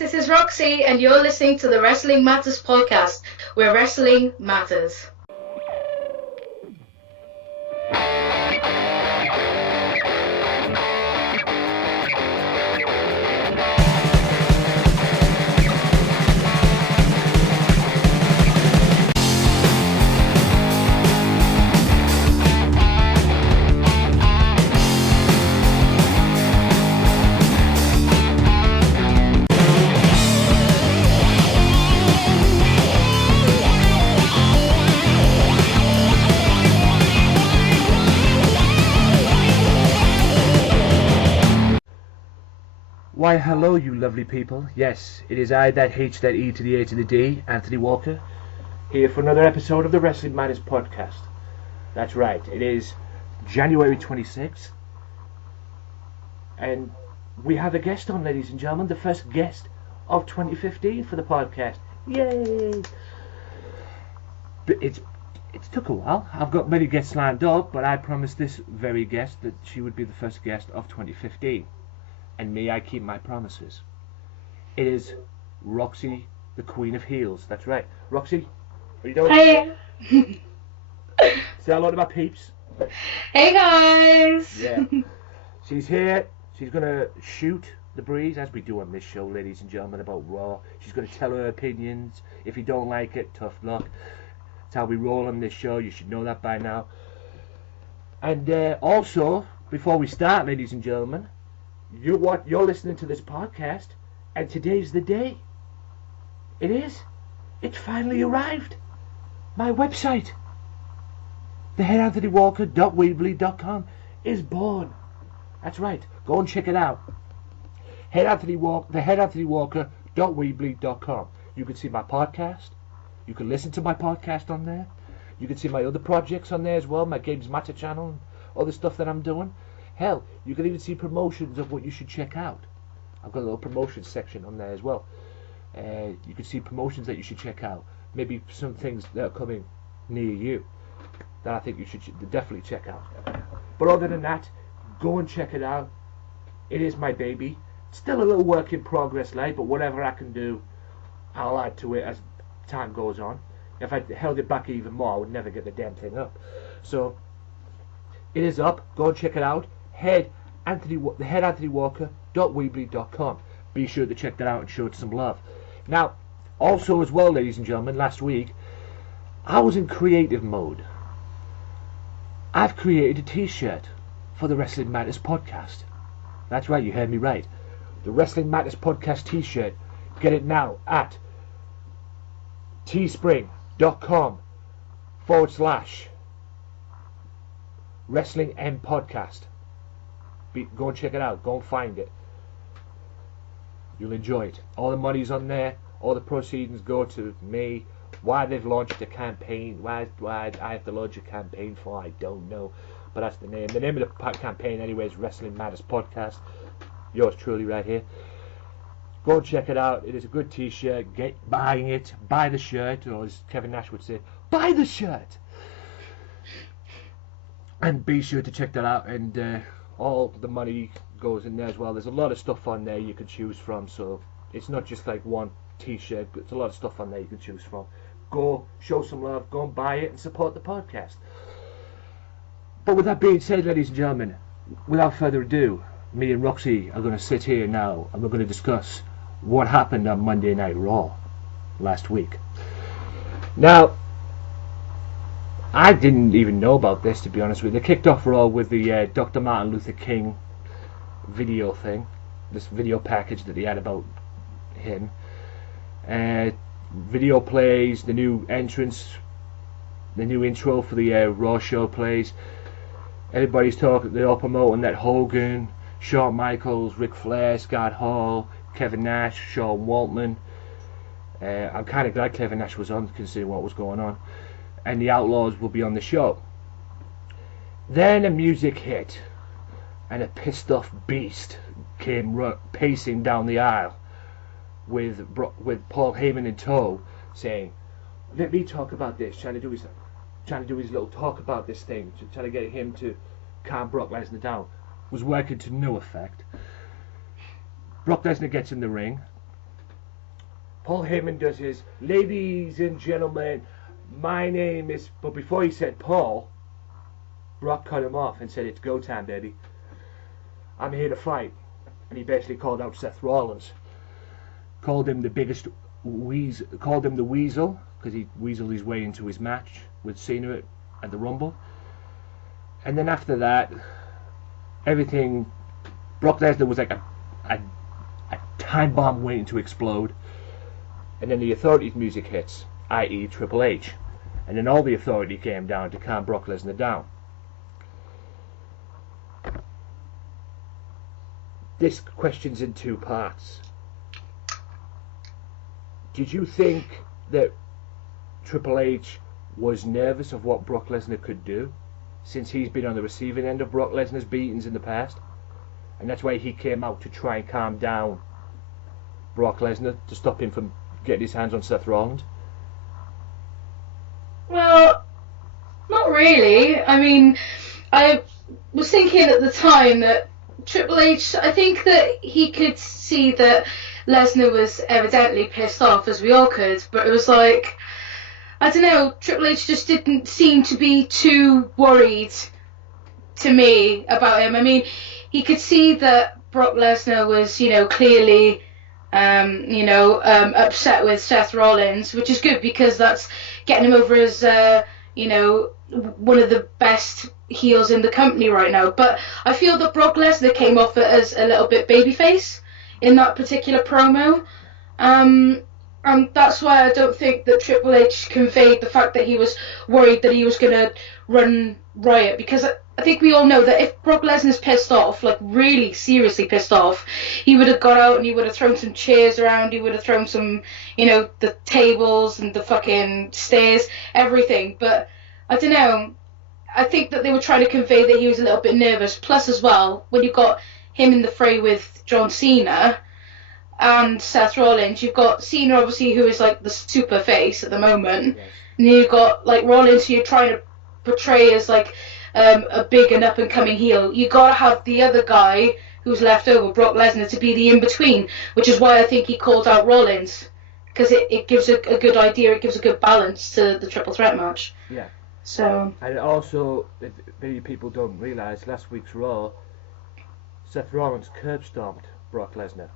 this is Roxxie, and you're listening to the Wrestling Matters podcast, where wrestling matters. Why, hello, you lovely people. Yes, it is I, that H, that E to the A to the D, Anthony Walker, here for another episode of the Wrestling Matters podcast. That's right, it is January 26th, and we have a guest on, ladies and gentlemen, the first guest of 2015 for the podcast. Yay! But it's took a while. I've got many guests lined up, but I promised this very guest that she would be the first guest of 2015. And may I keep my promises. It is Roxxie, the Queen of Heels. That's right. Roxxie, what are you doing? Hey. Say hello to my peeps. Hey guys. Yeah. She's here. She's going to shoot the breeze, as we do on this show, ladies and gentlemen, about Raw. She's going to tell her opinions. If you don't like it, tough luck. That's how we roll on this show. You should know that by now. And also, before we start, ladies and gentlemen, you're listening to this podcast, and today's the day. It is. It's finally arrived. My website, theheadanthonywalker.weebly.com, is born. That's right. Go and check it out. theheadanthonywalker.weebly.com. You can see my podcast. You can listen to my podcast on there. You can see my other projects on there as well, my Games Matter channel, and all the stuff that I'm doing. Hell, you can even see promotions of what you should check out. I've got a little promotions section on there as well. You can see promotions that you should check out. Maybe some things that are coming near you that I think you should definitely check out. But other than that, go and check it out. It is my baby. It's still a little work in progress, like, but whatever I can do, I'll add to it as time goes on. If I held it back even more, I would never get the damn thing up. So, it is up. Go and check it out. theheadanthonywalker.weebly.com. Be sure to check that out and show it some love. Now, also as well, ladies and gentlemen, last week I was in creative mode. I've created a t-shirt for the Wrestling Matters podcast. That's right, you heard me right. The Wrestling Matters podcast t-shirt. Get it now at teespring.com/Wrestling M podcast. Go and check it out. Go and find it. You'll enjoy it. All the money's on there. All the proceeds go to me. Why they've launched a campaign, why I have to launch a campaign for, I don't know. But that's the name. The name of the campaign anyway is Wrestling Matters Podcast. Yours truly right here. Go and check it out. It is a good t-shirt. Get buying it. Buy the shirt. Or as Kevin Nash would say, buy the shirt. And be sure to check that out. And all the money goes in there as well. There's a lot of stuff on there you can choose from, so it's not just like one t-shirt, but it's a lot of stuff on there you can choose from. Go, show some love, go and buy it and support the podcast. But with that being said, ladies and gentlemen, without further ado, me and Roxxie are going to sit here now and we're going to discuss what happened on Monday Night Raw last week. Now, I didn't even know about this, to be honest with you. They kicked off Raw with the Dr. Martin Luther King video thing, this video package that they had about him. Video plays, the new entrance, the new intro for the Raw show plays. Everybody's talking, they're all promoting that Hogan, Shawn Michaels, Ric Flair, Scott Hall, Kevin Nash, Sean Waltman. I'm kind of glad Kevin Nash was on, considering what was going on. And the Outlaws will be on the show. Then the music hit, and a pissed off beast came pacing down the aisle with Paul Heyman in tow, saying, "Let me talk about this." Trying to do his little talk about this thing, trying to get him to calm Brock Lesnar down. Was working to no effect. Brock Lesnar gets in the ring, Paul Heyman does his, ladies and gentlemen, my name is, but before he said Paul, Brock cut him off and said, it's go time, baby. I'm here to fight. And he basically called out Seth Rollins. Called him the biggest weasel, called him the Weasel, because he weaseled his way into his match with Cena at the Rumble. And then after that, everything, Brock Lesnar was like a time bomb waiting to explode. And then the Authority's music hits, i.e. Triple H. And then all the Authority came down to calm Brock Lesnar down. This question's in two parts. Did you think that Triple H was nervous of what Brock Lesnar could do, since he's been on the receiving end of Brock Lesnar's beatings in the past? And that's why he came out to try and calm down Brock Lesnar, to stop him from getting his hands on Seth Rollins? Well, not really. I mean, I was thinking at the time that Triple H, I think that he could see that Lesnar was evidently pissed off, as we all could, but it was like, I don't know, Triple H just didn't seem to be too worried to me about him. I mean, he could see that Brock Lesnar was, clearly, upset with Seth Rollins, which is good because that's getting him over as, one of the best heels in the company right now. But I feel that Brock Lesnar came off it as a little bit babyface in that particular promo. And that's why I don't think that Triple H conveyed the fact that he was worried that he was going to run riot, because I think we all know that if Brock Lesnar's pissed off, like really seriously pissed off, he would have got out and he would have thrown some chairs around, he would have thrown some, the tables and the fucking stairs, everything. But I don't know, I think that they were trying to convey that he was a little bit nervous. Plus as well, when you've got him in the fray with John Cena and Seth Rollins, you've got Cena obviously, who is like the super face at the moment, yes. And you've got like Rollins, who you're trying to portray as like a big and up and coming heel. You gotta have the other guy who's left over, Brock Lesnar, to be the in between, which is why I think he called out Rollins, because it gives a good idea, it gives a good balance to the triple threat match. Yeah. So. And also, many people don't realise, last week's Raw, Seth Rollins curb stomped Brock Lesnar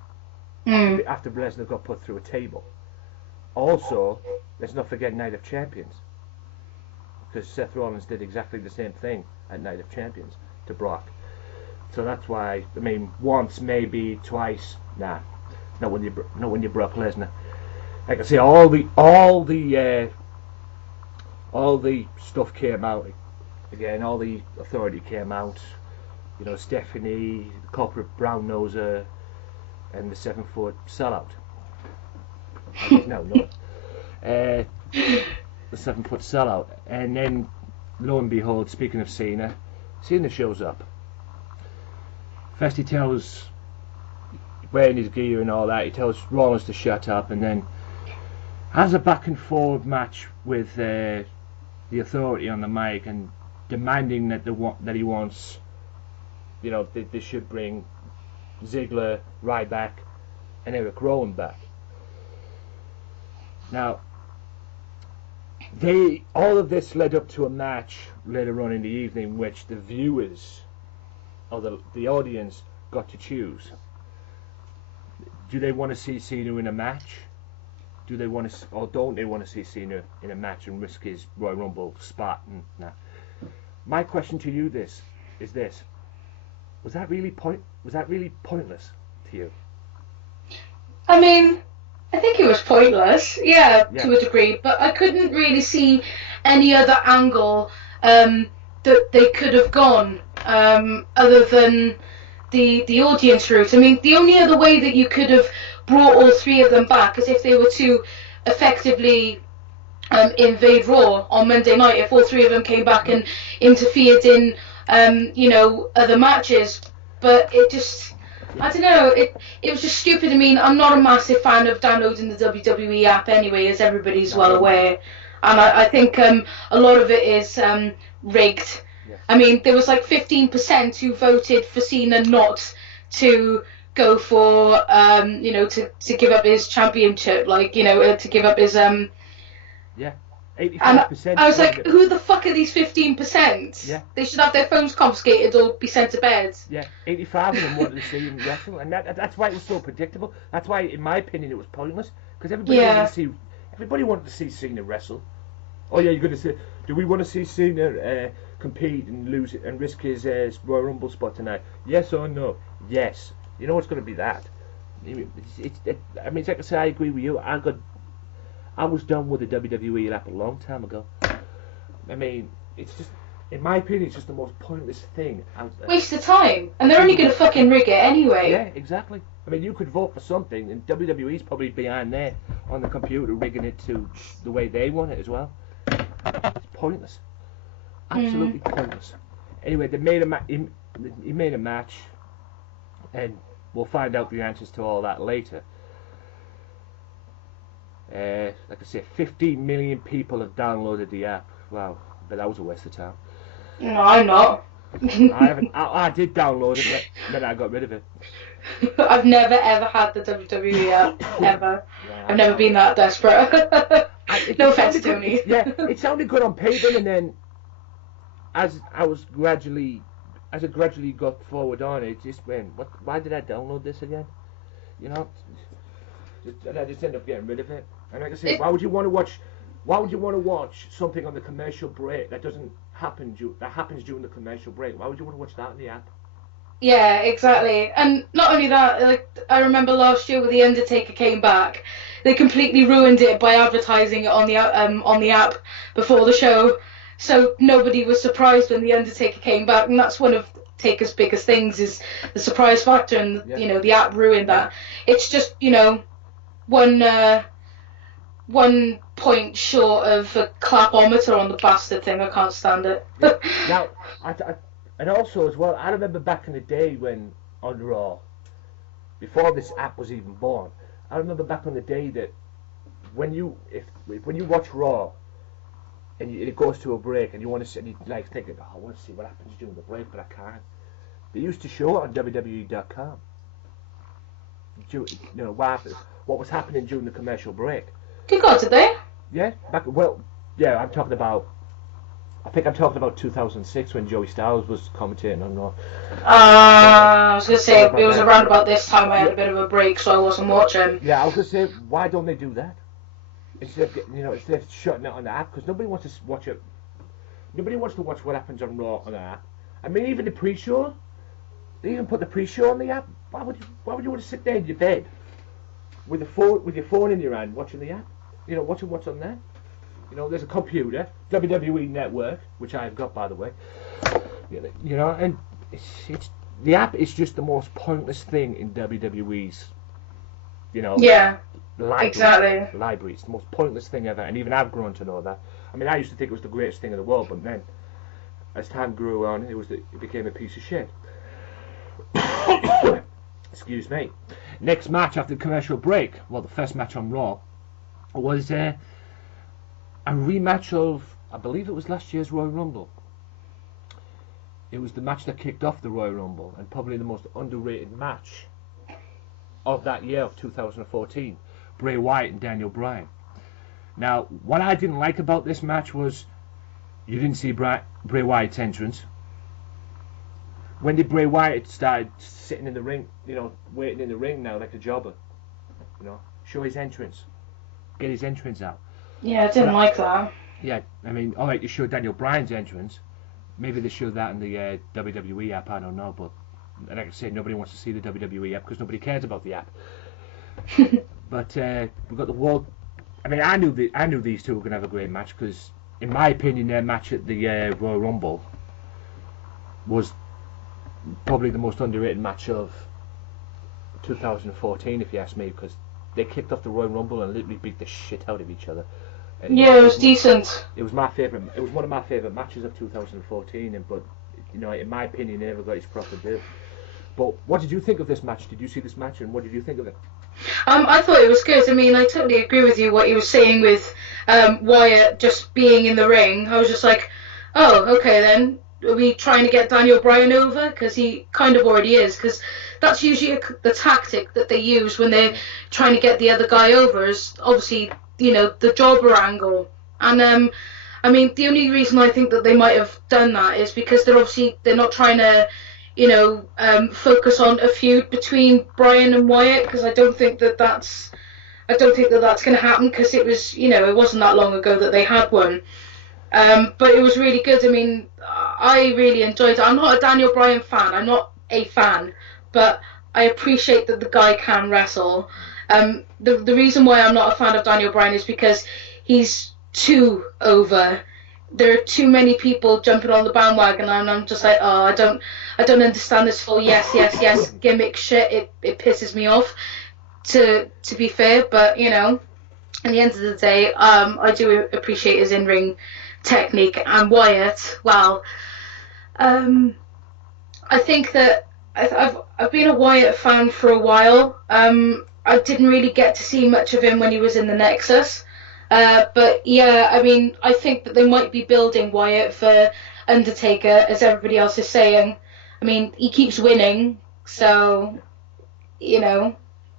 after Lesnar got put through a table. Also, let's not forget Night of Champions, because Seth Rollins did exactly the same thing at Night of Champions to Brock. So that's why, I mean, once, maybe twice, nah, not when you're Brock Lesnar. Like I say, all the stuff came out again. All the Authority came out. Stephanie, the corporate brown noser, and the 7-foot sellout. No. The 7-foot sellout. And then, lo and behold, speaking of Cena shows up. First he tells, wearing his gear and all that, he tells Rollins to shut up, and then has a back and forth match with the Authority on the mic, and demanding that he wants, they should bring Ziggler, Ryback, and Eric Rowan back. Now, all of this led up to a match later on in the evening, which the viewers, or the audience, got to choose. Do they want to see Cena in a match? Do they want to, or don't they want to see Cena in a match and risk his Royal Rumble spot? My question to you is this: was that really pointless to you? I mean, I think it was pointless, yeah, to a degree, but I couldn't really see any other angle that they could have gone other than the audience route. I mean, the only other way that you could have brought all three of them back is if they were to effectively invade Raw on Monday night, if all three of them came back and interfered in other matches. But it just, I don't know, it was just stupid. I mean, I'm not a massive fan of downloading the WWE app anyway, as everybody's well aware, and I think a lot of it is rigged. Yeah. I mean, there was like 15% who voted for Cena not to go for to give up his championship, to give up his Yeah, And 85%. I was like, who the fuck are these 15%? Yeah. They should have their phones confiscated or be sent to bed. Yeah, 85 of them wanted to see him wrestle, and that's why it was so predictable. That's why, in my opinion, it was pointless, because everybody wanted to see Cena wrestle. Oh yeah, you're going to say, do we want to see Cena compete and lose it and risk his Royal Rumble spot tonight? Yes or no? Yes. You know it's going to be that. I mean, it's like I say, I agree with you. I was done with the WWE app a long time ago. I mean, it's just, in my opinion, it's just the most pointless thing out there. Waste of time. And they're only going to fucking rig it anyway. Yeah, exactly. I mean, you could vote for something, and WWE's probably behind there on the computer rigging it to the way they want it as well. It's pointless. Absolutely pointless. Anyway, they made he made a match, and we'll find out the answers to all that later. Like I said, 15 million people have downloaded the app. Wow, but that was a waste of time. No, I'm not. I haven't. I did download it, but then I got rid of it. I've never ever had the WWE app, ever. Yeah, I've never been that desperate. No offense, Tony. Yeah, it sounded good on paper, and then as it gradually got forward on, it just went, why did I download this again? You know, and I just ended up getting rid of it. And like I say, why would you want to watch something on the commercial break that happens during the commercial break? Why would you want to watch that in the app? Yeah, exactly. And not only that, like I remember last year when The Undertaker came back, they completely ruined it by advertising it on the app before the show. So nobody was surprised when The Undertaker came back, and that's one of Taker's biggest things is the surprise factor, and the app ruined that. It's just one point short of a clapometer on the bastard thing. I can't stand it. Now, and also as well, I remember back in the day when on Raw, before this app was even born, I remember back in the day that when you watch Raw and it goes to a break and you want to sit and you like thinking, I want to see what happens during the break, but I can't. They used to show it on WWE.com. What was happening during the commercial break. Good God, did they? Yeah, I'm talking about 2006 when Joey Styles was commentating on Raw. I was going to say, it was around about this time I had a bit of a break, so I wasn't watching. Yeah, I was going to say, why don't they do that? Instead of shutting it on the app, because nobody wants to watch it. Nobody wants to watch what happens on Raw on the app. I mean, even the pre-show, they even put the pre-show on the app. Why would you want to sit there in your bed with your phone in your hand watching the app? Watching what's on there. There's a computer, WWE Network, which I've got, by the way. And it's the app is just the most pointless thing in WWE's. Yeah. Library. Exactly. Library. It's the most pointless thing ever, and even I've grown to know that. I mean, I used to think it was the greatest thing in the world, but then, as time grew on, it became a piece of shit. Excuse me. Next match after the commercial break, well, the first match on Raw, was a rematch of, I believe it was last year's Royal Rumble. It was the match that kicked off the Royal Rumble, and probably the most underrated match of that year of 2014. Bray Wyatt and Daniel Bryan. Now, what I didn't like about this match was you didn't see Bray Wyatt's entrance. When did Bray Wyatt start sitting in the ring, waiting in the ring now like a jobber? Show his entrance. Get his entrance out. Yeah, I didn't like that. Yeah, I mean, alright, you show Daniel Bryan's entrance. Maybe they show that in the WWE app, I don't know, but like I said, nobody wants to see the WWE app because nobody cares about the app. But we've got the world. I mean, I knew these two were going to have a great match because, in my opinion, their match at the Royal Rumble was probably the most underrated match of 2014, if you ask me, because they kicked off the Royal Rumble and literally beat the shit out of each other. Yeah, it was decent. It was my favourite. It was one of my favourite matches of 2014, but in my opinion, they never got its proper due. But what did you think of this match? Did you see this match, and what did you think of it? I thought it was good. I mean, I totally agree with you what you were saying with Wyatt just being in the ring. I was just like, oh, okay then. are we trying to get Daniel Bryan over? Because he kind of already is. Because that's usually the tactic that they use when they're trying to get the other guy over. Is obviously, the jobber angle. And I mean, the only reason I think that they might have done that is because they're not trying to, focus on a feud between Bryan and Wyatt. Because I don't think that that's going to happen. Because it was, it wasn't that long ago that they had one. But it was really good. I mean, I really enjoyed it. I'm not a Daniel Bryan fan. I'm not a fan, but I appreciate that the guy can wrestle. The reason why I'm not a fan of Daniel Bryan is because he's too over. There are too many people jumping on the bandwagon, and I'm just like, oh, I don't understand this whole yes gimmick shit. It pisses me off. To be fair, but at the end of the day, I do appreciate his in-ring technique. And Wyatt, well, I think that I've been a Wyatt fan for a while. I didn't really get to see much of him when he was in the Nexus, but yeah, I mean, I think that they might be building Wyatt for Undertaker, as everybody else is saying. I mean, he keeps winning, so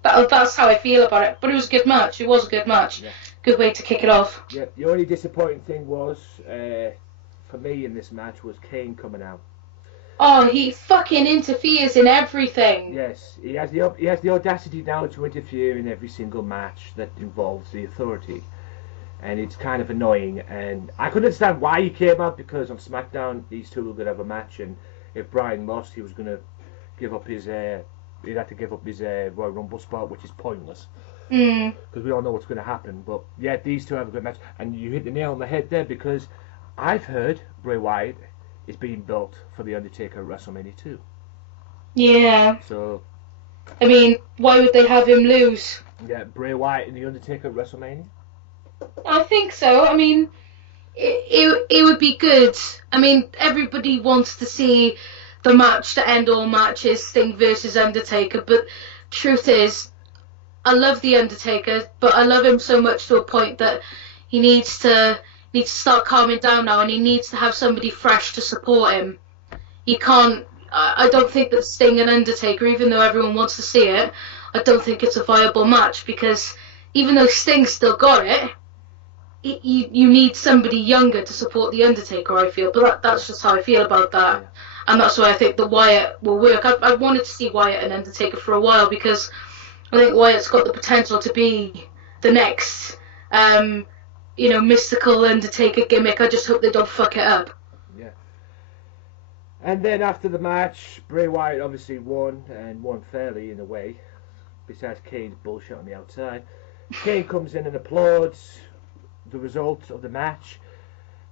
that's how I feel about it. But it was a good match. It was a good match. Yeah. Good way to kick it off. Yeah. The only disappointing thing was, for me in this match, was Kane coming out. Oh, he fucking interferes in everything. Yes, he has the audacity now to interfere in every single match that involves the Authority, and it's kind of annoying. And I couldn't understand why he came out, because on SmackDown these two were going to have a match, and if Bryan lost, he was going to give up his. He'd have to give up his Royal Rumble spot, which is pointless. Because we all know what's going to happen. But yeah, these two have a good match, and you hit the nail on the head there, because I've heard Bray Wyatt is being built for the Undertaker at WrestleMania 2. Yeah. So, I mean, why would they have him lose? Yeah, Bray Wyatt and the Undertaker at WrestleMania? I think so. I mean, it would be good. I mean, everybody wants to see the match to end all matches, Sting versus Undertaker, but truth is, I love the Undertaker, but I love him so much to a point that he needs to start calming down now, and he needs to have somebody fresh to support him. He can't. I don't think that Sting and Undertaker, even though everyone wants to see it, I don't think it's a viable match, because even though Sting's still got it, you need somebody younger to support the Undertaker, I feel. But that's just how I feel about that. Yeah. And that's why I think that Wyatt will work. I've wanted to see Wyatt and Undertaker for a while, because I think Wyatt's got the potential to be the next, mystical Undertaker gimmick. I just hope they don't fuck it up. Yeah. And then after the match, Bray Wyatt obviously won, and won fairly in a way, besides Kane's bullshit on the outside. Kane comes in and applauds the result of the match,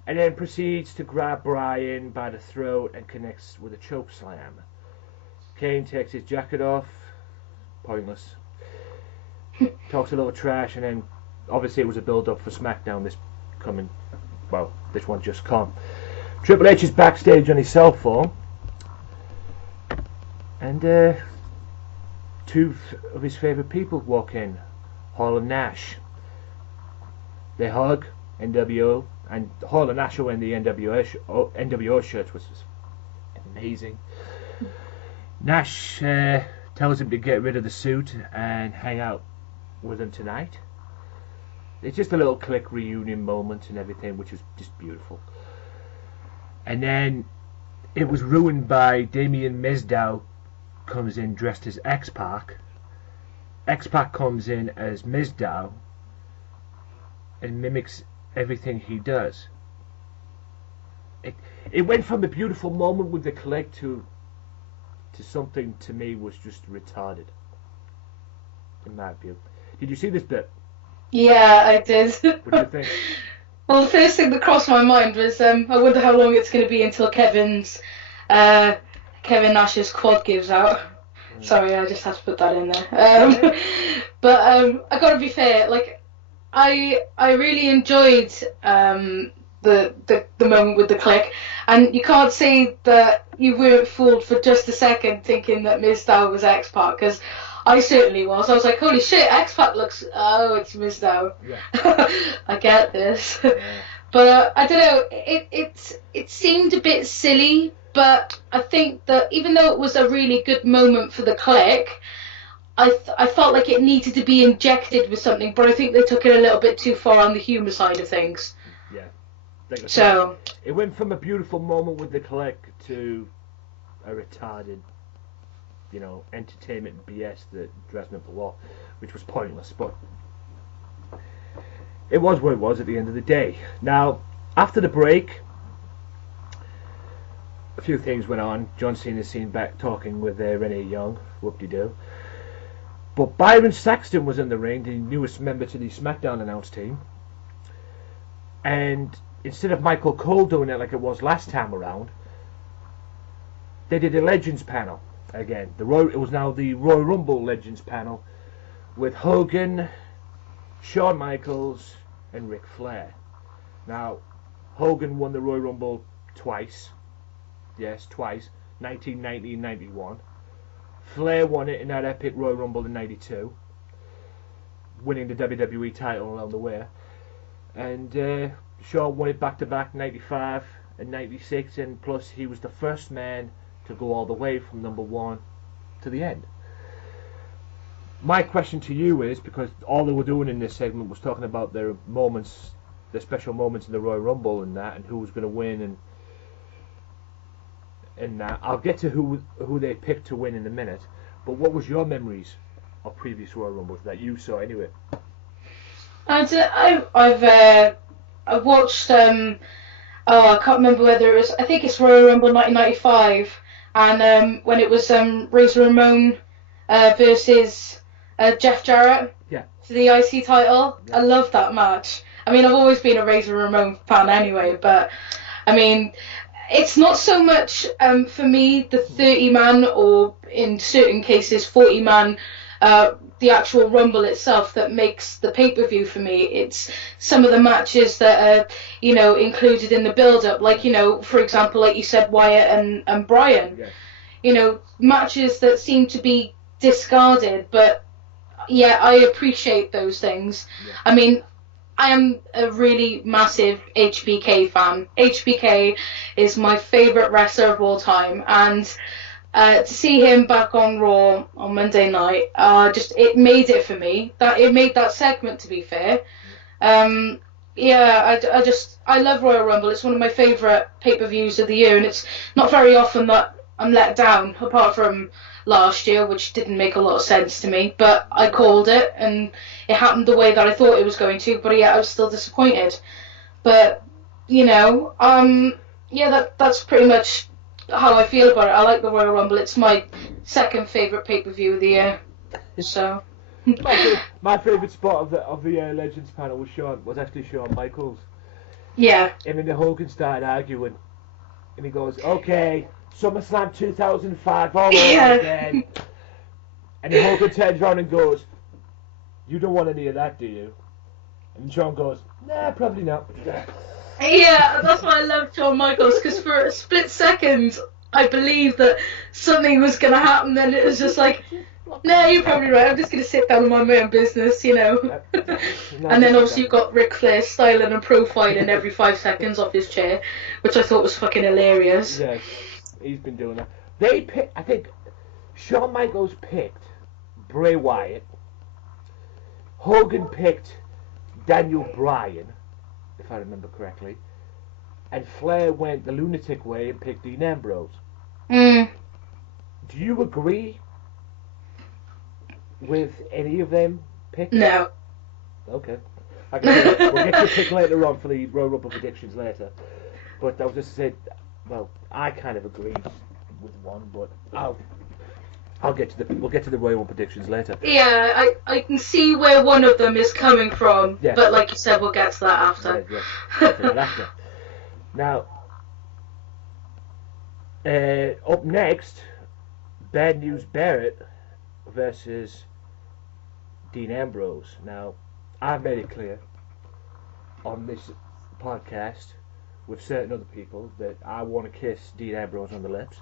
and then proceeds to grab Bryan by the throat and connects with a choke slam. Kane takes his jacket off, pointless. Talks a little trash, and then obviously it was a build-up for Smackdown this one just come. Triple H is backstage on his cell phone, and two of his favourite people walk in, Hall and Nash. They hug, NWO, and Hall and Nash are wearing the NWO shirts, which was amazing. Nash tells him to get rid of the suit and hang out with him tonight. It's just a little click reunion moment and everything, which was just beautiful. And then it was ruined by Damien Mizdow comes in dressed as X-Pac. X-Pac comes in as Mizdow and mimics everything he does. It went from the beautiful moment with the click to something to me was just retarded, in my view. Did you see this bit? Yeah, I did. What do you think? Well, the first thing that crossed my mind was I wonder how long it's going to be until Kevin Nash's quad gives out. Sorry, I just had to put that in there. But I gotta be fair, like I really enjoyed the moment with the click, and you can't say that you weren't fooled for just a second thinking that Mizdow was X-Pac, because I certainly was. I was like, holy shit, X-Pac looks... Oh, it's Mizdow. Yeah. I get this. Yeah. But I don't know. It seemed a bit silly, but I think that even though it was a really good moment for the Click, I felt like it needed to be injected with something. But I think they took it a little bit too far on the humour side of things. Yeah. Like I said, So it went from a beautiful moment with the Click to a retarded, entertainment BS that dressed up the wall, which was pointless. But it was what it was at the end of the day. Now, after the break, a few things went on. John Cena's seen back talking with Renee Young, whoop-de-doo. But Byron Saxton was in the ring, the newest member to the Smackdown announce team. And instead of Michael Cole doing it like it was last time around, they did a Legends panel again. It was now the Royal Rumble Legends panel with Hogan, Shawn Michaels, and Ric Flair. Now, Hogan won the Royal Rumble twice. Yes, twice. 1990 and 91. Flair won it in that epic Royal Rumble in 92. Winning the WWE title along the way. And Shawn won it back-to-back 95 and 96. And plus, he was the first man to go all the way from number one to the end. My question to you is, because all they were doing in this segment was talking about their moments, their special moments in the Royal Rumble and that, and who was going to win and that. I'll get to who they picked to win in a minute. But what was your memories of previous Royal Rumbles that you saw anyway? I've watched I can't remember whether it was, I think it's Royal Rumble 1995, and when it was Razor Ramon versus Jeff Jarrett for the IC title. Yeah. I love that match. I mean, I've always been a Razor Ramon fan anyway, but I mean, it's not so much for me the 30-man or in certain cases 40-man the actual Rumble itself that makes the pay-per-view for me. It's some of the matches that are included in the build-up, like for example, like you said, Wyatt and Bryan. Yes. Matches that seem to be discarded, but yeah, I appreciate those things. Yeah. I mean, I am a really massive HBK fan. HBK is my favourite wrestler of all time, and to see him back on Raw on Monday night, it made it for me. It made that segment, to be fair. I love Royal Rumble. It's one of my favourite pay-per-views of the year, and it's not very often that I'm let down, apart from last year, which didn't make a lot of sense to me, but I called it, and it happened the way that I thought it was going to, but yeah, I was still disappointed. But, that's pretty much how I feel about it. I like the Royal Rumble. It's my second favourite pay-per-view of the year. So my favourite spot of the Legends panel was actually Shawn Michaels. Yeah. And then the Hogan started arguing, and he goes, "Okay, SummerSlam 2005 all over again." And then Hogan turns around and goes, "You don't want any of that, do you?" And Shawn goes, "Nah, probably not." Yeah, that's why I love Shawn Michaels, because for a split second I believed that something was going to happen, and it was just like, no, you're probably right, I'm just going to sit down and mind my own business, And then obviously you've got Ric Flair styling and profiling every 5 seconds off his chair, which I thought was fucking hilarious. Yes, he's been doing that. I think Shawn Michaels picked Bray Wyatt, Hogan picked Daniel Bryan, if I remember correctly, and Flair went the lunatic way and picked Dean Ambrose. Do you agree with any of them picks? No. Okay. We'll get your pick later on for the Royal Rumble predictions later. But I was just saying, well, I kind of agree with one, but we'll get to the Royal Rumble predictions later. Yeah, I can see where one of them is coming from, yeah. But like you said, we'll get to that after. After. Now, up next, Bad News Barrett versus Dean Ambrose. Now, I've made it clear on this podcast with certain other people that I want to kiss Dean Ambrose on the lips.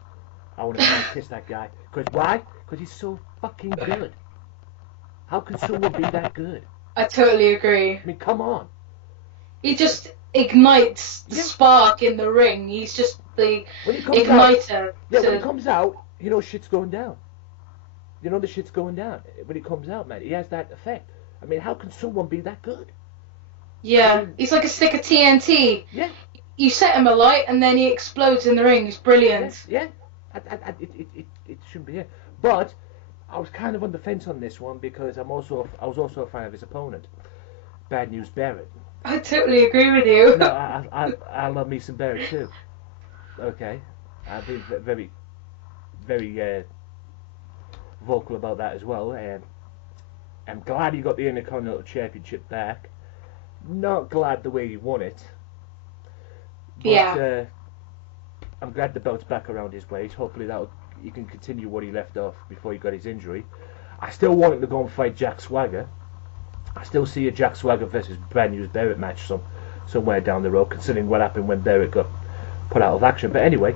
I want to kiss that guy. Because why? Because he's so fucking good. How can someone be that good? I totally agree. I mean, come on. He just, ignites the spark in the ring. He's just the When he comes igniter. out, when he comes out, you know shit's going down. You know the shit's going down when he comes out, man. He has that effect. I mean, how can someone be that good? Yeah, I mean, he's like a stick of TNT. yeah, You set him alight and then he explodes in the ring. He's brilliant. yeah. It shouldn't be here. But I was kind of on the fence on this one because I was also a fan of his opponent, Bad News Barrett. I totally agree with you. No, I love me some Barrett too. Okay, I've been very, very vocal about that as well. I'm glad he got the Intercontinental Championship back. Not glad the way he won it. But, yeah. I'm glad the belt's back around his waist. Hopefully he can continue what he left off before he got his injury. I still want him to go and fight Jack Swagger. I still see a Jack Swagger versus Brand New Barrett match somewhere down the road, considering what happened when Barrett got put out of action. But anyway,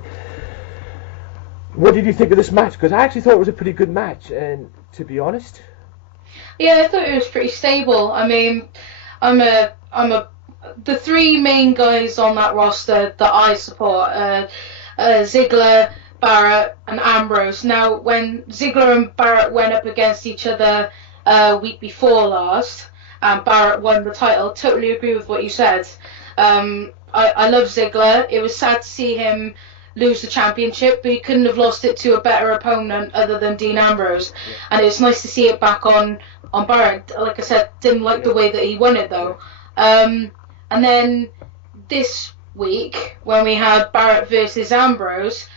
what did you think of this match? Because I actually thought it was a pretty good match, and to be honest, Yeah, I thought it was pretty stable. I mean, the three main guys on that roster that I support, Ziggler, Barrett, and Ambrose. Now, when Ziggler and Barrett went up against each other week before last, and Barrett won the title, totally agree with what you said. I love Ziggler. It was sad to see him lose the championship, but he couldn't have lost it to a better opponent other than Dean Ambrose. Yeah. And it's nice to see it back on Barrett. Like I said, didn't like the way that he won it though. And then this week, when we had Barrett versus Ambrose,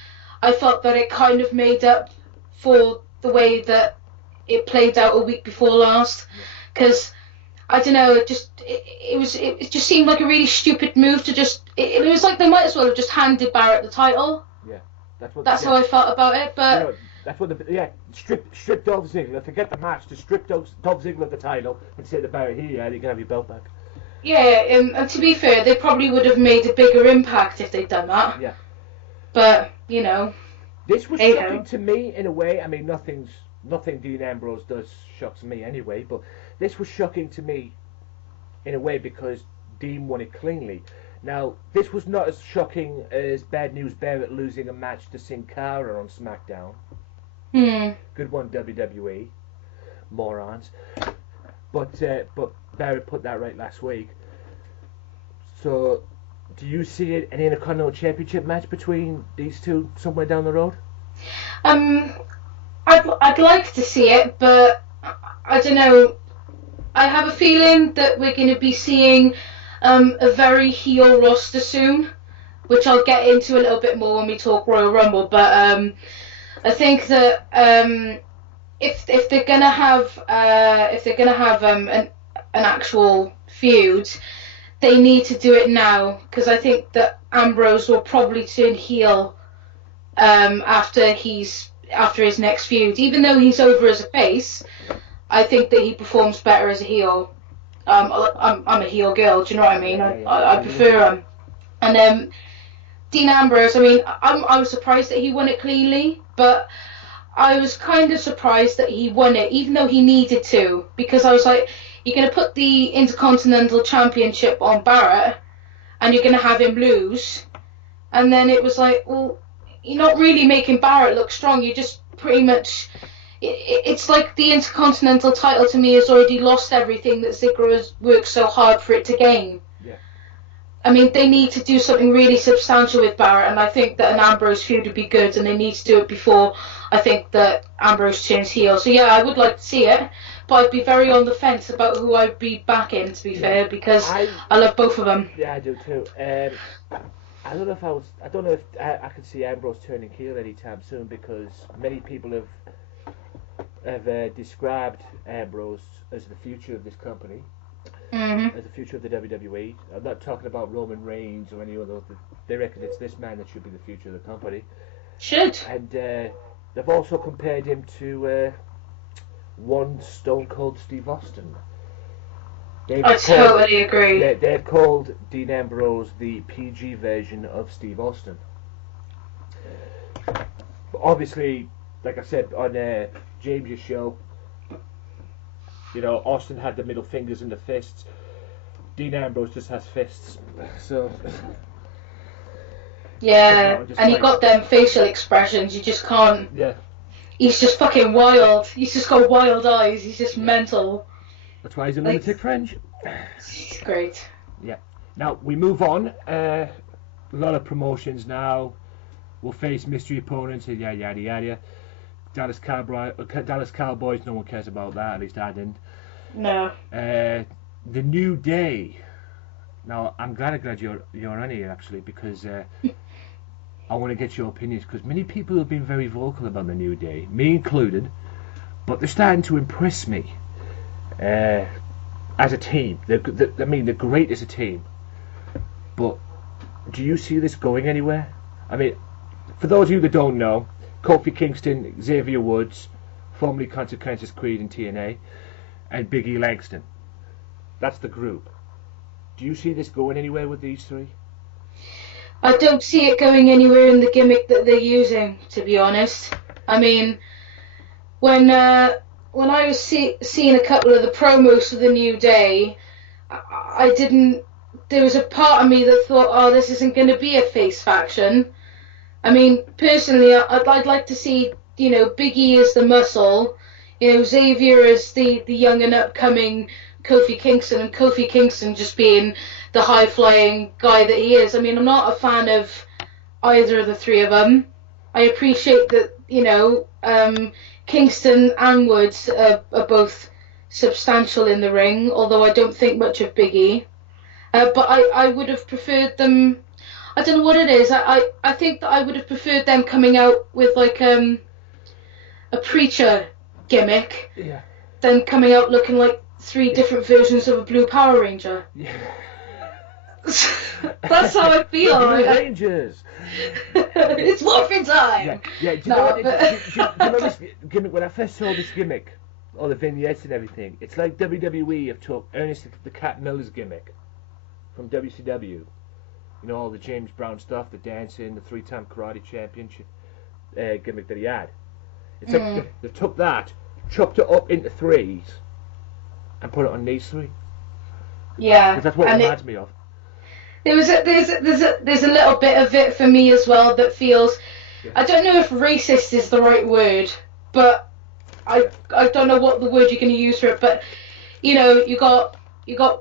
I felt that it kind of made up for the way that it played out a week before last. Because, I don't know, it just seemed like a really stupid move to just... It was like they might as well have just handed Barrett the title. Yeah. That's how I felt about it, but... You know, that's what strip Dolph Ziggler, forget the match, to strip Dolph Ziggler the title and say to Barrett, here you can have your belt back. Yeah, and to be fair, they probably would have made a bigger impact if they'd done that. Yeah. But, you know... This was shocking to me in a way. I mean, nothing Dean Ambrose does shocks me anyway, but this was shocking to me in a way because Dean won it cleanly. Now, this was not as shocking as Bad News Barrett losing a match to Sin Cara on Smackdown. Good one, WWE. Morons. But Barrett put that right last week. So, do you see an Intercontinental Championship match between these two somewhere down the road? I'd like to see it, but I don't know. I have a feeling that we're going to be seeing a very heel roster soon, which I'll get into a little bit more when we talk Royal Rumble. But I think that if they're gonna have an actual feud, they need to do it now, because I think that Ambrose will probably turn heel after his next feud. Even though he's over as a face, I think that he performs better as a heel. I'm a heel girl, do you know what I mean? I prefer him. And Dean Ambrose, I mean, I was surprised that he won it cleanly, but I was kind of surprised that he won it, even though he needed to, because I was like, you're going to put the Intercontinental Championship on Barrett, and you're going to have him lose, and then it was like, well, you're not really making Barrett look strong, you just pretty much... It's like the Intercontinental title to me has already lost everything that Ziggler has worked so hard for it to gain. Yeah. I mean, they need to do something really substantial with Barrett, and I think that an Ambrose feud would be good, and they need to do it before I think that Ambrose turns heel. So yeah, I would like to see it, but I'd be very on the fence about who I'd be backing, to be fair, because I love both of them. Yeah, I do too. I don't know if I could see Ambrose turning heel anytime soon, because many people have described Ambrose as the future of this company, as the future of the WWE. I'm not talking about Roman Reigns or any other. They reckon it's this man that should be the future of the company. Should. And they've also compared him to one Stone Cold Steve Austin. I totally agree. They've called Dean Ambrose the PG version of Steve Austin. But obviously, like I said on James' show, you know, Austin had the middle fingers and the fists. Dean Ambrose just has fists. So. Yeah, and you got them facial expressions. You just can't. Yeah. He's just fucking wild. He's just got wild eyes. He's just mental. That's why he's a lunatic French. It's great. Yeah. Now we move on. A lot of promotions now. We'll face mystery opponents. Yada yada yada. Dallas Cowboys. No one cares about that. At least I didn't. No. The New Day. Now I'm glad you're on here actually, because I want to get your opinions, because many people have been very vocal about the New Day, me included, but they're starting to impress me as a team. They're great as a team, but do you see this going anywhere? I mean, for those of you that don't know, Kofi Kingston, Xavier Woods, formerly Consequences Creed in TNA, and Big E Langston. That's the group. Do you see this going anywhere with these three? I don't see it going anywhere in the gimmick that they're using, to be honest. I mean, when I was seeing a couple of the promos for the New Day, I didn't. There was a part of me that thought, oh, this isn't going to be a face faction. I mean, personally, I'd like to see, Big E as the muscle, Xavier as the young and upcoming Kofi Kingston, and Kofi Kingston just being the high-flying guy that he is. I mean, I'm not a fan of either of the three of them. I appreciate that, Kingston and Woods are both substantial in the ring, although I don't think much of Big E. But I would have preferred them. I don't know what it is. I think that I would have preferred them coming out with like a preacher gimmick, than coming out looking like three different versions of a blue Power Ranger. Yeah. That's how I feel. Blue Rangers. It's morphin' time. Yeah. Do you know this gimmick? When I first saw this gimmick, all the vignettes and everything, it's like WWE have took Ernest the Cat Miller's gimmick from WCW. All the James Brown stuff, the dancing, the 3-time karate championship gimmick that he had. It's like they took that, chopped it up into threes, and put it on these three. Yeah. Because that's what it reminds me of. There's a little bit of it for me as well that feels. Yeah. I don't know if racist is the right word, but I don't know what the word you're going to use for it. But you got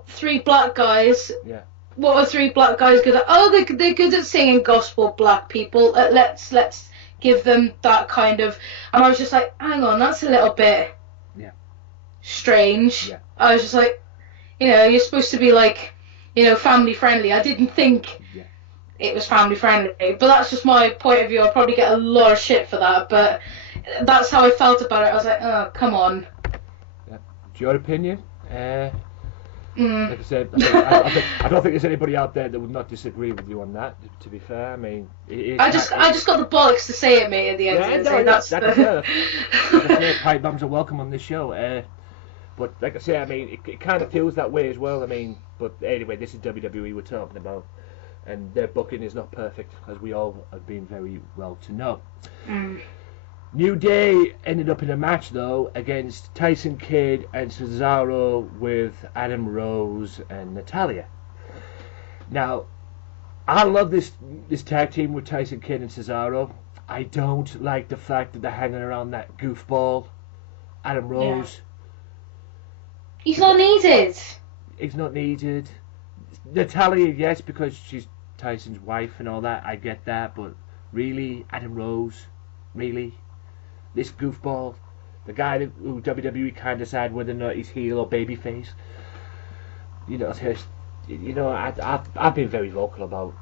three black guys. Yeah. What are three black guys good at? Oh, they're good at singing gospel, black people. Let's give them that kind of. And I was just like, hang on, that's a little bit strange. Yeah. I was just like, you're supposed to be like, family friendly. I didn't think it was family friendly, but that's just my point of view. I'll probably get a lot of shit for that, but that's how I felt about it. I was like, oh, come on. Yeah. Your opinion? Like I said, I don't think there's anybody out there that would not disagree with you on that. To be fair, I mean, I just got the bollocks to say it, mate. At the end of the day, that's pipe bombs are welcome on this show. But like I say, I mean, it kind of feels that way as well. I mean, but anyway, this is WWE we're talking about, and their booking is not perfect, as we all have been very well to know. New Day ended up in a match though against Tyson Kidd and Cesaro with Adam Rose and Natalya. Now, I love this tag team with Tyson Kidd and Cesaro. I don't like the fact that they're hanging around that goofball, Adam Rose. Yeah. He's not needed. He's not needed. Natalya, yes, because she's Tyson's wife and all that. I get that, but really, Adam Rose, really, this goofball, the guy who WWE can't decide whether or not he's heel or babyface. I've been very vocal about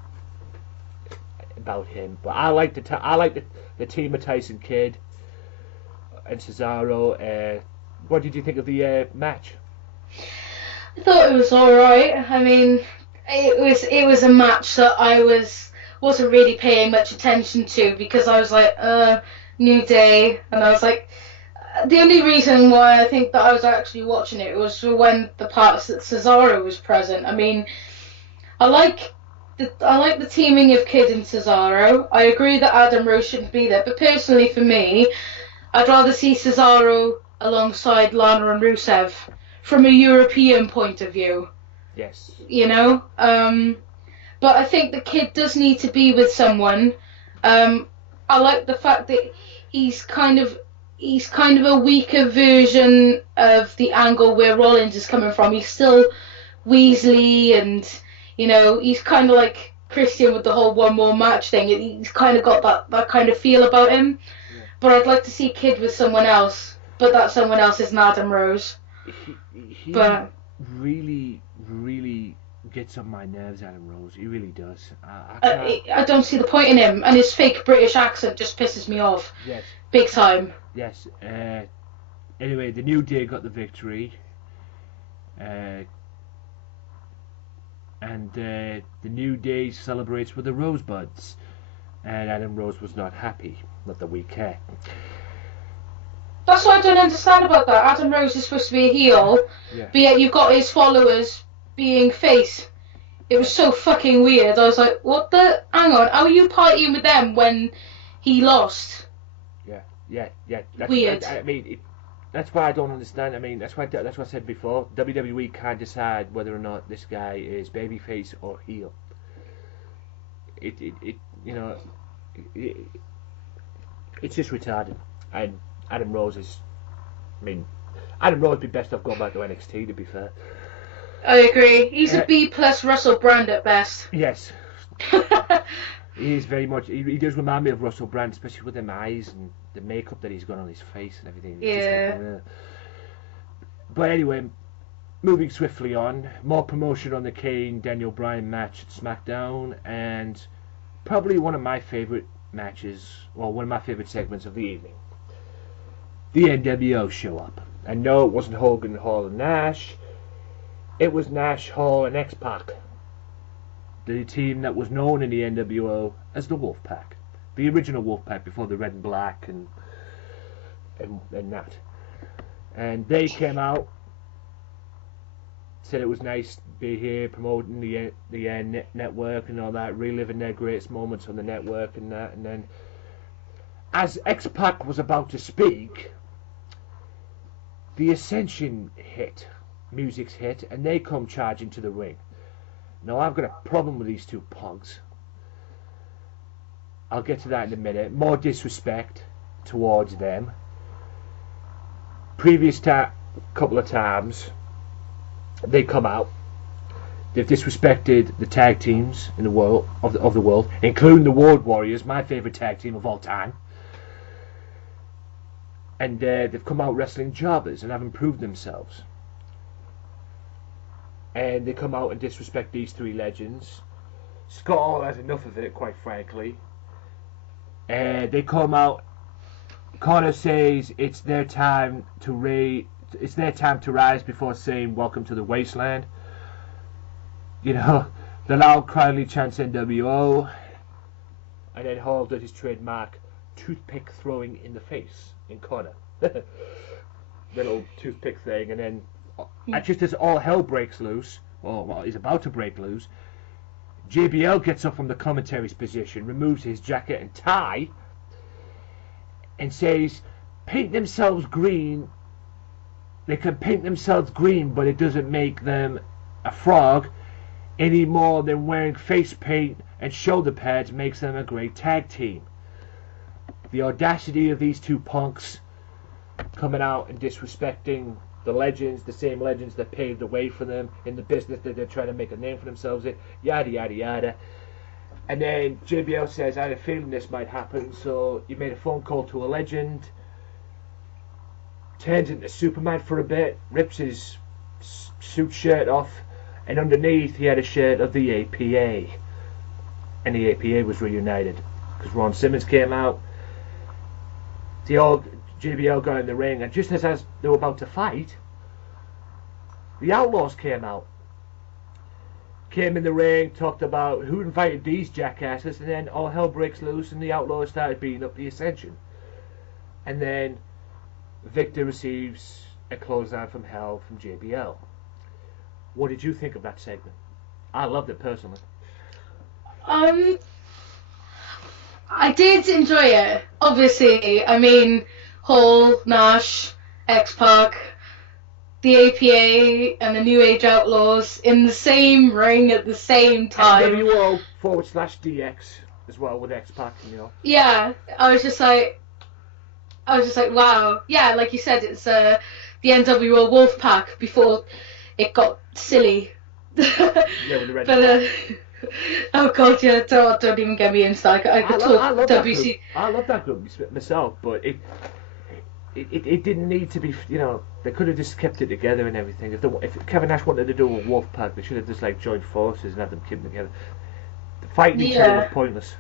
him, but I like the team of Tyson Kidd and Cesaro. What did you think of the match? I thought it was alright. I mean, it was a match that I wasn't really paying much attention to, because I was like, New Day, and I was like, the only reason why I think that I was actually watching it was for when the parts that Cesaro was present. I mean, I like the teaming of Kidd and Cesaro. I agree that Adam Rose shouldn't be there, but personally for me, I'd rather see Cesaro alongside Lana and Rusev from a European point of view. Yes. You know. But I think the kid does need to be with someone. I like the fact that he's kind of a weaker version of the angle where Rollins is coming from. He's still Weasley, and he's kind of like Christian with the whole one more match thing. He's kind of got that kind of feel about him. Yeah. But I'd like to see Kid with someone else. But that someone else is Adam Rose. He But really, really gets on my nerves, Adam Rose. He really does. I I don't see the point in him, and his fake British accent just pisses me off. Yes. Big time. Yes. Anyway, the New Day got the victory. And the New Day celebrates with the Rosebuds. And Adam Rose was not happy. Not that we care. That's what I don't understand about that. Adam Rose is supposed to be a heel, Yeah. but yet you've got his followers being face. It was so fucking weird. I was like, what the? Hang on, how are you partying with them when he lost? Yeah. Weird. I mean, that's why I don't understand. I mean, that's what I said before. WWE can't decide whether or not this guy is babyface or heel. It's just retarded. And Adam Rose is. I mean, Adam Rose would be best off going back to NXT, to be fair. I agree. He's a B+ Russell Brand at best. Yes. He is very much. He does remind me of Russell Brand, especially with them eyes and the makeup that he's got on his face and everything. Yeah. But anyway, moving swiftly on, more promotion on the Kane Daniel Bryan match at SmackDown, and probably one of my favourite matches, or one of my favourite segments of the evening. The NWO show up. And no, it wasn't Hogan, Hall, and Nash. It was Nash, Hall, and X-Pac. The team that was known in the NWO as the Wolfpack. The original Wolfpack before the red and black and that. And they came out, said it was nice to be here promoting the network and all that, reliving their greatest moments on the network and that. And then, as X-Pac was about to speak, the Ascension music's hit, and they come charging to the ring. Now, I've got a problem with these two punks. I'll get to that in a minute. More disrespect towards them. Previous couple of times, they come out. They've disrespected the tag teams in the world of the world, including the Road Warriors, my favourite tag team of all time. And they've come out wrestling jobbers and have improved themselves. And they come out and disrespect these three legends. Scott Hall has enough of it, quite frankly. They come out. Connor says it's their time to rise before saying welcome to the wasteland. You know, the loud crowdly chants NWO. And then Hall does his trademark toothpick throwing in the face in Connor. Little toothpick thing, and then just as all hell breaks loose, or is about to break loose, JBL gets up from the commentary's position, removes his jacket and tie, and says, paint themselves green. They can paint themselves green, but it doesn't make them a frog any more than wearing face paint and shoulder pads makes them a great tag team. The audacity of these two punks coming out and disrespecting the legends, the same legends that paved the way for them in the business that they're trying to make a name for themselves in, yada yada yada. And then JBL says, I had a feeling this might happen, so you made a phone call to a legend, turns into Superman for a bit, rips his suit shirt off, and underneath he had a shirt of the APA. And the APA was reunited, because Ron Simmons came out. The old JBL got in the ring, and just as they were about to fight, the Outlaws came out. Came in the ring, talked about who invited these jackasses, and then all hell breaks loose, and the Outlaws started beating up the Ascension. And then Victor receives a clothesline from hell from JBL. What did you think of that segment? I loved it personally. I did enjoy it. Obviously, I mean, Hall, Nash, X-Pac, the APA and the New Age Outlaws in the same ring at the same time. NWO/DX as well with X-Pac, you know. Yeah, I was just like, wow. Yeah, like you said, it's the NWO Wolfpack before it got silly. Yeah, with the red. But oh god, yeah, don't even get me into that. I could talk WC. I love that group myself, but it didn't need to be, you know. They could have just kept it together and everything. If Kevin Nash wanted to do a Wolfpack, they should have just like joined forces and had them keep them together. Fighting each other was pointless.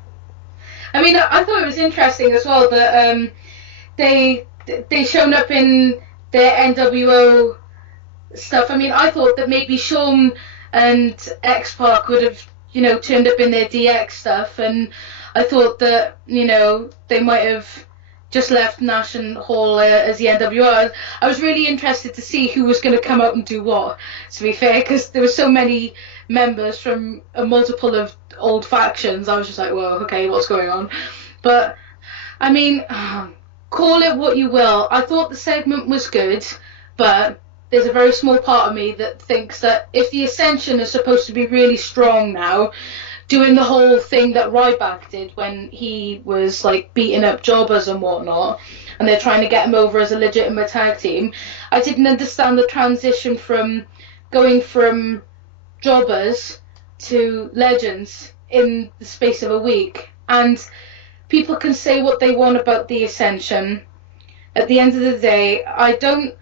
I mean, I thought it was interesting as well that they shown up in their NWO stuff. I mean, I thought that maybe Shawn and X-Pac would have, you know, turned up in their DX stuff, and I thought that, you know, they might have just left Nash and Hall as the NWO. I was really interested to see who was going to come out and do what, to be fair, because there were so many members from a multiple of old factions. I was just like, whoa, okay, what's going on? But, I mean, call it what you will. I thought the segment was good, but there's a very small part of me that thinks that if the Ascension is supposed to be really strong now, doing the whole thing that Ryback did when he was like beating up jobbers and whatnot, and they're trying to get him over as a legitimate tag team, I didn't understand the transition from going from jobbers to legends in the space of a week. And people can say what they want about the Ascension. At the end of the day, I don't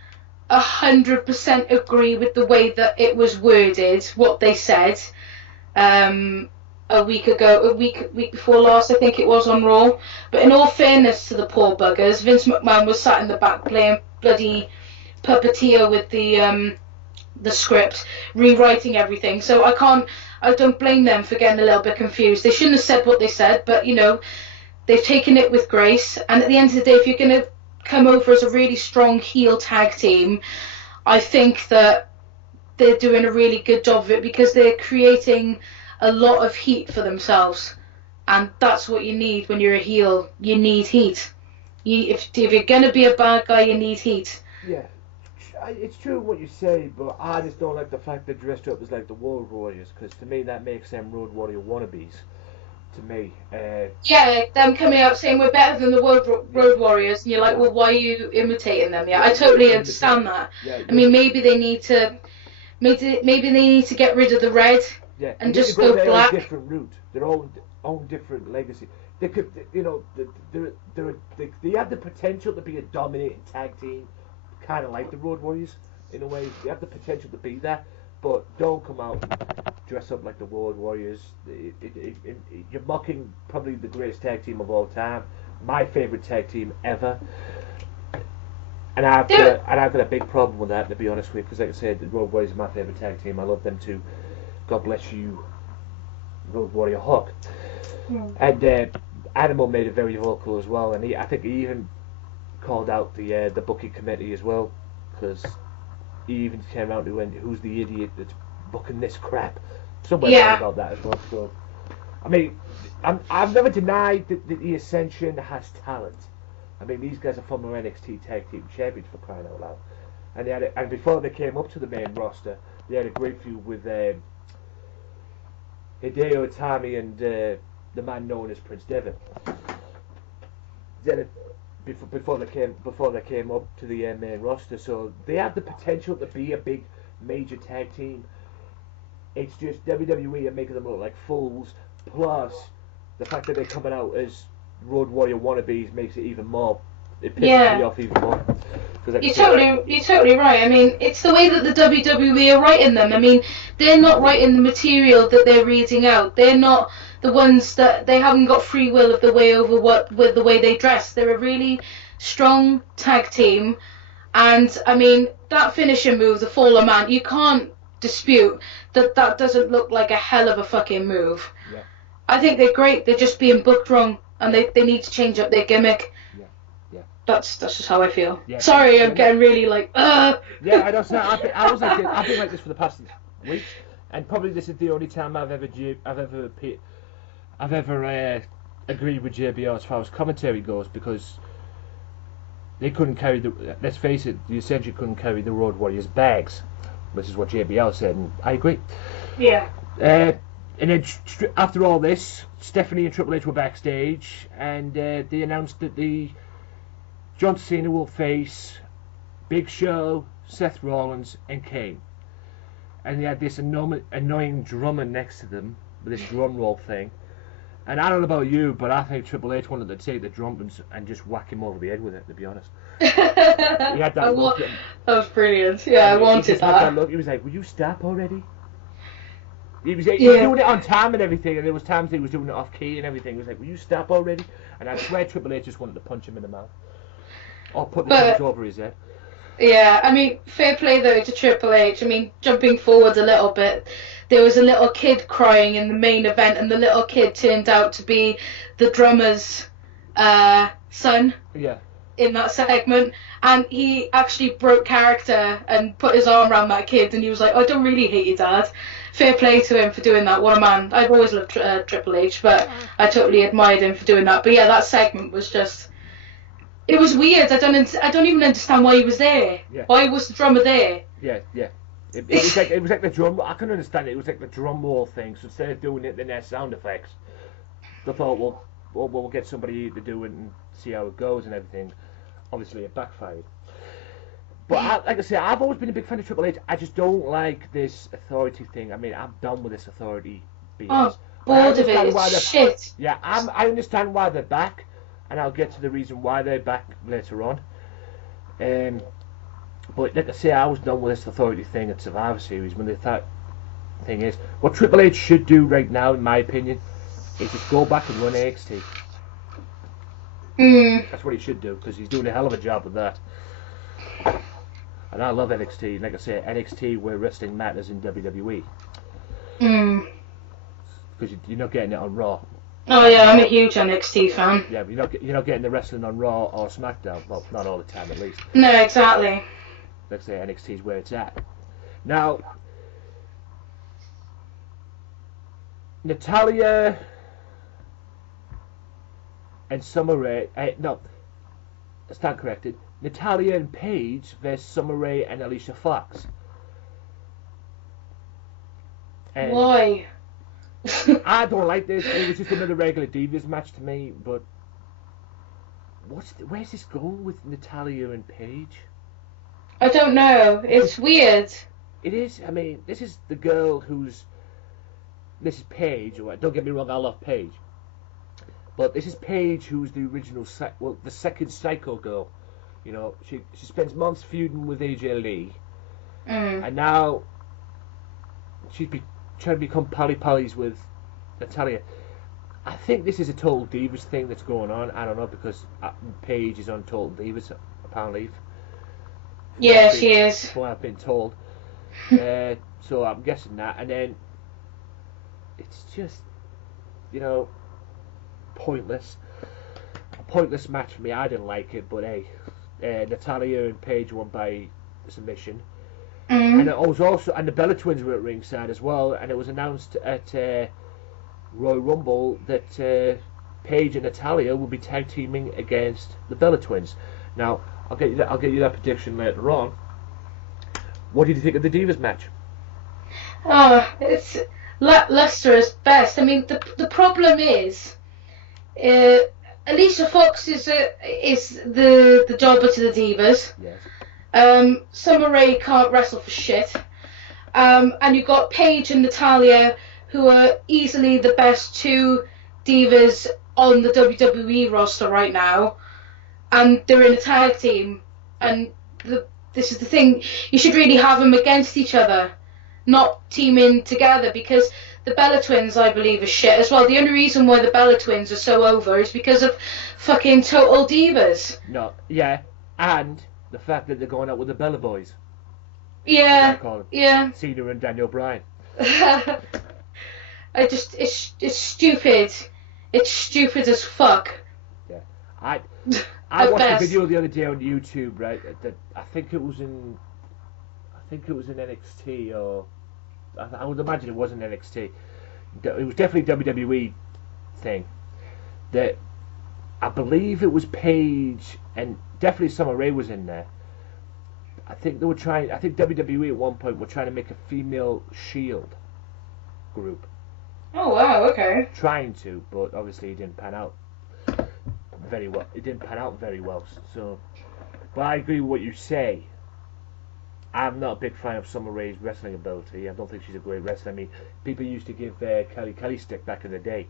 100% agree with the way that it was worded, what they said a week before last, I think it was, on Raw. But in all fairness to the poor buggers, Vince McMahon was sat in the back playing bloody puppeteer with the script, rewriting everything. So I don't blame them for getting a little bit confused. They shouldn't have said what they said, but, you know, they've taken it with grace. And at the end of the day, if you're going to come over as a really strong heel tag team, I think that they're doing a really good job of it, because they're creating a lot of heat for themselves, and that's what you need when you're a heel. You need heat. If you're gonna be a bad guy, you need heat. Yeah, it's true what you say, but I just don't like the fact they're dressed up as like the Road Warriors, because to me that makes them Road Warrior wannabes. To me, yeah, them coming out saying we're better than the Road Warriors, and you're like, well, why are you imitating them? Yeah, I totally understand that. Yeah, I mean, maybe they need to get rid of the red. Yeah, and just go black. Their own different route, their own different legacy. They could, you know, they have the potential to be a dominating tag team, kind of like the Road Warriors in a way. They have the potential to be that, but don't come out and dress up like the Road Warriors. You're mocking probably the greatest tag team of all time, my favorite tag team ever. And I've got a big problem with that, to be honest with you, because like I said, the Road Warriors are my favorite tag team. I love them too. God bless you, Road Warrior Hawk. And Animal made it very vocal as well, and I think he even called out the booking committee as well, because he even came out and went, "Who's the idiot that's booking this crap?" Somebody about that as well. So, I mean, I've never denied that the Ascension has talent. I mean, these guys are former NXT Tag Team Champions, for crying out loud. And and before they came up to the main roster, they had a great feud with Hideo Itami and the man known as Prince Devitt. Before they came up to the main roster, so they have the potential to be a big major tag team. It's just WWE are making them look like fools. Plus, the fact that they're coming out as Road Warrior wannabes makes it even more. It pisses me off even more. You're totally right. I mean, it's the way that the WWE are writing them. I mean, they're not writing the material that they're reading out. They're not the ones that, they haven't got free will of the way over with the way they dress. They're a really strong tag team, and I mean that finishing move, the Fallen Man, you can't dispute that doesn't look like a hell of a fucking move. Yeah. I think they're great. They're just being booked wrong, and they need to change up their gimmick. That's just how I feel. Yeah. Sorry, I'm getting really like, Yeah, I don't know. I've been like this for the past week, and probably this is the only time I've ever agreed with JBR as far as commentary goes, because they couldn't carry the. Let's face it, the Essential couldn't carry the Road Warriors bags. This is what JBL said, and I agree. Yeah. And then after all this, Stephanie and Triple H were backstage, and they announced that the John Cena will face Big Show, Seth Rollins, and Kane. And they had this annoying drummer next to them with this drum roll thing. And I don't know about you, but I think Triple H wanted to take the drums and just whack him over the head with it, to be honest. He had that look. That was brilliant. Yeah, I wanted that. Had that look. He was like, "Will you stop already?" He was doing it on time and everything, and there was times he was doing it off key and everything. He was like, "Will you stop already?" And I swear Triple H just wanted to punch him in the mouth. Or put the drums over his head. Yeah, I mean, fair play though to Triple H. I mean, jumping forwards a little bit, there was a little kid crying in the main event, and the little kid turned out to be the drummer's son. Yeah. In that segment, and he actually broke character and put his arm around that kid, and he was like, "I don't really hate your dad." Fair play to him for doing that. What a man. I've always loved Triple H, but I totally admired him for doing that. But yeah, that segment was just. It was weird. I don't even understand why he was there. Yeah. Why was the drummer there? Yeah. It was like the drum. I couldn't understand it. It was like the drum roll thing. So instead of doing it, then their sound effects. They thought, we'll get somebody to do it and see how it goes and everything. Obviously, it backfired. But like I say, I've always been a big fan of Triple H. I just don't like this authority thing. I mean, I'm done with this authority BS. Oh, bored of it. It's shit. Yeah, I understand why they're back. And I'll get to the reason why they're back later on. But like I say, I was done with this authority thing at Survivor Series when that thing is. What Triple H should do right now, in my opinion, is just go back and run NXT. That's what he should do, because he's doing a hell of a job with that. And I love NXT. Like I say, NXT where wrestling matters in WWE. Because you're not getting it on Raw. Oh yeah, I'm a huge NXT fan. Yeah, but you're not getting the wrestling on Raw or SmackDown. Well, not all the time at least. No, exactly. Let's say NXT is where it's at. Now, Natalya and Summer Rae. No, I stand corrected. Natalya and Paige versus Summer Rae and Alicia Fox. And why? I don't like this. It was just another regular Divas match to me, but where's this going with Natalya and Paige? I don't know. It's weird. It is. I mean, this is the girl who's. This is Paige. Don't get me wrong, I love Paige. But this is Paige who's the original, the second Psycho girl. You know, she spends months feuding with AJ Lee. And now she's trying to become pally-pallies with Natalya. I think this is a Total Divas thing that's going on. I don't know, because Paige is on Total Divas, apparently. Yeah, she is. From what I've been told. So I'm guessing that. And then it's just, pointless. A pointless match for me. I didn't like it, but hey, Natalya and Paige won by submission. And it was also, and the Bella Twins were at ringside as well, and it was announced at Royal Rumble that Paige and Natalya will be tag teaming against the Bella Twins. Now, I'll get you that prediction later on. What did you think of the Divas match? It's lackluster at best. I mean, the problem is, Alicia Fox is the jobber to the Divas. Yes. Summer Rae can't wrestle for shit. And you've got Paige and Natalya, who are easily the best two divas on the WWE roster right now. And they're in a tag team. And this is the thing, you should really have them against each other, not teaming together, because the Bella Twins, I believe, are shit as well. The only reason why the Bella Twins are so over is because of fucking Total Divas. No, yeah, and the fact that they're going out with the Bella Boys. Yeah, yeah. Cena and Daniel Bryan. It's stupid. It's stupid as fuck. Yeah, I watched a video the other day on YouTube, right? That I think it was in NXT, or I would imagine it was in NXT. It was definitely a WWE thing. That I believe it was Paige and definitely Summer Rae was in there. I think WWE at one point were trying to make a female Shield group. Oh wow, okay. Trying to, but obviously it didn't pan out very well. So, but I agree with what you say. I'm not a big fan of Summer Rae's wrestling ability. I don't think she's a great wrestler. I mean, people used to give Kelly stick back in the day.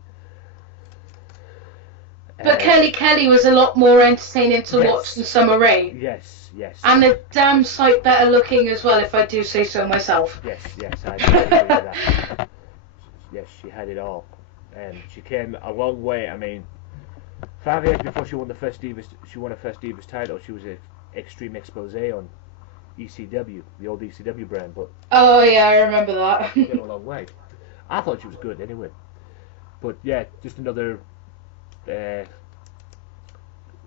But Kelly was a lot more entertaining to watch than Summer Rae. Yes. And a damn sight better looking as well, if I do say so myself. Yes, I agree with that. Yes, she had it all. And she came a long way. I mean, 5 years before she won her first Divas title, she was an Extreme Expose on ECW, the old ECW brand. But oh yeah, I remember that. she came a long way. I thought she was good anyway. But yeah, just another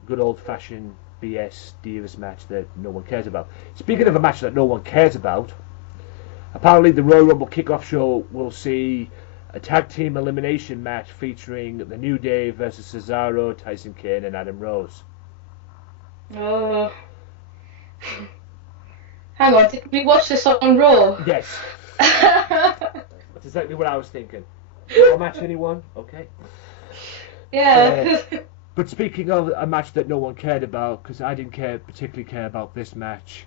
good old-fashioned BS Divas match that no one cares about. Speaking of a match that no one cares about, apparently the Royal Rumble kickoff show will see a tag team elimination match featuring The New Day versus Cesaro, Tyson Kidd, and Adam Rose. Oh. Hang on, did we watch this on Raw? Yes. That's exactly what I was thinking. No match, anyone? Okay. Yeah. But speaking of a match that no one cared about, because I didn't particularly care about this match,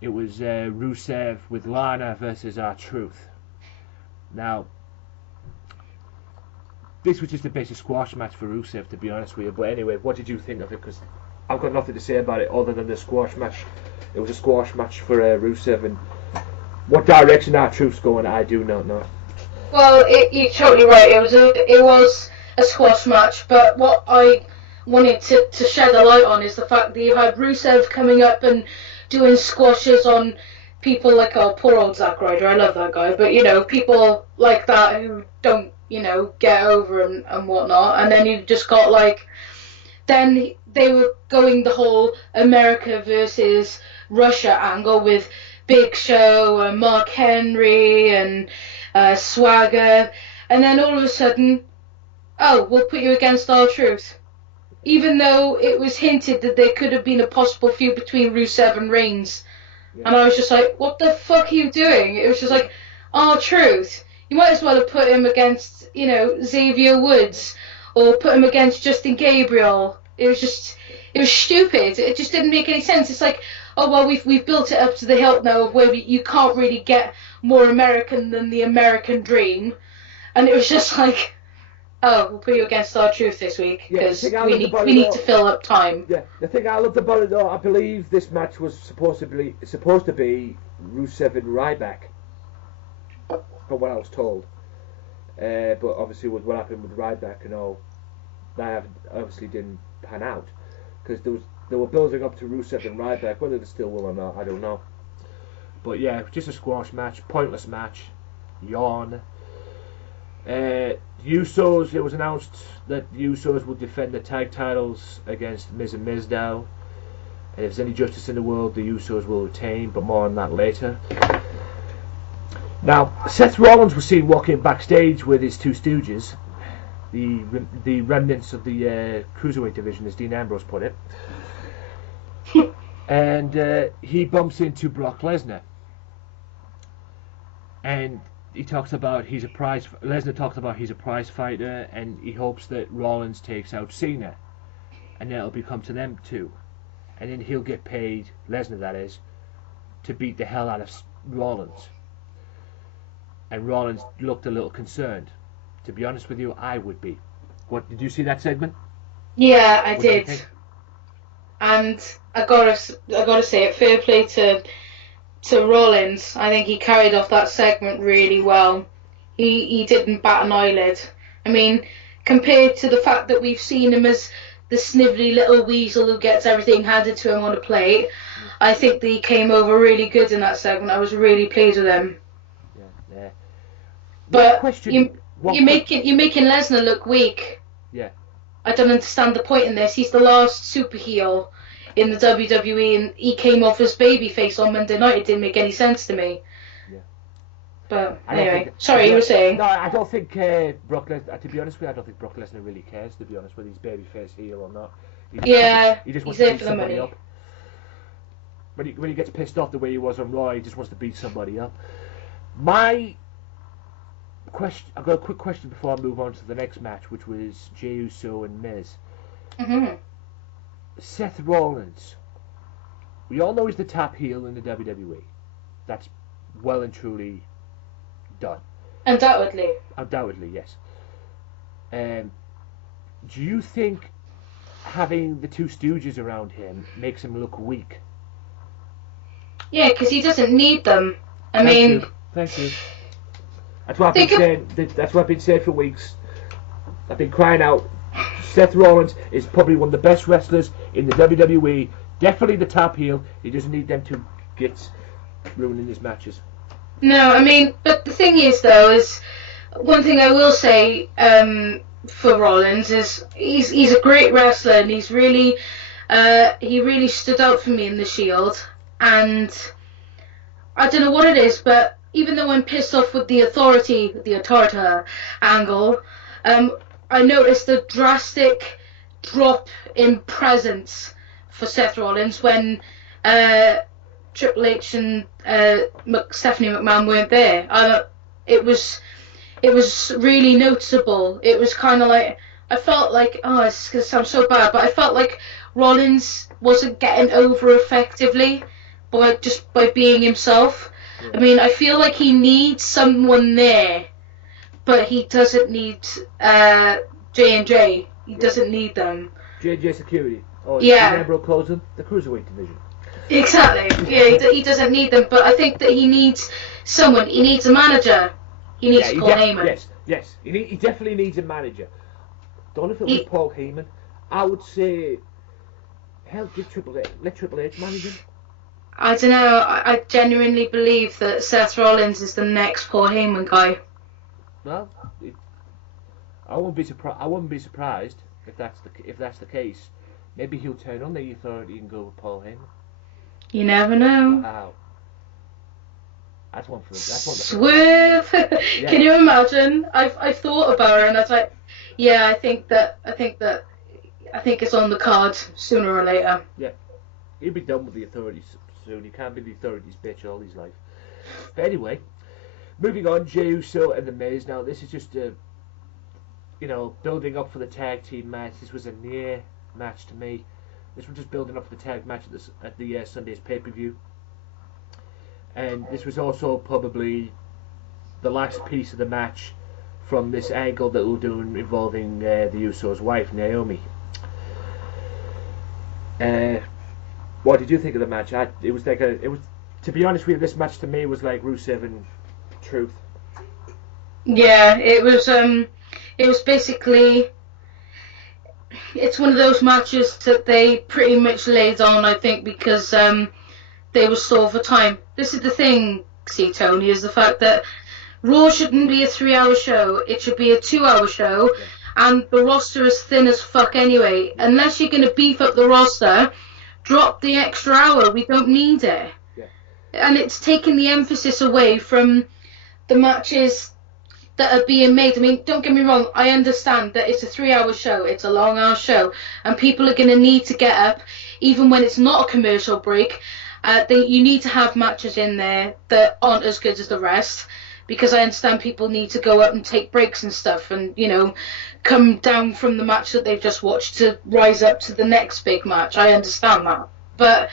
it was Rusev with Lana versus R-Truth. Now, this was just a basic squash match for Rusev, to be honest with you. But anyway, what did you think of it? Because I've got nothing to say about it other than the squash match. It was a squash match for Rusev, and what direction R-Truth's going, I do not know. Well, you're totally right. It was a squash match, but what I wanted to shed a light on is the fact that you had Rusev coming up and doing squashes on people like, oh, poor old Zack Ryder, I love that guy, but, you know, people like that who don't, you know, get over and whatnot, and then you just got, like, then they were going the whole America versus Russia angle with Big Show and Mark Henry and Swagger, and then all of a sudden, oh, we'll put you against R-Truth. Even though it was hinted that there could have been a possible feud between Rusev and Reigns. Yeah. And I was just like, what the fuck are you doing? It was just like, R-Truth. You might as well have put him against, you know, Xavier Woods, or put him against Justin Gabriel. It was stupid. It just didn't make any sense. It's like, oh, well, we've built it up to the hilt now of where you can't really get more American than the American dream. And it was just like, oh, we'll put you against R-Truth this week because we need to fill up time. Yeah, the thing I loved about it though, I believe this match was supposed to be Rusev and Ryback, from what I was told. But obviously, with what happened with Ryback and all, that obviously didn't pan out because they were building up to Rusev and Ryback. Whether they still will or not, I don't know. But yeah, just a squash match, pointless match, yawn. Usos, it was announced that the Usos will defend the tag titles against Miz and Mizdow. And if there's any justice in the world, the Usos will retain, but more on that later. Now, Seth Rollins was seen walking backstage with his two stooges, the remnants of the Cruiserweight division, as Dean Ambrose put it. And he bumps into Brock Lesnar. And Lesnar talks about he's a prize fighter, and he hopes that Rollins takes out Cena, and then it'll become to them two, and then he'll get paid, Lesnar that is, to beat the hell out of Rollins. And Rollins looked a little concerned. To be honest with you, I would be. What, did you see that segment? Yeah, I did. And I gotta say it, fair play to Rollins. I think he carried off that segment really well. He didn't bat an eyelid. I mean, compared to the fact that we've seen him as the snivelly little weasel who gets everything handed to him on a plate, I think that he came over really good in that segment. I was really pleased with him. Yeah. But you're making Lesnar look weak. Yeah. I don't understand the point in this. He's the last super heel in the WWE, and he came off as babyface on Monday night. It didn't make any sense to me. Yeah. But anyway, sorry, you were saying. No, I don't think Brock Lesnar. To be honest with you, I don't think Brock Lesnar really cares. To be honest, whether he's babyface, heel or not, Yeah, He just wants he's to there beat for the somebody money. up. When he gets pissed off the way he was on Raw, he just wants to beat somebody up. My question, I've got a quick question before I move on to the next match, which was Jey Uso and Miz. Mhm. Seth Rollins. We all know he's the top heel in the WWE. That's well and truly done. Undoubtedly. Undoubtedly, yes. Do you think having the two Stooges around him makes him look weak? Yeah, because he doesn't need them. Thank you. That's what I've been saying. That's what I've been saying for weeks. I've been crying out. Seth Rollins is probably one of the best wrestlers in the WWE. Definitely the top heel. He doesn't need them two gits ruining his matches. No, but the thing is, though, is one thing I will say for Rollins is he's a great wrestler, and he's really he really stood out for me in the Shield. And I don't know what it is, but even though I'm pissed off with the authority angle, I noticed a drastic drop in presence for Seth Rollins when Triple H and Stephanie McMahon weren't there. It was really noticeable. It was kind of like, I felt like, oh, it's going to sound so bad, but I felt like Rollins wasn't getting over effectively by being himself. Yeah. I feel like he needs someone there, but he doesn't need J&J. He doesn't need them. J&J Security. Oh, yeah. Remember closing the Cruiserweight division. Exactly. Yeah, he doesn't need them, but I think that he needs someone. He needs a manager. He needs Paul Heyman. Yes. He definitely needs a manager. Don't know if it was Paul Heyman. I would say, hell, let Triple H manage him. I don't know. I genuinely believe that Seth Rollins is the next Paul Heyman guy. Well, I wouldn't be surprised if that's the case. Maybe he'll turn on the authority and go with Paul Heyman. You never know. Wow. That's one for Swerve. Yeah. Can you imagine? I've thought about it, and I was like, yeah, I think it's on the card sooner or later. Yeah, he'll be done with the authorities soon. He can't be the authorities' bitch all his life. But anyway, moving on, Jey Uso and The Miz. Now this is just building up for the tag team match. This was a near match to me. This was just building up for the tag match at the Sunday's pay-per-view. And this was also probably the last piece of the match from this angle that we're doing involving the Usos' wife, Naomi. What did you think of the match? To be honest with you, this match to me was like Rusev and Truth. Yeah, it was basically, it's one of those matches that they pretty much laid on, I think, because they were stalled for time. This is the thing, see, Tony, is the fact that Raw shouldn't be a 3-hour show. It should be a 2-hour show, yeah. And the roster is thin as fuck anyway. Unless you're going to beef up the roster, drop the extra hour. We don't need it. Yeah. And it's taking the emphasis away from the matches that are being made. Don't get me wrong, I understand that it's a 3-hour show, it's a long-hour show, and people are going to need to get up, even when it's not a commercial break. You need to have matches in there that aren't as good as the rest, because I understand people need to go up and take breaks and stuff, and come down from the match that they've just watched to rise up to the next big match. I understand that, but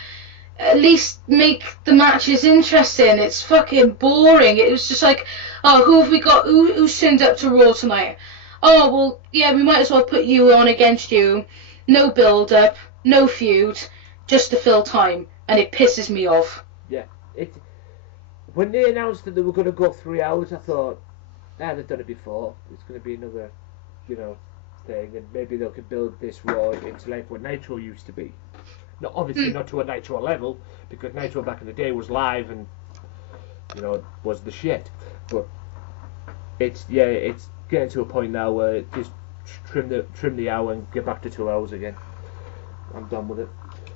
at least make the matches interesting. It's fucking boring. It was just like, oh, who have we got? Who's turned up to Raw tonight? Oh, well, yeah, we might as well put you on against you. No build up, no feud, just to fill time. And it pisses me off. Yeah. When they announced that they were going to go 3 hours, I thought, they've done it before. It's going to be another, thing, and maybe they could build this Raw into like what Nitro used to be. Not obviously not to a Nitro level, because Nitro back in the day was live and was the shit. But it's getting to a point now where just trim the hour and get back to 2 hours again. I'm done with it.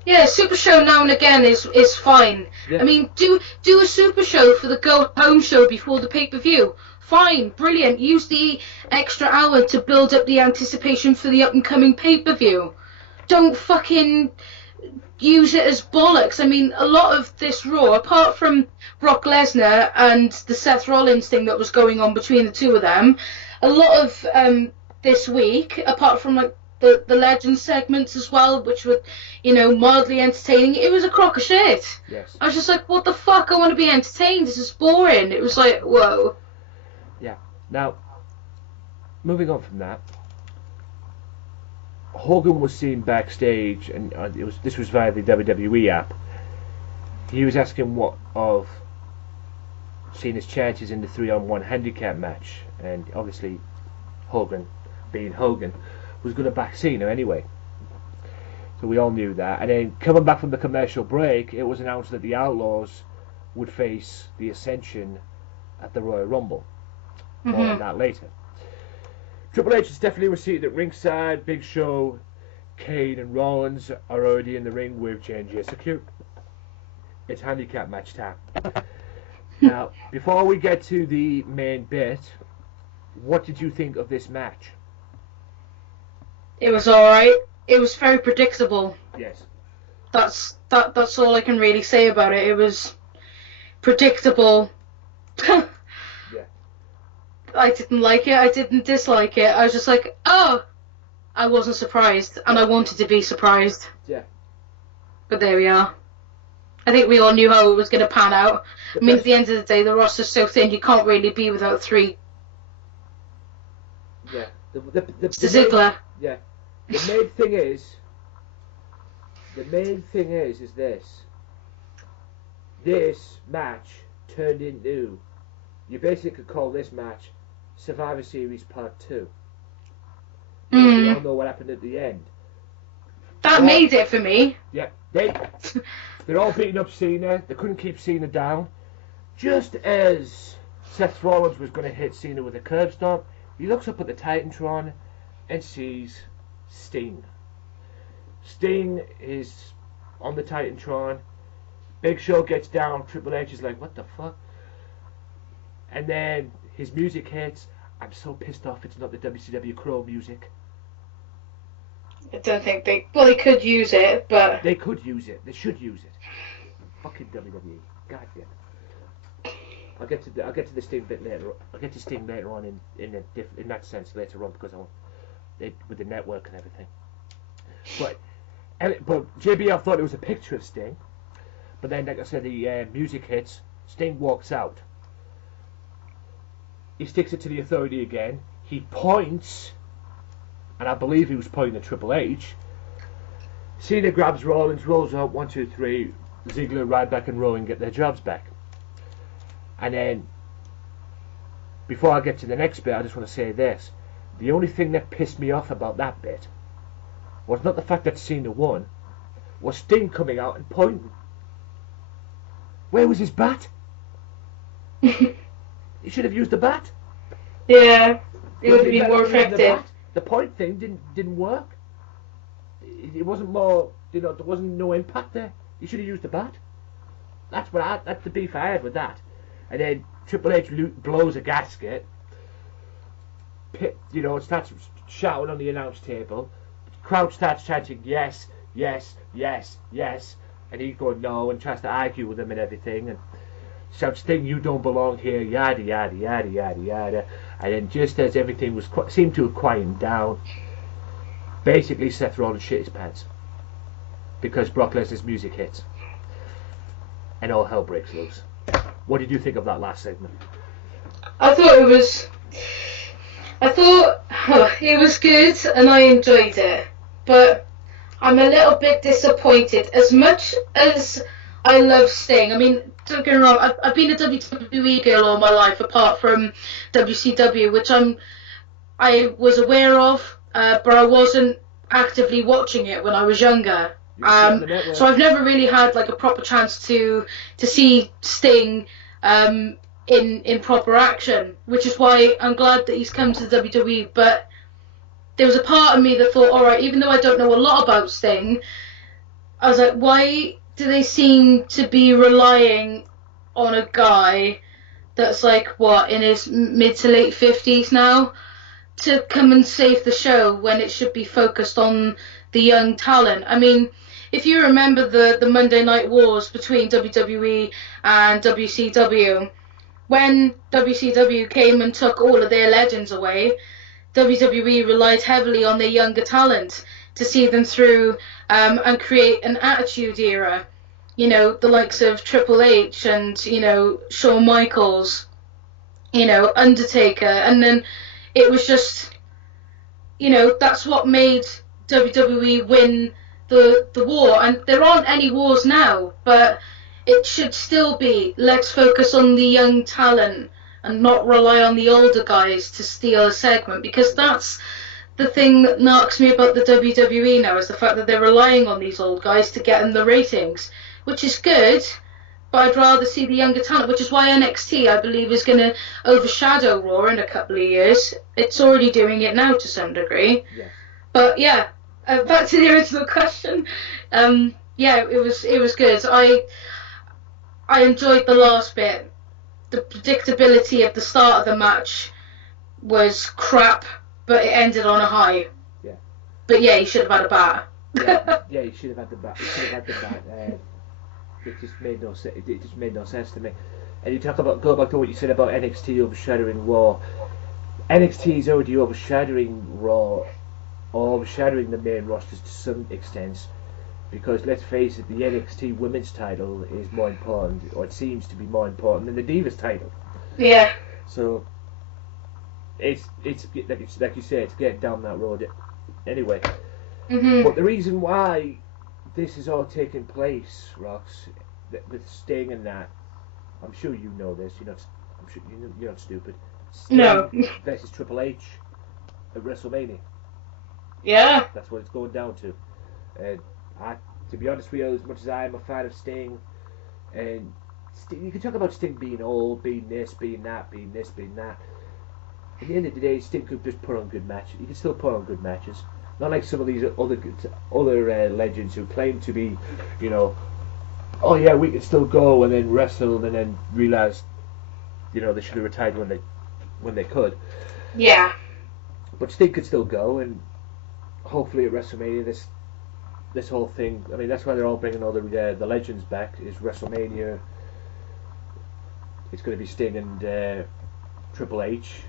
Yeah, Super Show now and again is fine. Yeah. Do a Super Show for the go home show before the pay-per-view. Fine, brilliant. Use the extra hour to build up the anticipation for the up and coming pay-per-view. don't fucking use it as bollocks. I mean, a lot of this Raw, apart from Brock Lesnar and the Seth Rollins thing that was going on between the two of them, a lot of this week, apart from like the Legends segments as well, which were, mildly entertaining, it was a crock of shit. Yes. I was just like, what the fuck? I want to be entertained. This is boring. It was like, whoa. Yeah. Now, moving on from that, Hogan was seen backstage, and this was via the WWE app. He was asking what of seeing his chances in the 3-on-1 handicap match, and obviously Hogan, being Hogan, was going to back Cena anyway. So we all knew that. And then coming back from the commercial break, it was announced that the Outlaws would face the Ascension at the Royal Rumble. More on that later. Triple H is definitely seated at ringside. Big Show, Kane and Rollins are already in the ring with J&J Secure. It's handicap match time. Now, before we get to the main bit, what did you think of this match? It was alright. It was very predictable. Yes. That's all I can really say about it. It was predictable. Yeah. I didn't like it. I didn't dislike it. I was just like, oh, I wasn't surprised, and I wanted to be surprised. Yeah. But there we are. I think we all knew how it was going to pan out. I mean, at the end of the day, the roster's so thin, you can't really be without three. Yeah. Ziggler. Yeah. The main thing is this. This match turned into, you basically could call this match Survivor Series Part 2. We all know what happened at the end. That made it for me. Yeah. They're all beating up Cena. They couldn't keep Cena down. Just as Seth Rollins was going to hit Cena with a curb stomp, he looks up at the Titantron and sees Sting. Sting is on the Titantron. Big Show gets down. Triple H is like, what the fuck? And then his music hits. I'm so pissed off it's not the WCW Crow music. I don't think they could use it, but... They could use it. They should use it. Fucking WWE. God damn it. I'll get to the Sting bit later. I'll get to Sting later on in that sense later on, because with the network and everything. But JBL thought it was a picture of Sting. But then, like I said, the music hits. Sting walks out. He sticks it to the Authority again. He points, and I believe he was pointing at Triple H. Cena grabs Rollins, rolls up, 1, 2, 3. Ziggler, Ryback, and Rowan get their jobs back. And then, before I get to the next bit, I just want to say this. The only thing that pissed me off about that bit was not the fact that Cena won, was Sting coming out and pointing. Where was his bat? He should have used the bat. Yeah, it would have been more effective. The point thing didn't work. It wasn't more, there wasn't no impact there. He should have used the bat. That's the beef I had with that. And then Triple H blows a gasket. Starts shouting on the announce table. Crowd starts chanting yes, yes, yes, yes, and he's going no and tries to argue with him and everything and shouts, Sting, you don't belong here, yada yada yada yada yada. And then just as everything seemed to have quieted down, basically Seth Rollins shit his pants because Brock Lesnar's music hits and all hell breaks loose. What did you think of that last segment? I thought it was good and I enjoyed it, but I'm a little bit disappointed. As much as I love Sting, I mean, don't get me wrong, I've been a WWE girl all my life, apart from WCW, which I was aware of, but I wasn't actively watching it when I was younger. So I've never really had like a proper chance to see Sting in proper action, which is why I'm glad that he's come to the WWE. But there was a part of me that thought, alright, even though I don't know a lot about Sting, I was like, why do they seem to be relying on a guy that's like, what, in his mid to late 50s now, to come and save the show when it should be focused on the young talent. I mean, if you remember the Monday Night Wars between WWE and WCW, when WCW came and took all of their legends away, WWE relied heavily on their younger talent to see them through and create an attitude era. You know, the likes of Triple H and, you know, Shawn Michaels, you know, Undertaker, and then it was just, you know, that's what made WWE win the war. And there aren't any wars now, but it should still be, let's focus on the young talent and not rely on the older guys to steal a segment, because that's the thing that knocks me about the WWE now, is the fact that they're relying on these old guys to get them the ratings, which is good, but I'd rather see the younger talent, which is why NXT, I believe, is going to overshadow Raw in a couple of years. It's already doing it now to some degree. Yes. But yeah, back to the original question. Yeah, it was good. I enjoyed the last bit. The predictability of the start of the match was crap, but it ended on a high. Yeah. But yeah, he should have had a bat. Yeah, he should have had the bat. It just made no sense. It just made no sense to me. And you talk about, go back to what you said about NXT overshadowing Raw. NXT is already overshadowing Raw, or overshadowing the main rosters to some extent, because let's face it, the NXT Women's title is more important, or it seems to be more important than the Divas title. Yeah. So it's like you say, it's getting down that road anyway. Mhm. But the reason why this is all taking place, Rox, with Sting and that, I'm sure you know this. I'm sure you're not stupid. Sting No. versus Triple H at WrestleMania. Yeah. That's what it's going down to. And to be honest with you, as much as I am a fan of Sting, and Sting, you can talk about Sting being old, being this, being that, being this, being that. At the end of the day, Sting could just put on good matches. He can still put on good matches. Not like some of these other legends who claim to be, you know, oh yeah, we can still go, and then wrestle, and then realize, you know, they should have retired when they could. Yeah. But Sting could still go, and hopefully at WrestleMania, this whole thing. I mean, that's why they're all bringing all the legends back. Is WrestleMania? It's going to be Sting and Triple H.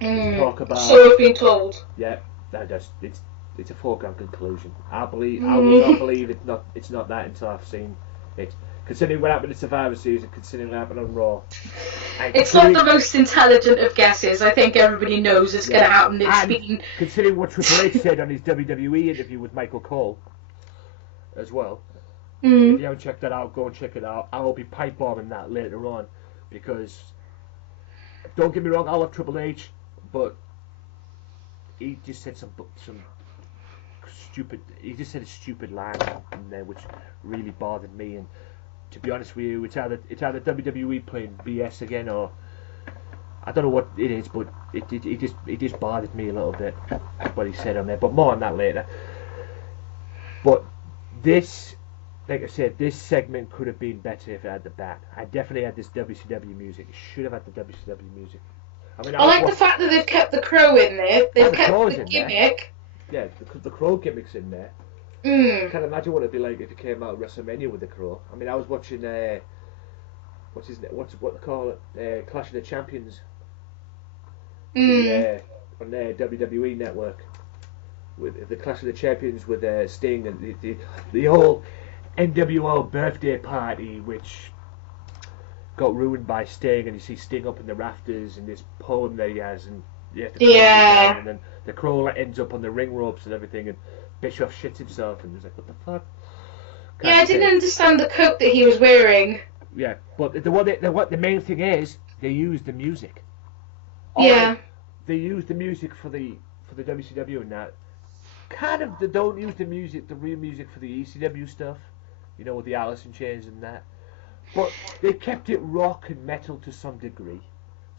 Talk about. So I've been told. Yeah. It's a foregone conclusion. I will not believe it's not that until I've seen it. Considering what happened in Survivor Series and considering what happened on Raw. It's not the most intelligent of guesses. I think everybody knows it's going to happen. Considering what Triple H said on his WWE interview with Michael Cole as well. If you haven't checked that out, go and check it out. I will be pipe bombing that later on, because don't get me wrong, I love Triple H, but he just said some stupid. He just said a stupid line in there, which really bothered me. And to be honest with you, it's either WWE playing BS again, or I don't know what it is, but it just bothered me a little bit what he said on there. But more on that later. But this, like I said, this segment could have been better if it had the bat. I definitely had this WCW music. It should have had the WCW music. I mean, I like the fact that they've kept the crow in there. They've kept the gimmick. Yeah, the crow gimmick's in there. I can't imagine what it'd be like if it came out at WrestleMania with the crow. I mean, I was watching what they call it, Clash of the Champions. On their WWE network, with the Clash of the Champions with Sting and the whole NWO birthday party, which got ruined by Sting, and you see Sting up in the rafters and this poem that he has, and you have to down, and then the crow ends up on the ring ropes and everything, and Bischoff shits himself, and he's like, what the fuck? I didn't understand the coat that he was wearing. Yeah, but the main thing is, they use the music. They use the music for the WCW and that. Kind of, they don't use the real music for the ECW stuff, you know, with the Alice in Chains and that. But they kept it rock and metal to some degree.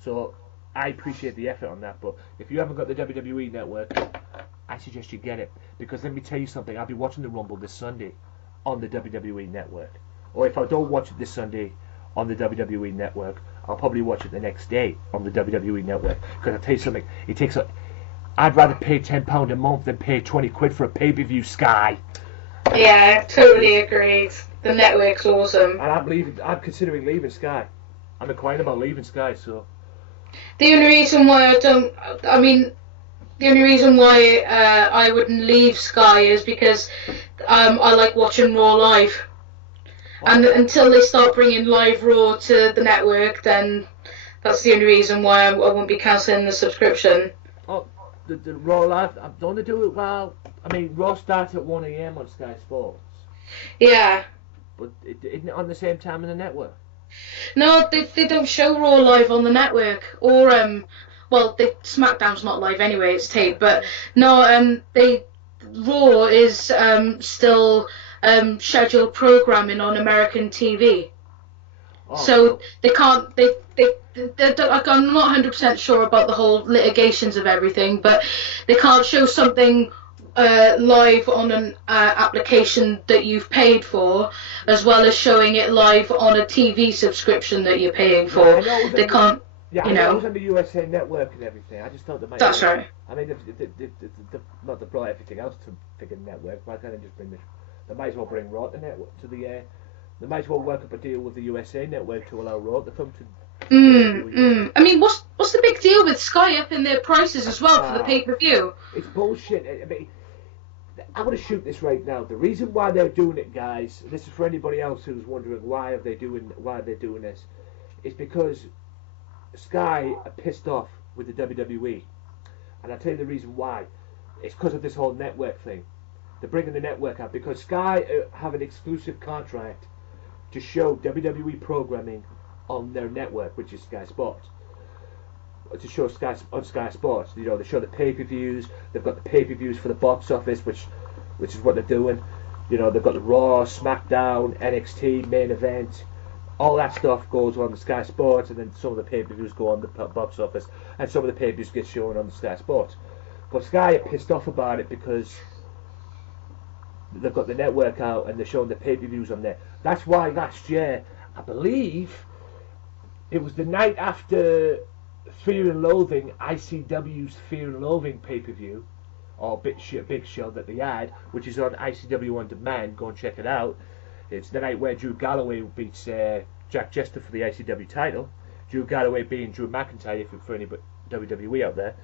So I appreciate the effort on that. But if you haven't got the WWE network, I suggest you get it. Because let me tell you something, I'll be watching the Rumble this Sunday on the WWE network. Or if I don't watch it this Sunday on the WWE network, I'll probably watch it the next day on the WWE network. Because I'll tell you something, I'd rather pay £10 a month than pay 20 quid for a pay-per-view Sky. Yeah, totally agreed. The network's awesome. And I'm considering leaving Sky. I'm inquiring about leaving Sky, so. The only reason why the only reason why I wouldn't leave Sky is because I like watching Raw live. And until they start bringing live Raw to the network, then that's the only reason why I won't be cancelling the subscription. Oh, the Raw live, don't they do it well? I mean, Raw starts at 1 a.m. on Sky Sports. Yeah. But isn't it on the same time in the network? No, they don't show Raw live on the network. Or, Smackdown's not live anyway, it's taped. But, no, Raw is still scheduled programming on American TV. Oh, so they can't, I'm not 100% sure about the whole litigations of everything, but they can't show something live on an application that you've paid for, as well as showing it live on a TV subscription that you're paying for. Yeah, they can't, yeah, you know. It was on the USA Network and everything. I just thought they might. That's right. I mean, not to brought everything else to freaking network. Why can't they just bring they might as well bring Raw to network to the. They might as well work up a deal with the USA Network to allow Raw to come to. I mean, what's the big deal with Sky upping their prices as well for the pay-per-view? It's bullshit. I mean, I'm going to shoot this right now. The reason why they're doing it, guys, this is for anybody else who's wondering why they're doing this, is because Sky are pissed off with the WWE, and I'll tell you the reason why. It's because of this whole network thing. They're bringing the network out because Sky have an exclusive contract to show WWE programming on their network, which is Sky Sports. To show Sky Sports, you know, they show the pay-per-views. They've got the pay-per-views for the box office, which is what they're doing. You know, they've got the Raw, Smackdown, NXT, main event. All that stuff goes on the Sky Sports, and then some of the pay-per-views go on the box office, and some of the pay-per-views get shown on the Sky Sports. But Sky are pissed off about it because they've got the network out and they're showing the pay-per-views on there. That's why last year, I believe, it was the night after Fear and Loathing, ICW's Fear and Loathing pay-per-view, or big show that they had, which is on ICW On Demand. Go and check it out. It's the night where Drew Galloway beats Jack Jester for the ICW title. Drew Galloway being Drew McIntyre, for any WWE out there.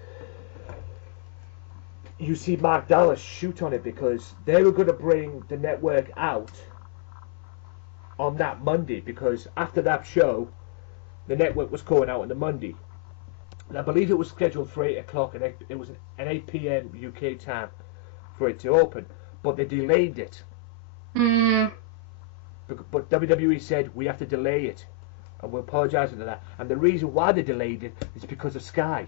You see Mark Dallas shoot on it because they were going to bring the network out on that Monday, because after that show, the network was going out on the Monday. And I believe it was scheduled for 8 o'clock, and it was an 8 p.m. UK time for it to open. But they delayed it. But WWE said, we have to delay it. And we're apologising for that. And the reason why they delayed it is because of Sky.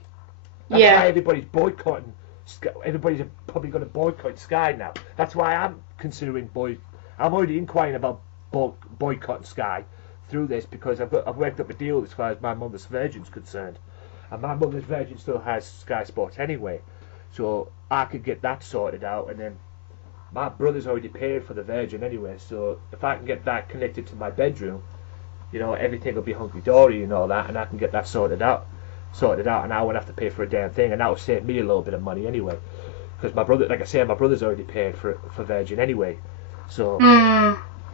That's why everybody's boycotting. Everybody's probably going to boycott Sky now. That's why I'm considering I'm already inquiring about boycotting Sky through this, because I've worked up a deal as far as my Mother's Virgin's concerned. And my Mother's Virgin still has Sky Sports anyway. So I could get that sorted out, and then my brother's already paid for the Virgin anyway, so if I can get that connected to my bedroom, you know, everything will be hunky-dory and all that, and I can get that sorted out, and I won't have to pay for a damn thing, and that will save me a little bit of money anyway, because my brother, like I say, my brother's already paid for Virgin anyway, so...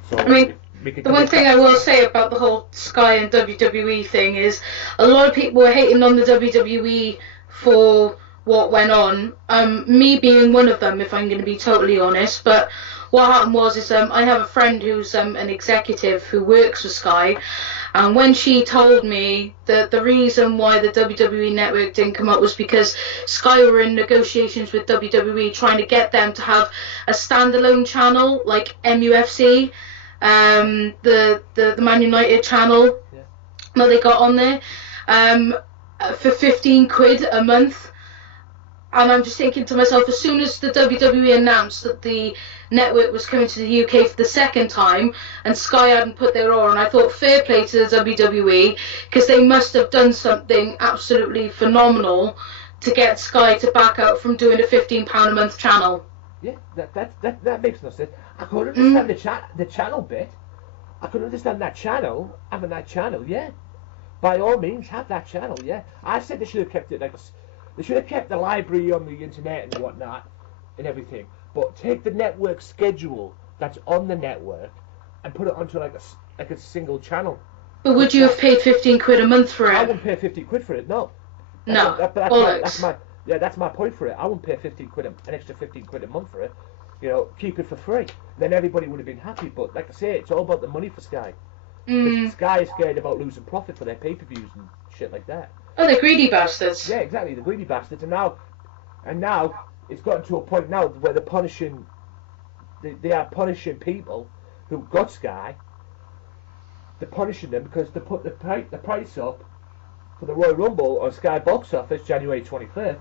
So I mean, the one thing I will say about the whole Sky and WWE thing is a lot of people were hating on the WWE for what went on, me being one of them, if I'm going to be totally honest. But what happened was I have a friend who's an executive who works for Sky, and when she told me that the reason why the WWE network didn't come up was because Sky were in negotiations with WWE trying to get them to have a standalone channel like MUFC, the Man United channel that they got on there, for 15 quid a month. And I'm just thinking to myself, as soon as the WWE announced that the network was coming to the UK for the second time, and Sky hadn't put their oar on, I thought fair play to the WWE, because they must have done something absolutely phenomenal to get Sky to back out from doing a £15 a month channel. Yeah, that makes no sense. I could understand the channel bit. I could understand that channel, having that channel, yeah. By all means, have that channel, yeah. I said they should have kept it like They should have kept the library on the internet and whatnot and everything. But take the network schedule that's on the network and put it onto like a single channel. But would you have paid 15 quid a month for it? I wouldn't pay 15 quid for it. No. No. That's my point for it. I wouldn't pay an extra 15 quid a month for it. You know, keep it for free. Then everybody would have been happy. But like I say, it's all about the money for Sky. Sky is scared about losing profit for their pay-per-views and shit like that. Oh, they're greedy bastards. Yeah, exactly. The greedy bastards. And now it's gotten to a point now where they're punishing. They are punishing people who got Sky. They're punishing them because they put the price up for the Royal Rumble on Sky Box Office January 25th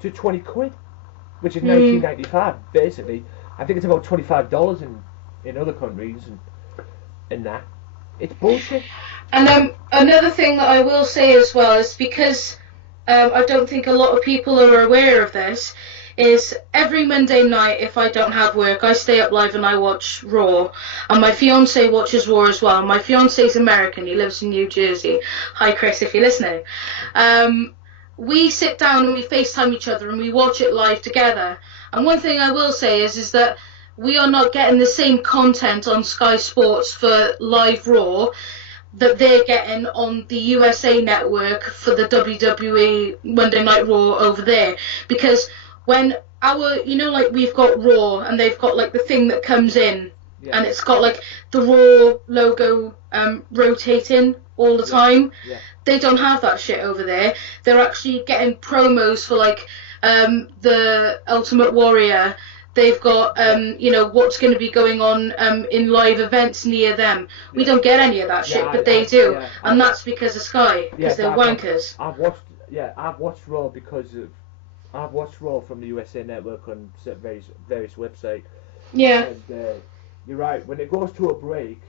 to 20 quid, which is 19.95 basically. I think it's about $25 in other countries and that. It's bullshit. And another thing that I will say as well is because I don't think a lot of people are aware of this, is every Monday night, if I don't have work, I stay up live and I watch Raw. And my fiance watches Raw as well. My fiance's American. He lives in New Jersey. Hi, Chris, if you're listening. We sit down and we FaceTime each other and we watch it live together. And one thing I will say is that we are not getting the same content on Sky Sports for live Raw that they're getting on the USA Network for the WWE Monday Night Raw over there. Because when like we've got Raw and they've got like the thing that comes in and it's got like the Raw logo rotating all the time. Yeah. They don't have that shit over there. They're actually getting promos for like the Ultimate Warrior. They've got what's going to be going on in live events near them. We don't get any of that shit, but they do, and that's because of Sky, because they're wankers. I've watched Raw I've watched Raw from the USA Network on various websites. Yeah. And you're right. When it goes to a break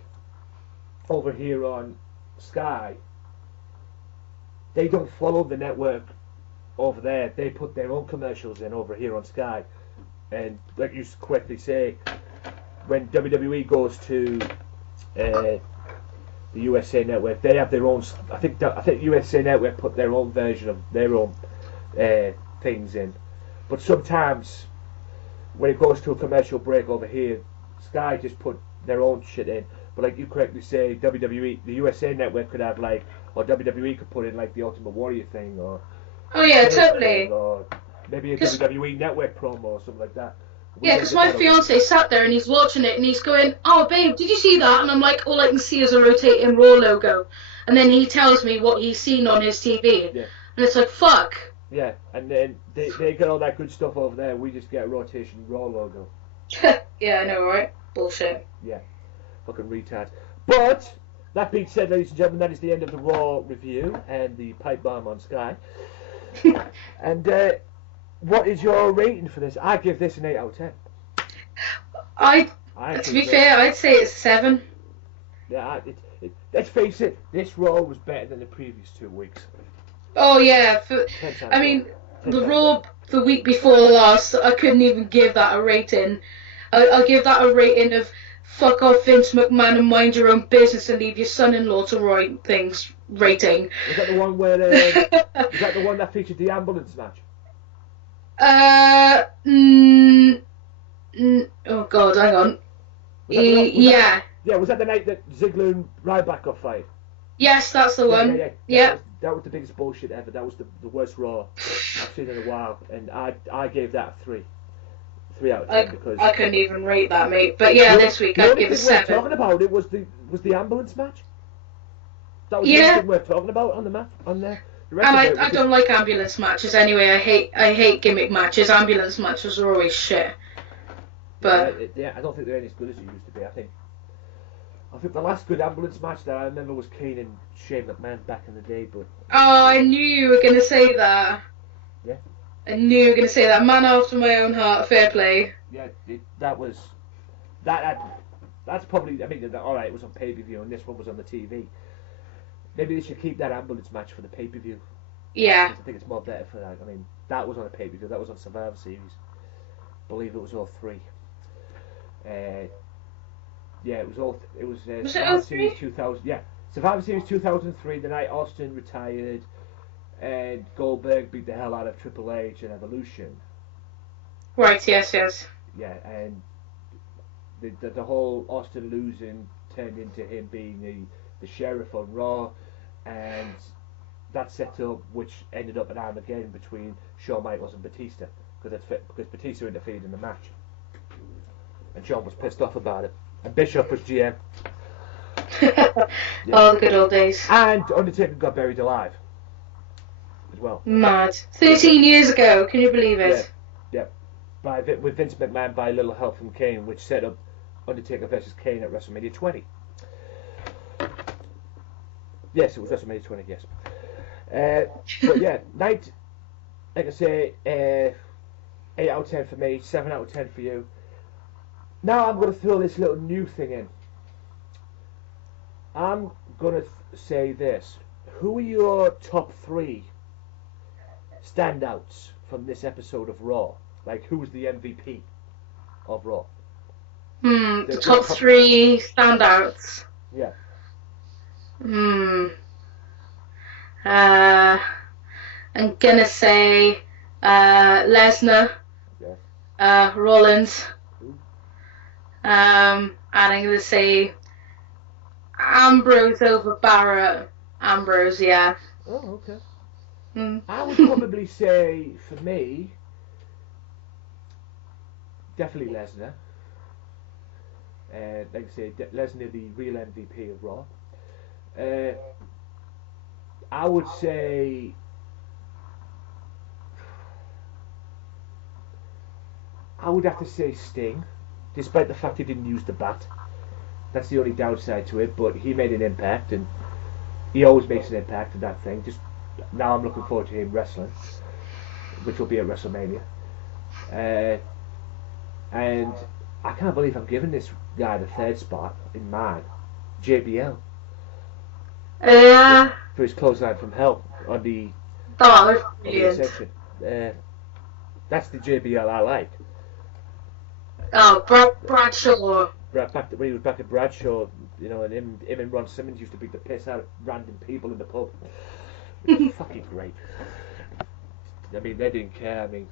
over here on Sky, they don't follow the network over there. They put their own commercials in over here on Sky. And like you correctly say, when WWE goes to the USA Network, they have their own. I think USA Network put their own version of their own things in. But sometimes when it goes to a commercial break over here, Sky just put their own shit in. But like you correctly say, WWE, the USA Network could have like, or WWE could put in like the Ultimate Warrior thing, or oh yeah, totally, or maybe a WWE Network promo or something like that. Yeah, because my fiance sat there and he's watching it and he's going, "Oh babe, did you see that?" And I'm like, all I can see is a rotating Raw logo, and then he tells me what he's seen on his TV, and it's like, fuck. Yeah, and then they get all that good stuff over there. We just get a rotation Raw logo. Yeah, I know, right? Bullshit. Yeah, fucking retards. But that being said, ladies and gentlemen, that is the end of the Raw review and the pipe bomb on Sky. And what is your rating for this? I give this an 8 out of 10. To be fair, I'd say it's 7. Yeah, let's face it, this Raw was better than the previous 2 weeks. Oh yeah, the Raw the week before last, I couldn't even give that a rating. I'll give that a rating of fuck off Vince McMahon and mind your own business and leave your son-in-law to write things rating. Was that the one where was that the one that featured the ambulance match? Oh god, hang on. Was that the night that Ziggler and Ryback got fired? Yes, that's the one. Yeah. That was the biggest bullshit ever. That was the worst Raw I've seen in a while, and I gave that a 3. 3 out of 10 because I couldn't even rate that, mate. But yeah, this week I'd give it 7. Talking about it was the ambulance match. That was the only thing we're talking about on the match on there. And I don't like ambulance matches anyway. I hate gimmick matches. Ambulance matches are always shit. But I don't think they're any as good as they used to be. I think the last good ambulance match that I remember was Kane and Shane McMahon back in the day. But I knew you were gonna say that. Yeah. I knew you were gonna say that. Man after my own heart. Fair play. Yeah, that's probably. I mean, all right, it was on pay-per-view, and this one was on the TV. Maybe they should keep that ambulance match for the pay-per-view. Yeah. I think it's more better for that. I mean, that was on a pay-per-view. That was on Survivor Series. I believe it was all 3. Yeah, it was all. It was Survivor Series 2000. Yeah, Survivor Series 2003. The night Austin retired. and Goldberg beat the hell out of Triple H in Evolution. Right, yes. Yeah, and the whole Austin losing turned into him being the sheriff on Raw, and that set up which ended up an Armageddon between Shawn Michaels and Batista because Batista interfered in the match, and Shawn was pissed off about it, and Bishop was GM. Yeah. Oh, the good old days. And Undertaker got buried alive as well. Mad. 13 years ago, can you believe it? Yeah. With Vince McMahon by a little help from Kane, which set up Undertaker versus Kane at WrestleMania 20. Yes, it was WrestleMania 20, yes. But yeah, night, like I say, 8 out of 10 for me, 7 out of 10 for you. Now I'm going to throw this little new thing in. I'm going to say this. Who are your top 3 standouts from this episode of Raw? Like, who was the MVP of Raw? The top 3 standouts. Yeah. I'm gonna say Lesnar, Rollins, and I'm gonna say Ambrose over Barrett. Ambrose, yeah. Oh, okay. I would probably say, for me, definitely Lesnar. Like I say, Lesnar, the real MVP of Raw. I would say I would have to say Sting, despite the fact he didn't use the bat. That's the only downside to it, but he made an impact, and he always makes an impact in that thing. Just now I'm looking forward to him wrestling, which will be at WrestleMania. And I can't believe I'm giving this guy the 3rd spot in mine, JBL. For his clothesline from hell on the Ascension. That's the JBL I like. Oh, Bradshaw. When he was back at Bradshaw, you know, and him and Ron Simmons used to beat the piss out of random people in the pub. Fucking great. I mean, they didn't care. I mean,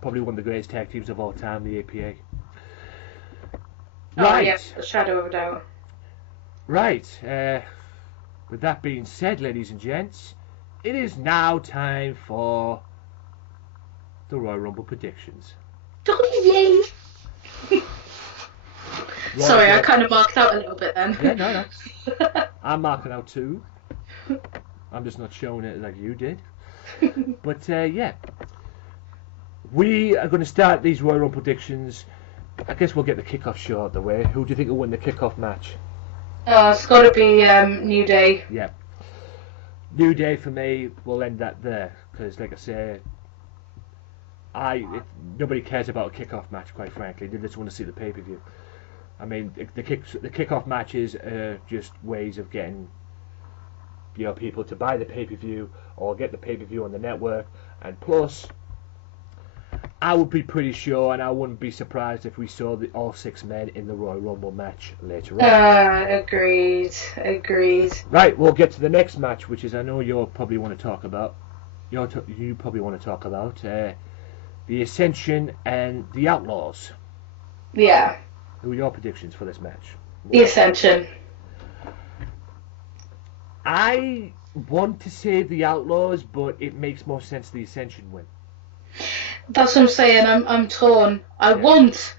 probably one of the greatest tag teams of all time, the APA. Oh, right. Yes, a shadow of a doubt. Right. With that being said, ladies and gents, it is now time for the Royal Rumble predictions. Yay! Sorry, I kind of marked out a little bit then. Yeah, no. I'm marking out too. I'm just not showing it like you did. But yeah, we are going to start these Royal Rumble predictions. I guess we'll get the kickoff show out of the way. Who do you think will win the kickoff match? It's got to be New Day. Yeah. New Day for me. We'll end that there because, like I say, nobody cares about a kickoff match. Quite frankly, they just want to see the pay-per-view. I mean, the kickoff matches are just ways of getting people to buy the pay-per-view or get the pay-per-view on the network. And plus, I would be pretty sure, and I wouldn't be surprised if we saw all 6 men in the Royal Rumble match later on. Agreed. Right, we'll get to the next match, which is I know you'll probably want to talk about. You probably want to talk about the Ascension and the Outlaws. Yeah. Who are your predictions for this match? The Ascension. I want to say the Outlaws, but it makes more sense the Ascension win. That's what I'm saying. I'm torn. I want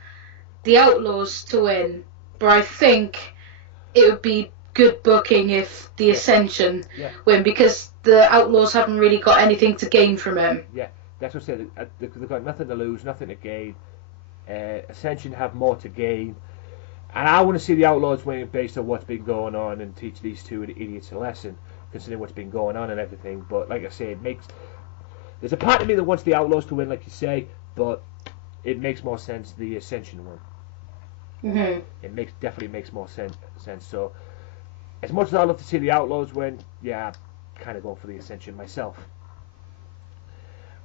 the Outlaws to win, but I think it would be good booking if the Ascension win, because the Outlaws haven't really got anything to gain from him. Yeah, that's what I said. They've got nothing to lose, nothing to gain. Ascension have more to gain, and I want to see the Outlaws winning based on what's been going on and teach these two idiots a lesson, considering what's been going on and everything. But like I say, there's a part of me that wants the Outlaws to win, like you say, but it makes more sense the Ascension win. It definitely makes more sense. So, as much as I love to see the Outlaws win, yeah, I'm kind of going for the Ascension myself.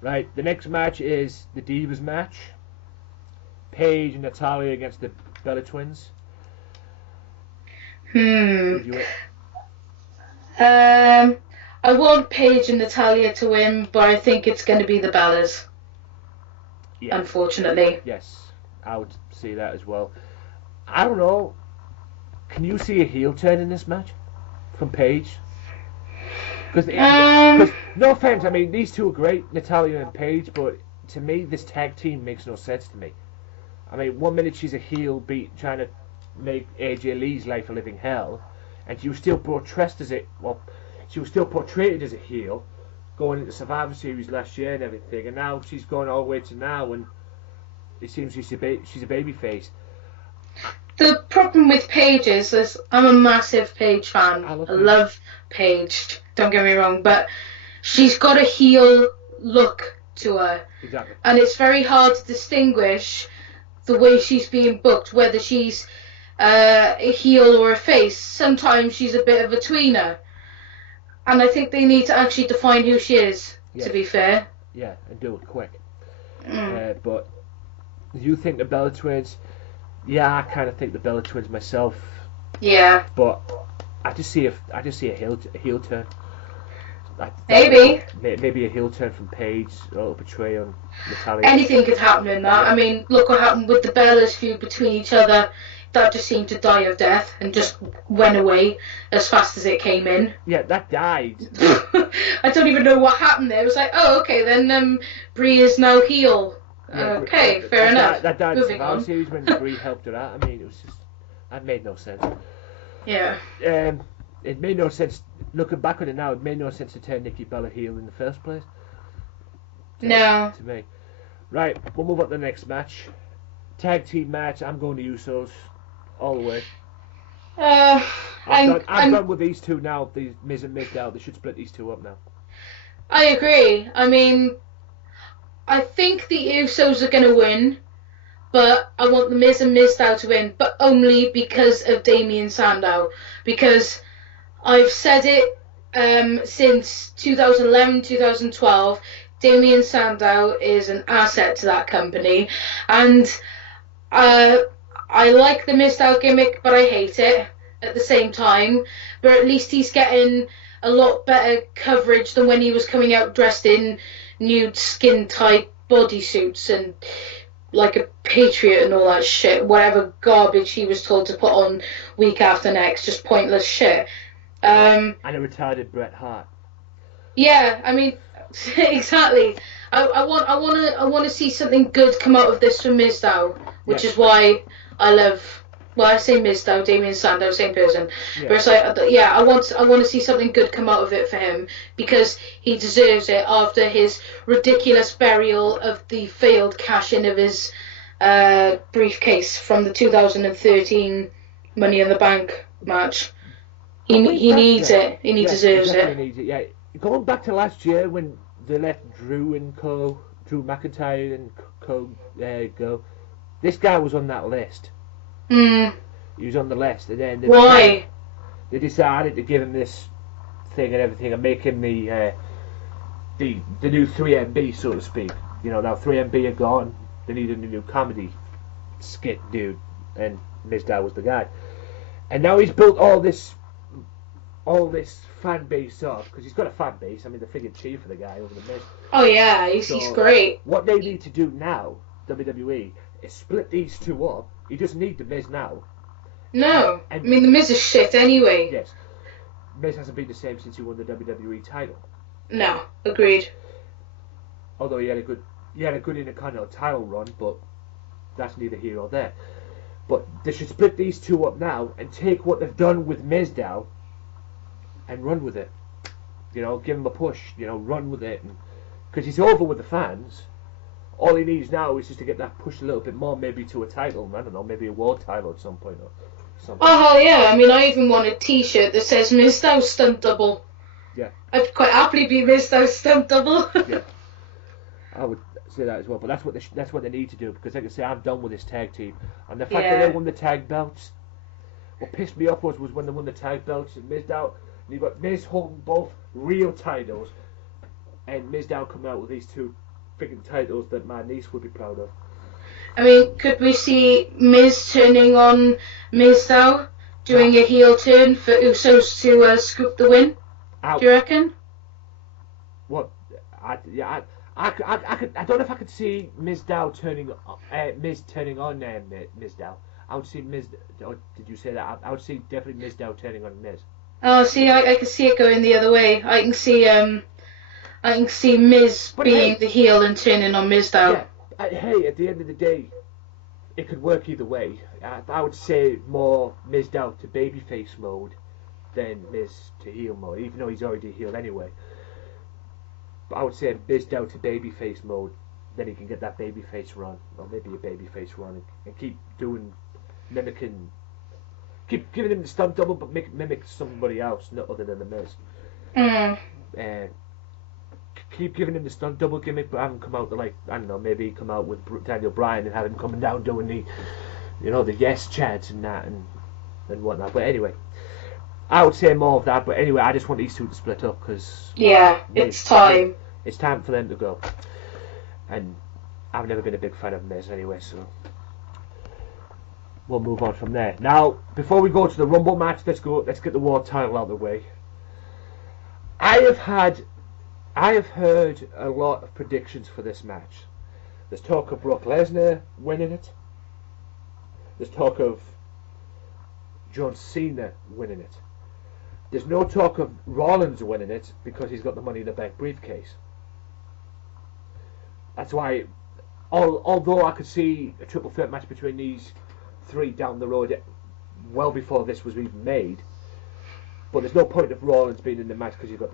Right, the next match is the Divas match. Paige and Natalya against the Bella Twins. I want Paige and Natalya to win, but I think it's going to be the Bellas. Yeah. Unfortunately. Yes, I would see that as well. I don't know. Can you see a heel turn in this match from Paige? Because no offense, I mean these two are great, Natalya and Paige, but to me this tag team makes no sense to me. I mean, one minute she's a heel, trying to make AJ Lee's life a living hell, and she was still portrayed as a heel, going into Survivor Series last year and everything, and now she's going all the way to now, and it seems she's a baby face. The problem with Paige is I'm a massive Paige fan. I love Paige. Don't get me wrong, but she's got a heel look to her. Exactly. And it's very hard to distinguish the way she's being booked, whether she's a heel or a face. Sometimes she's a bit of a tweener. And I think they need to actually define who she is, to be fair. Yeah, and do it quick. But you think the Bella Twins... Yeah, I kind of think the Bella Twins myself. Yeah. But I just see a heel turn. Maybe a heel turn from Paige, a little betrayal on Natalya. Anything could happen in that. I mean, look what happened with the Bellas feud between each other. That just seemed to die of death and just went away as fast as it came in. Yeah, that died. I don't even know what happened there. It was like, oh, okay, then Brie is now heel. Yeah, okay, fair enough. That died in the Survivor Series when Brie helped her out. I mean, it was just... That made no sense. Yeah. It made no sense. Looking back on it now, it made no sense to turn Nikki Bella heel in the first place. No. To me. Right, we'll move on to the next match. Tag team match. I'm going to Usos all the way. I'm done with these two now. These Miz and Mizdow. They should split these two up now. I agree. I mean, I think the Usos are going to win, but I want the Miz and Mizdow to win, but only because of Damien Sandow. Because I've said it since 2011, 2012. Damien Sandow is an asset to that company, and I like the Mizdow gimmick, but I hate it at the same time. But at least he's getting a lot better coverage than when he was coming out dressed in nude skin-tight bodysuits and like a patriot and all that shit. Whatever garbage he was told to put on week after next, just pointless shit. And a retarded Bret Hart. Yeah, I mean, exactly. I want to see something good come out of this for Mizdow, which is why I love. Well, I say Mizdow, Damien Sandow, same person. Yeah. But it's like, I want to see something good come out of it for him because he deserves it after his ridiculous burial of the failed cash-in of his briefcase from the 2013 Money in the Bank match. He needs it. He deserves it. Needs it. Yeah, going back to last year when they let Drew McIntyre and Co go. This guy was on that list. He was on the list, and then they decided to give him this thing and everything, and make him the new 3MB, so to speak. You know, now 3MB are gone. They needed a new comedy skit dude, and Mizdow was the guy. And now he's built all this fan base up, because he's got a fan base. I mean, they're figured cheap for the guy over the Miz. Oh yeah, he's great. What they need to do now, WWE, is split these two up. He doesn't need the Miz now. No, I mean the Miz is shit anyway. Yes, Miz hasn't been the same since he won the WWE title. No, agreed. Although he had a good Intercontinental title run, but that's neither here nor there. But they should split these two up now and take what they've done with Mizdow and run with it. You know, give him a push. You know, run with it, because he's over with the fans. All he needs now is just to get that pushed a little bit more, maybe to a title. I don't know, maybe a world title at some point or something. Oh hell yeah! I mean, I even want a T-shirt that says Mizdow Stunt Double. Yeah. I'd quite happily be Mizdow Stunt Double. Yeah. I would say that as well, but that's what they need to do, because like I say, I'm done with this tag team, and the fact that they won the tag belts. What pissed me off was when they won the tag belts and Mizdow, and you got Miz holding both real titles, and Mizdow coming out with these two freaking titles that my niece would be proud of. I mean, could we see Miz turning on Mizdow, doing a heel turn for Usos to scoop the win? Out. Do you reckon? what? I don't know if I could see Miz turning on Miz. I would see Miz. Or did you say that? I would see definitely Miz turning on Miz. Oh, see, I can see it going the other way. I can see Miz But being hey, the heel and turning on Mizdow. yeah. Hey, at the end of the day, it could work either way. I would say more Miz to babyface mode than Miz to heel mode, even though he's already heel anyway. But I would say Miz to babyface mode, then he can get that babyface run, or maybe a babyface run, and keep giving him the stunt double, but mimic somebody else, not other than the Miz. Keep giving him the stunt double gimmick, but have him come out to, like, I don't know, maybe come out with Daniel Bryan and have him coming down doing the yes chants and that and whatnot. But anyway, I would say more of that. But anyway, I just want these two to split up because It's time. It's time for them to go. And I've never been a big fan of Miz anyway, so we'll move on from there. Now, before we go to the Rumble match, let's get the World Title out of the way. I have heard a lot of predictions for this match. There's talk of Brock Lesnar winning it. There's talk of John Cena winning it. There's no talk of Rollins winning it because he's got the Money in the Bank briefcase. That's why, although I could see a triple threat match between these three down the road well before this was even made, but there's no point of Rollins being in the match because you've got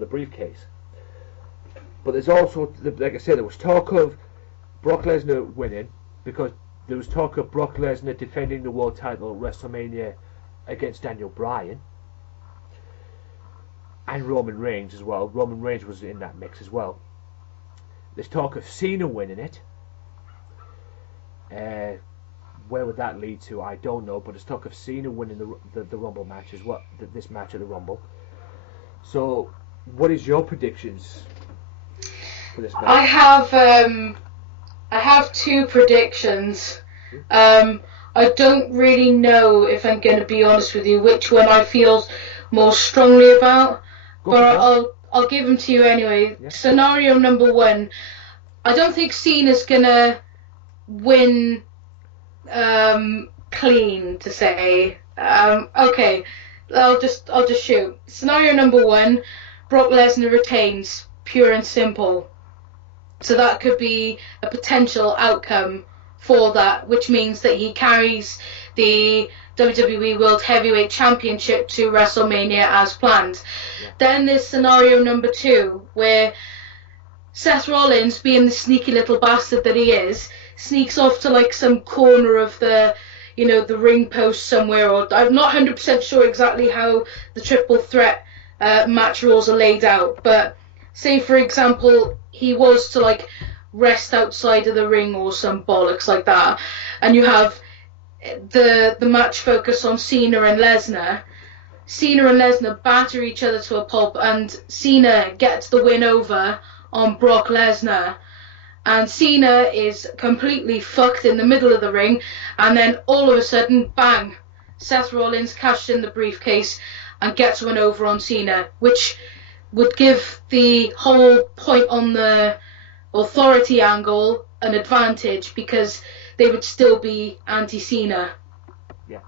the briefcase. But there's also, like I said, there was talk of Brock Lesnar winning because there was talk of Brock Lesnar defending the world title at WrestleMania against Daniel Bryan and Roman Reigns as well. Roman Reigns was in that mix as well. There's talk of Cena winning it. Where would that lead to? I don't know, but there's talk of Cena winning the Rumble match as well. This match at the Rumble. So, what is your predictions for this match? I have two predictions. I don't really know, if I'm going to be honest with you, which one I feel more strongly about. I'll give them to you anyway. Yeah. Scenario number one, I don't think Cena's gonna win clean, to say. Okay, I'll just shoot. Scenario number one, Brock Lesnar retains, pure and simple. So that could be a potential outcome for that, which means that he carries the WWE World Heavyweight Championship to WrestleMania as planned. Yeah. Then there's scenario number two, where Seth Rollins, being the sneaky little bastard that he is, sneaks off to like some corner of the ring post somewhere, or I'm not 100% sure exactly how the triple threat match rules are laid out, but say for example he was to like rest outside of the ring or some bollocks like that, and you have the match focus on Cena and Lesnar. Cena and Lesnar batter each other to a pulp, and Cena gets the win over on Brock Lesnar, and Cena is completely fucked in the middle of the ring, and then all of a sudden, bang, Seth Rollins cashes in the briefcase and gets one over on Cena, which would give the whole point on the authority angle an advantage because they would still be anti-Cena. Yeah.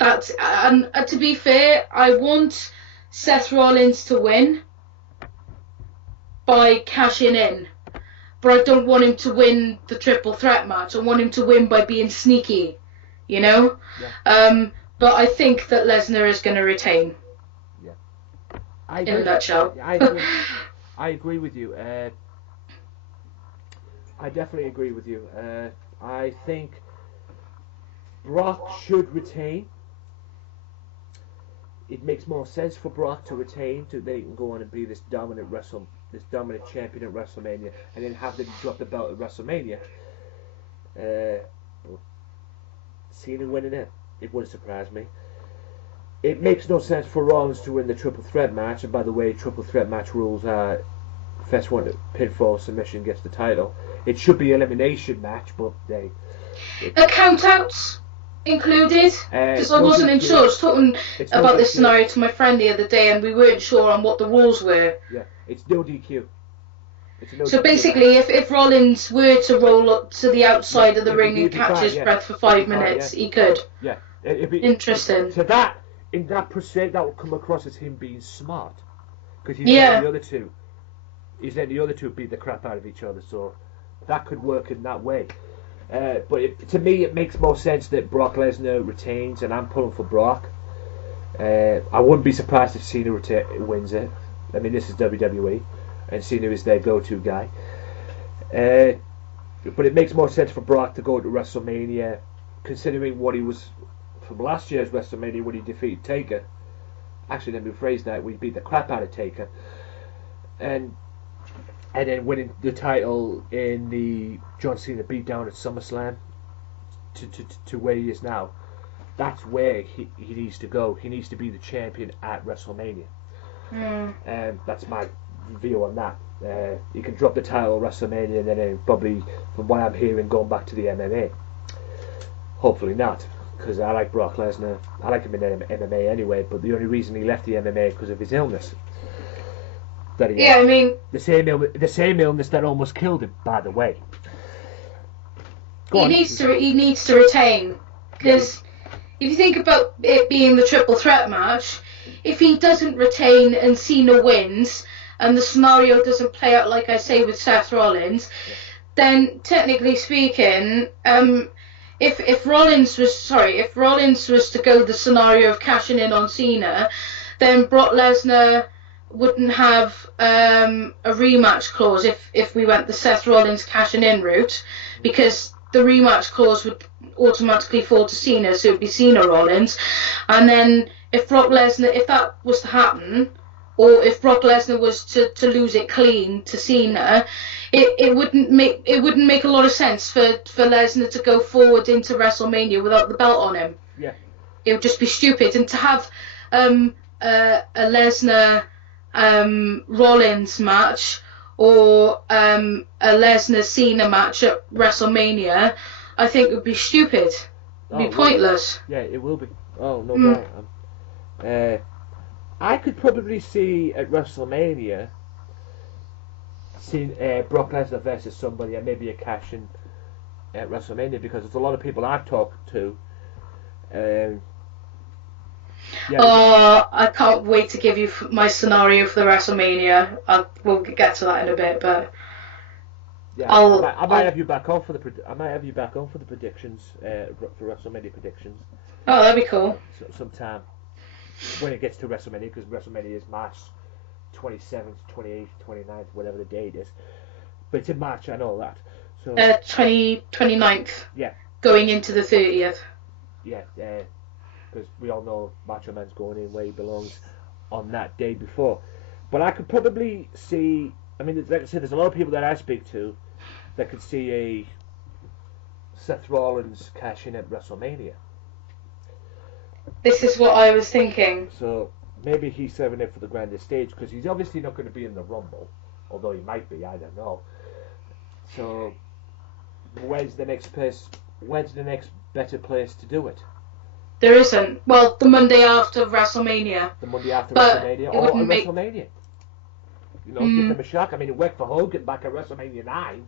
And to be fair, I want Seth Rollins to win by cashing in, but I don't want him to win the triple threat match. I want him to win by being sneaky, Yeah. But I think that Lesnar is going to retain. Yeah. In a nutshell. I agree with you. I definitely agree with you. I think Brock should retain. It makes more sense for Brock to retain, so they can go on and be this dominant champion at WrestleMania, and then have them drop the belt at WrestleMania. Cena winning it wouldn't surprise me. It makes no sense for Rollins to win the triple threat match, and by the way, triple threat match rules are first one to pinfall submission gets the title. It should be elimination match, but countouts. included? Because I No wasn't DQ. sure. I was talking It's no about this DQ. scenario to my friend the other day, and we weren't sure on what the rules were. Yeah, it's no DQ. It's a no So DQ basically, match. if Rollins were to roll up to the outside of the ring and It'd be catch fine, his yeah. breath for It'd be 5 fine, minutes, yeah. he could. Yeah, it'd be Interesting. So that in that percent, that would come across as him being smart, because he's Yeah. letting the other two. He's letting the other two beat the crap out of each other. So that could work in that way. But to me, it makes more sense that Brock Lesnar retains, and I'm pulling for Brock. I wouldn't be surprised if Cena wins it. I mean, this is WWE, and Cena is their go-to guy. But it makes more sense for Brock to go to WrestleMania, considering what he was from last year's WrestleMania when he defeated Taker. Actually, let me rephrase that: we beat the crap out of Taker, and then winning the title in the John Cena beatdown at SummerSlam to where he is now. That's where he needs to go. He needs to be the champion at WrestleMania. That's my view on that. He can drop the title at WrestleMania and then probably, from what I'm hearing, going back to the MMA. Hopefully not, because I like Brock Lesnar. I like him in MMA anyway, but the only reason he left the MMA because of his illness. I mean, the same illness that almost killed him, by the way. He needs to retain, because if you think about it being the triple threat match, if he doesn't retain and Cena wins, and the scenario doesn't play out like I say with Seth Rollins, then technically speaking, if Rollins was to go the scenario of cashing in on Cena, then Brock Lesnar wouldn't have a rematch clause if we went the Seth Rollins cashing in route, because the rematch clause would automatically fall to Cena, so it would be Cena Rollins. And then if that was to happen, or if Brock Lesnar was to lose it clean to Cena, it wouldn't make a lot of sense for Lesnar to go forward into WrestleMania without the belt on him. Yeah. It would just be stupid. And to have a Lesnar Rollins match or a Lesnar Cena match at WrestleMania, I think would be stupid. It'd be pointless. Yeah, it will be. Oh, no doubt. I could probably see at WrestleMania Brock Lesnar versus somebody and maybe a cash in at WrestleMania, because there's a lot of people I've talked to. I can't wait to give you my scenario for the WrestleMania. We'll get to that in a bit, but yeah, I might have you back on for the predictions for WrestleMania predictions. Oh, that'd be cool. Sometime when it gets to WrestleMania, because WrestleMania is March 27th, 28th, 29th, whatever the date is. But it's in March, I know that. So 29th. Yeah. Going into the 30th. Yeah, because we all know Macho Man's going in where he belongs on that day before. But I could probably see, I mean, like I said, there's a lot of people that I speak to that could see a Seth Rollins cash in at WrestleMania. This is what I was thinking. So maybe he's serving it for the grandest stage, because he's obviously not going to be in the Rumble, although he might be, I don't know. So where's the next better place to do it? There isn't. Well, the Monday after WrestleMania. The Monday after but WrestleMania, or WrestleMania. You know, give them a shock. I mean, it worked for Hogan back at WrestleMania 9.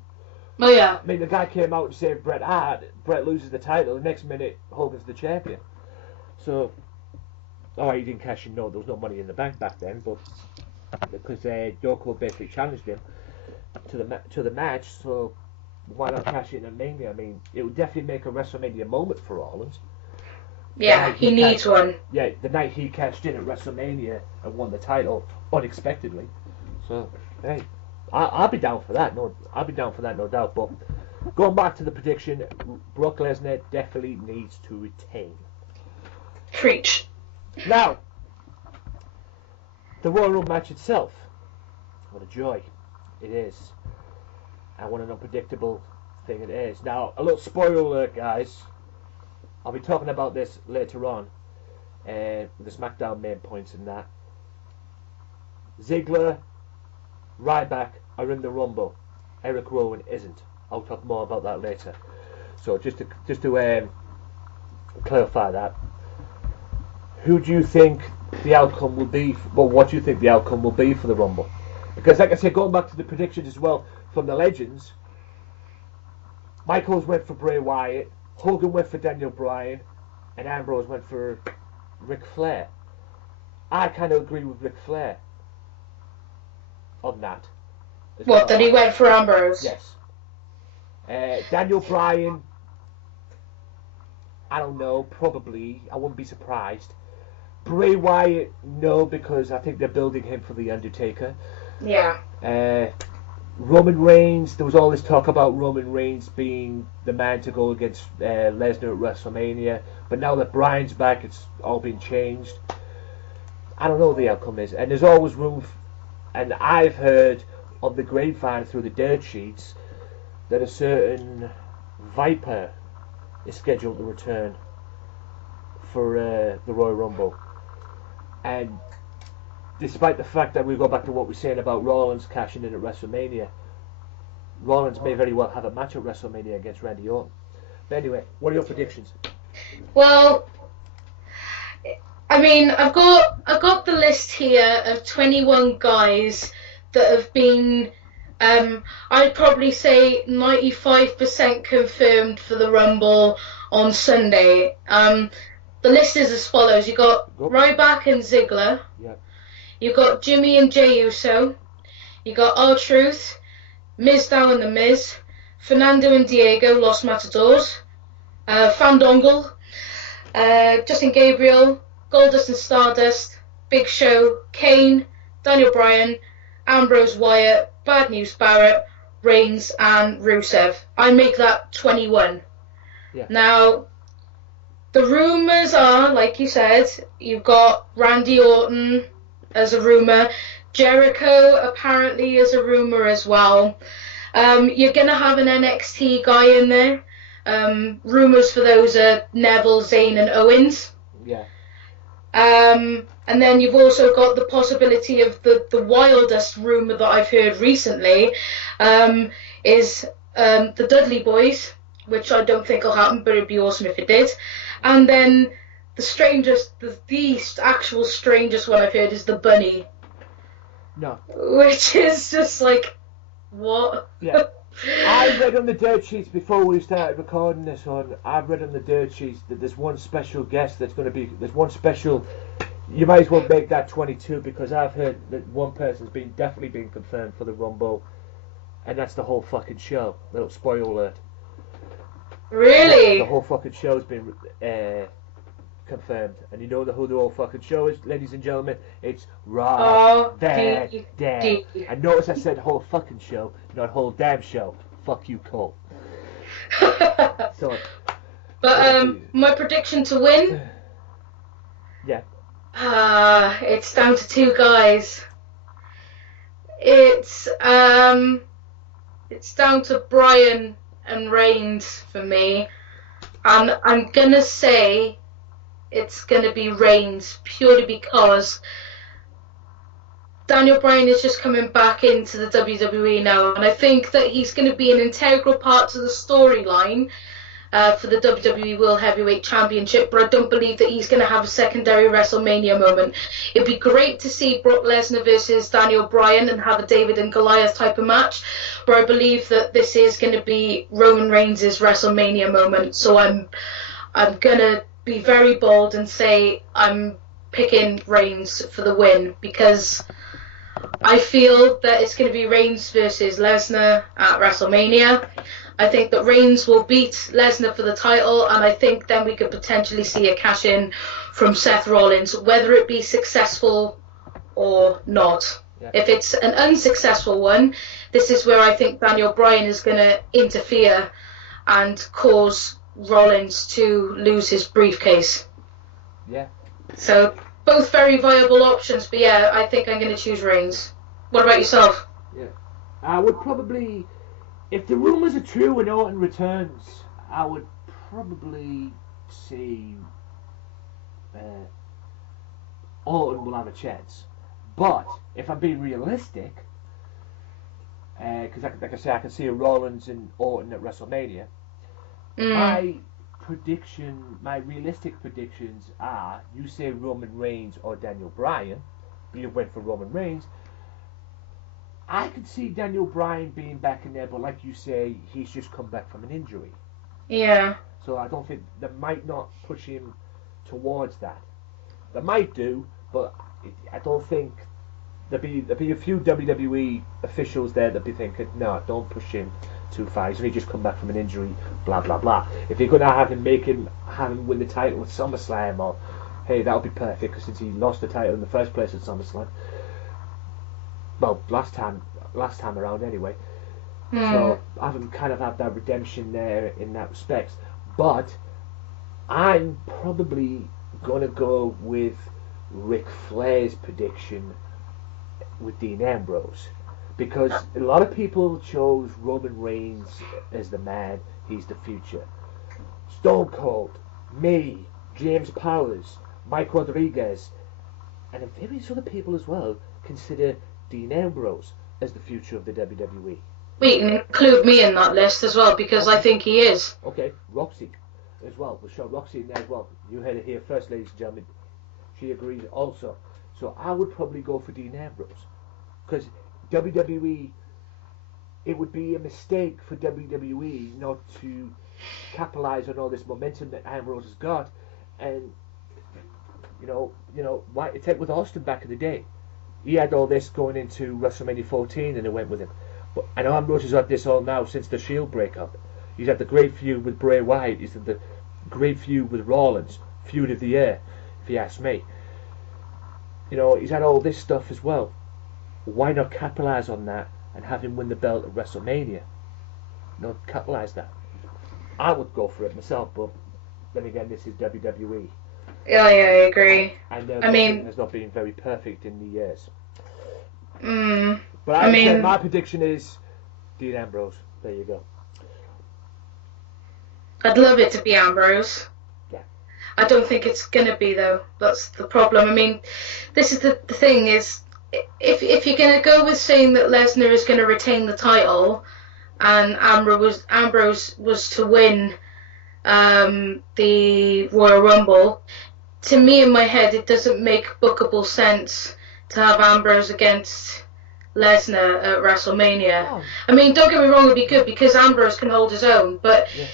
Oh yeah. I mean, the guy came out and saved Bret Hart. Bret loses the title. The next minute, Hogan's the champion. So, he didn't cash in. No, there was no money in the bank back then, but because Yoko basically challenged him to the match, so why not cash in at Mania? I mean, it would definitely make a WrestleMania moment for Rollins. Yeah, he needs one. Yeah, the night he cashed in at WrestleMania and won the title unexpectedly. So, hey, I'll be down for that. No, I'll be down for that, no doubt. But going back to the prediction, Brock Lesnar definitely needs to retain. Preach. Now, the Royal Rumble match itself. What a joy it is. And what an unpredictable thing it is. Now, a little spoiler alert, guys. I'll be talking about this later on. The Smackdown main points in that. Ziggler, Ryback are in the Rumble. Eric Rowan isn't. I'll talk more about that later. So just to clarify that. Who do you think the outcome will be? Well, what do you think the outcome will be for the Rumble? Because, like I said, going back to the predictions as well from the legends, Michaels went for Bray Wyatt, Hogan went for Daniel Bryan, and Ambrose went for Ric Flair. I kind of agree with Ric Flair on that. What, that he went for Ambrose? Yes. Daniel Bryan, I don't know, probably. I wouldn't be surprised. Bray Wyatt, no, because I think they're building him for The Undertaker. Yeah. Roman Reigns, there was all this talk about Roman Reigns being the man to go against Lesnar at WrestleMania, but now that Bryan's back, it's all been changed. I don't know what the outcome is, and there's always room, and I've heard on the grapevine through the dirt sheets that a certain Viper is scheduled to return for the Royal Rumble. And despite the fact that we go back to what we're saying about Rollins cashing in at WrestleMania, Rollins may very well have a match at WrestleMania against Randy Orton. But anyway, what are your predictions? Well, I mean, I've got the list here of 21 guys that have been, I'd probably say 95% confirmed for the Rumble on Sunday. The list is as follows. You got Ryback and Ziggler. Yep. You got Jimmy and Jey Uso. You got R-Truth, Mizdow and The Miz, Fernando and Diego, Los Matadors, Fandangle, Justin Gabriel, Goldust and Stardust, Big Show, Kane, Daniel Bryan, Ambrose, Wyatt, Bad News Barrett, Reigns and Rusev. I make that 21. Yeah. Now, the rumours are, like you said, you've got Randy Orton as a rumour. Jericho apparently is a rumour as well. You're going to have an NXT guy in there. Rumours for those are Neville, Zayn and Owens. Yeah. And then you've also got the possibility of the wildest rumour that I've heard recently is the Dudley Boys, which I don't think will happen, but it'd be awesome if it did. And then the actual strangest one I've heard is the Bunny. No. Which is just like, what? Yeah. I read on the dirt sheets before we started recording this one, I've read on the dirt sheets that there's one special guest that's going to be, there's one special, you might as well make that 22 because I've heard that one person's definitely been confirmed for the Rumble, and that's the whole fucking show. Little spoiler alert. Really? The whole fucking show's been confirmed, and you know who the whole fucking show is, ladies and gentlemen? It's Raw Damn. And notice I said whole fucking show, not whole damn show. Fuck you, Cole. So, but my prediction to win? Yeah. It's down to two guys. It's down to Bryan and Reigns for me, and I'm gonna say it's gonna be Reigns purely because Daniel Bryan is just coming back into the WWE now, and I think that he's going to be an integral part to the storyline for the WWE World Heavyweight Championship, but I don't believe that he's going to have a secondary WrestleMania moment. It'd be great to see Brock Lesnar versus Daniel Bryan and have a David and Goliath type of match, but I believe that this is going to be Roman Reigns' WrestleMania moment, so I'm going to be very bold and say I'm picking Reigns for the win, because I feel that it's going to be Reigns versus Lesnar at WrestleMania. I think that Reigns will beat Lesnar for the title, and I think then we could potentially see a cash-in from Seth Rollins, whether it be successful or not. Yeah. If it's an unsuccessful one, this is where I think Daniel Bryan is going to interfere and cause Rollins to lose his briefcase. Yeah. So, both very viable options, but yeah, I think I'm going to choose Reigns. What about yourself? Yeah. I would probably, if the rumours are true and Orton returns, I would probably say Orton will have a chance. But, if I'm being realistic, because like I say, I can see a Rollins and Orton at WrestleMania, I my realistic predictions are, you say Roman Reigns or Daniel Bryan, but you went for Roman Reigns. I could see Daniel Bryan being back in there, but like you say, he's just come back from an injury. Yeah. So I don't think they might not push him towards that. They might do, but I don't think there'll be a few WWE officials there that be thinking, no, don't push him too far. He's only just come back from an injury, blah blah blah. If you're gonna have him win the title at SummerSlam, or hey, that would be perfect because since he lost the title in the first place at SummerSlam, well, last time around anyway. So I haven't kind of had that redemption there in that respect. But I'm probably gonna go with Ric Flair's prediction with Dean Ambrose, because a lot of people chose Roman Reigns as the man. He's the future. Stone Cold, me, James Powers, Mike Rodriguez, and various other people as well consider Dean Ambrose as the future of the WWE. We can include me in that list as well, because I think he is. Okay, Roxxie as well. We'll show Roxxie in there as well. You heard it here first, ladies and gentlemen. She agrees also. So I would probably go for Dean Ambrose, because WWE, it would be a mistake for WWE not to capitalize on all this momentum that Ambrose has got. And why take with Austin back in the day, he had all this going into WrestleMania 14 and it went with him. But I know Ambrose has had this all now since the Shield breakup. He's had the great feud with Bray Wyatt. He's had the great feud with Rollins, feud of the year, if you ask me. He's had all this stuff as well. Why not capitalize on that and have him win the belt at WrestleMania? Capitalize that. I would go for it myself, but then again, this is WWE. Yeah, I agree. And booking has not been very perfect in the years. But my prediction is Dean Ambrose. There you go. I'd love it to be Ambrose. Yeah. I don't think it's going to be, though. That's the problem. I mean, this is the thing is, if you're going to go with saying that Lesnar is going to retain the title and Ambrose was to win the Royal Rumble, to me in my head it doesn't make bookable sense to have Ambrose against Lesnar at WrestleMania. Oh. I mean, don't get me wrong, it'd be good because Ambrose can hold his own, but yeah.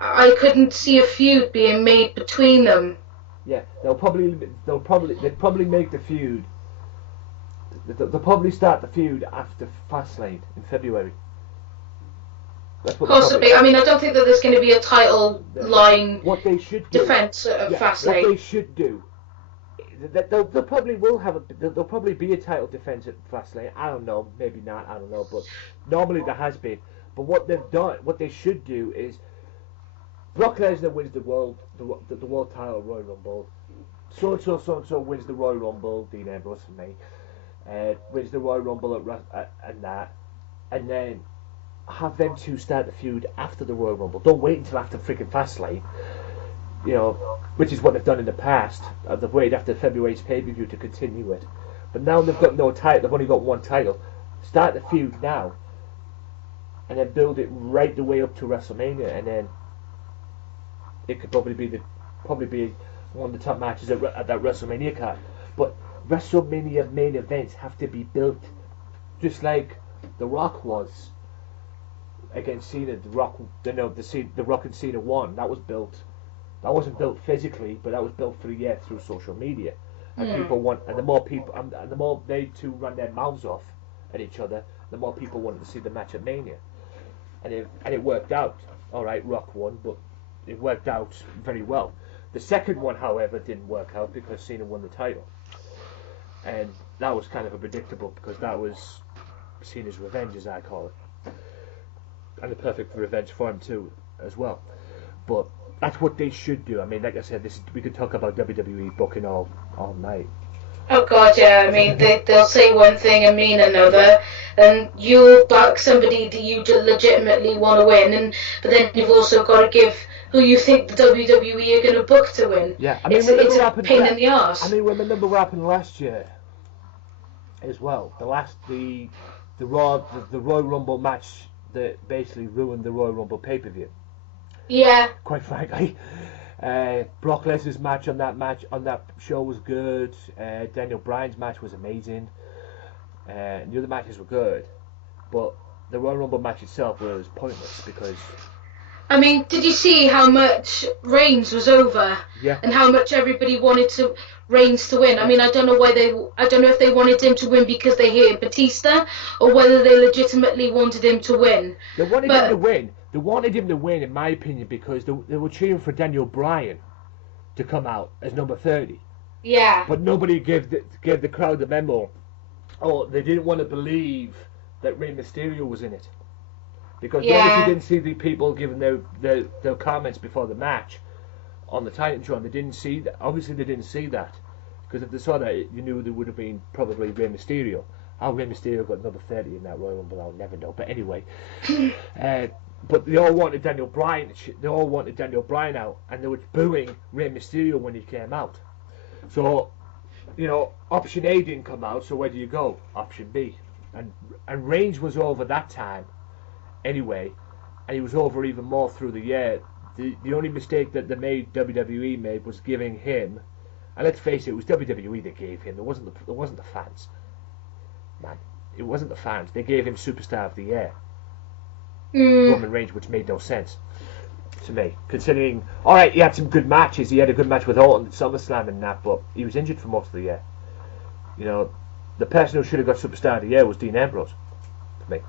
I couldn't see a feud being made between them. Yeah, they'll probably make the feud. They'll probably start the feud after Fastlane in February. Possibly. I mean, I don't think that there's going to be a title line defense at Fastlane. What they should do, they'll probably be a title defense at Fastlane. I don't know, maybe not. I don't know, but normally there has been. But what they should do is Brock Lesnar wins the world title Royal Rumble. So and so wins the Royal Rumble. Dean Ambrose for me. Wins the Royal Rumble and then have them two start the feud after the Royal Rumble. Don't wait until after freaking Fastlane, which is what they've done in the past. They've waited after February's pay-per-view to continue it. But now they've got no title. They've only got one title. Start the feud now, and then build it right the way up to WrestleMania, and then it could probably be one of the top matches at that WrestleMania card. But WrestleMania main events have to be built just like The Rock was against Cena. The Rock and Cena won. That was built. That wasn't built physically, but that was built through social media. And people want, and the more people, and the more they two run their mouths off at each other, the more people wanted to see the match at Mania. And it worked out. All right, Rock won, but it worked out very well. The second one, however, didn't work out because Cena won the title. And that was kind of predictable because that was Cena's revenge, as I call it. And the perfect revenge for him too, as well. But that's what they should do. I mean, like I said, we could talk about WWE booking all night. Oh God, yeah. I mean, they'll say one thing and mean another, and you'll back somebody that you legitimately want to win, but then you've also got to give who you think the WWE are going to book to win. Yeah, I mean, it's a pain in the arse. I mean, remember what happened last year as well. The Royal Rumble match that basically ruined the Royal Rumble pay-per-view. Yeah. Quite frankly. Brock Lesnar's match on that show was good. Daniel Bryan's match was amazing. And the other matches were good, but the Royal Rumble match itself was pointless because. I mean, did you see how much Reigns was over? Yeah. And how much everybody wanted Reigns to win. I mean, I don't know if they wanted him to win because they hated Batista, or whether they legitimately wanted him to win. They wanted him to win. They wanted him to win, in my opinion, because they were cheering for Daniel Bryan to come out as number 30. Yeah. But nobody gave the crowd the memo. Oh, they didn't want to believe that Rey Mysterio was in it. Because they obviously didn't see the people giving their comments before the match on the Titantron. They didn't see that. Obviously, they didn't see that. Because if they saw that, you knew there would have been probably Rey Mysterio. How Rey Mysterio got number 30 in that Royal Rumble, I'll never know. But anyway. But they all wanted Daniel Bryan. They all wanted Daniel Bryan out. And they were booing Rey Mysterio when he came out. So, option A didn't come out. So where do you go? Option B. And Reigns was over that time. Anyway, and he was over even more through the year. The only mistake that WWE made was giving him, and let's face it was WWE that gave him. It wasn't the fans, man. It wasn't the fans. They gave him Superstar of the Year, Roman Reigns, which made no sense to me, considering. All right, he had some good matches. He had a good match with Orton at SummerSlam and that, but he was injured for most of the year. The person who should have got Superstar of the Year was Dean Ambrose, to me.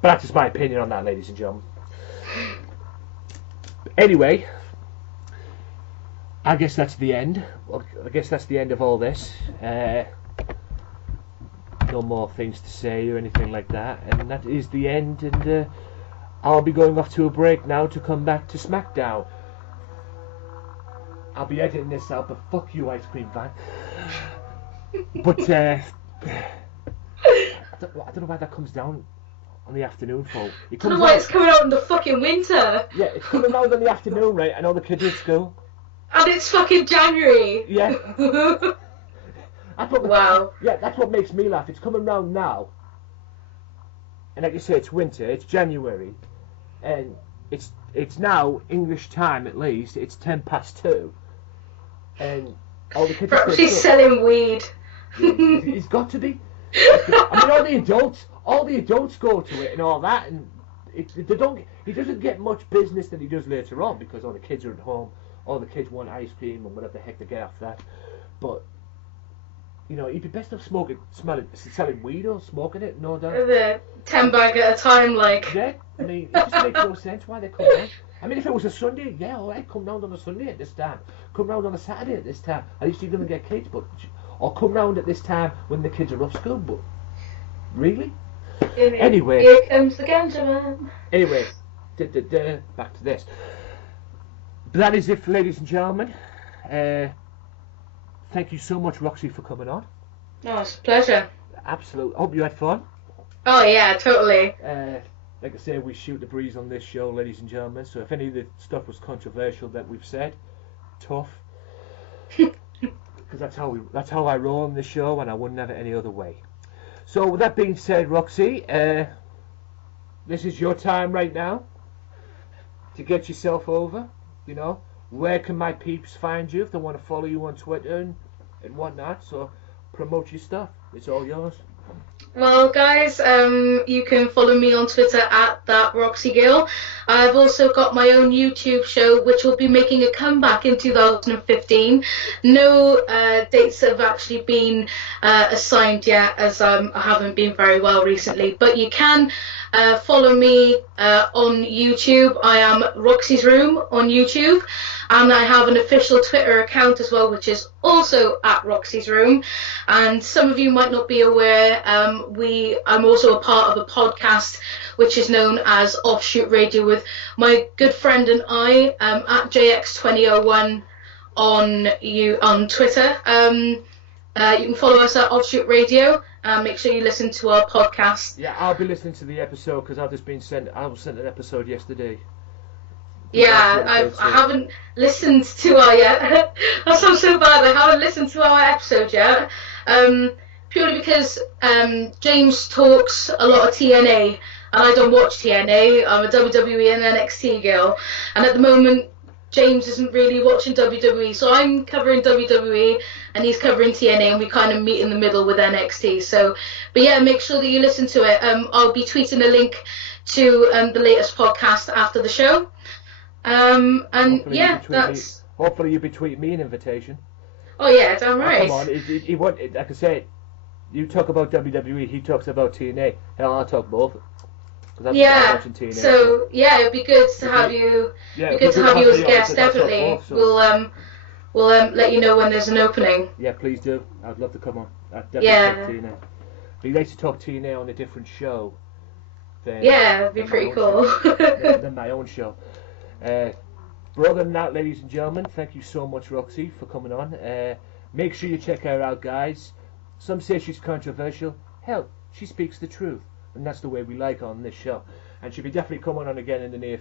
But that's just my opinion on that, ladies and gentlemen. Anyway, I guess that's the end. I guess that's the end of all this. No more things to say or anything like that. And that is the end. And I'll be going off to a break now to come back to Smackdown. I'll be editing this out, but fuck you, Ice Cream Van. But I don't know why that comes down on the afternoon for. I don't know why it's coming out in the fucking winter. Yeah, it's coming out in the afternoon, right? And all the kids are at school. And it's fucking January. Yeah. Wow. Yeah, that's what makes me laugh. It's coming round now. And like you say, it's winter, it's January. And it's now, English time at least, it's 2:10. And all the kids Perhaps he's selling weed. Yeah, he's got to be. I mean, all the adults go to it and all that, and he doesn't get much business than he does later on because all the kids are at home, all the kids want ice cream and whatever the heck they get off that. But he'd be best off selling weed or smoking it, no doubt. The 10 bag at a time, like. Yeah, I mean, it just makes no sense why they come down. I mean, if it was a Sunday, yeah, all right, come round on a Sunday at this time. Come round on a Saturday at this time. At least you're going to get kids, or come round at this time when the kids are off school, but really? Anyway. Here comes the ganja man. Anyway, back to this. But that is it, ladies and gentlemen. Thank you so much, Roxxie, for coming on. Oh, it's a pleasure. Absolutely. Hope you had fun. Oh, yeah, totally. Like I say, we shoot the breeze on this show, ladies and gentlemen, so if any of the stuff was controversial that we've said, tough. Because that's how I roll on this show, and I wouldn't have it any other way. So with that being said, Roxxie, this is your time right now to get yourself over. Where can my peeps find you if they want to follow you on Twitter and whatnot? So promote your stuff. It's all yours. Well, guys, you can follow me on Twitter at @RoxxieGill. I've also got my own YouTube show, which will be making a comeback in 2015. No dates have actually been assigned yet, as I haven't been very well recently. But you can follow me on YouTube. I am Roxxie's Room on YouTube. And I have an official Twitter account as well, which is also at Roxxie's Room. And some of you might not be aware, I'm also a part of a podcast which is known as Offshoot Radio with my good friend and I at JX2001 on Twitter. You can follow us at Offshoot Radio. Make sure you listen to our podcast. Yeah, I'll be listening to the episode because I was sent an episode yesterday. Yeah, I haven't listened to our yet. That sounds so bad. I haven't listened to our episode yet. Purely because James talks a lot of TNA and I don't watch TNA. I'm a WWE and NXT girl, and at the moment James isn't really watching WWE, so I'm covering WWE and he's covering TNA, and we kind of meet in the middle with NXT. So, but yeah, make sure that you listen to it. I'll be tweeting a link to the latest podcast after the show. And Hopefully yeah, that's. Hopefully you'll be tweeting me an invitation. Oh yeah, damn right. Come on, he like I say, you talk about WWE, he talks about TNA. Hell, I'll talk both. I'm watching TNA, so yeah, it'd be good to have you. Yeah, be good to have you as a guest. Definitely, both, so. We'll let you know when there's an opening. Yeah, please do. I'd love to come on. I'd definitely talk TNA. But you like to talk TNA on a different show. It'd be pretty cool. than my own show. But other than that, ladies and gentlemen, thank you so much, Roxxie, for coming on. Make sure you check her out, guys. Some say she's controversial. Hell, she speaks the truth, and that's the way we like her on this show. And she'll be definitely coming on again in the near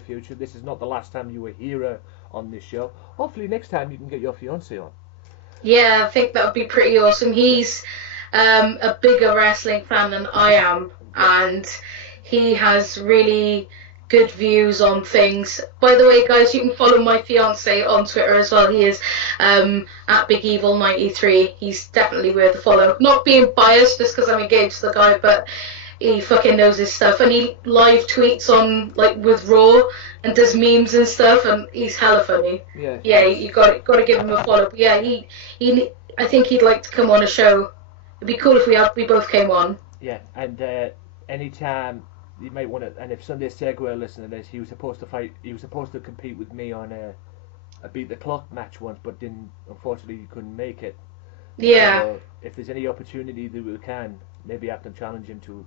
future. This is not the last time you will hear her on this show. Hopefully next time you can get your fiance on. Yeah, I think that would be pretty awesome. He's a bigger wrestling fan than I am, and he has really good views on things. By the way, guys, you can follow my fiance on Twitter as well. He is at Big Evil 93. He's definitely worth a follow. Not being biased just because I'm engaged to the guy, but he fucking knows his stuff, and he live tweets on with Raw and does memes and stuff, and he's hella funny. Yeah, you got to give him a follow. But yeah, he I think he'd like to come on a show. It'd be cool if we both came on. Yeah, and anytime you might want to, and if Sunday Segway listening to this, he was supposed to compete with me on a Beat the Clock match once, but unfortunately he couldn't make it. Yeah. So if there's any opportunity that we can, maybe I can challenge him to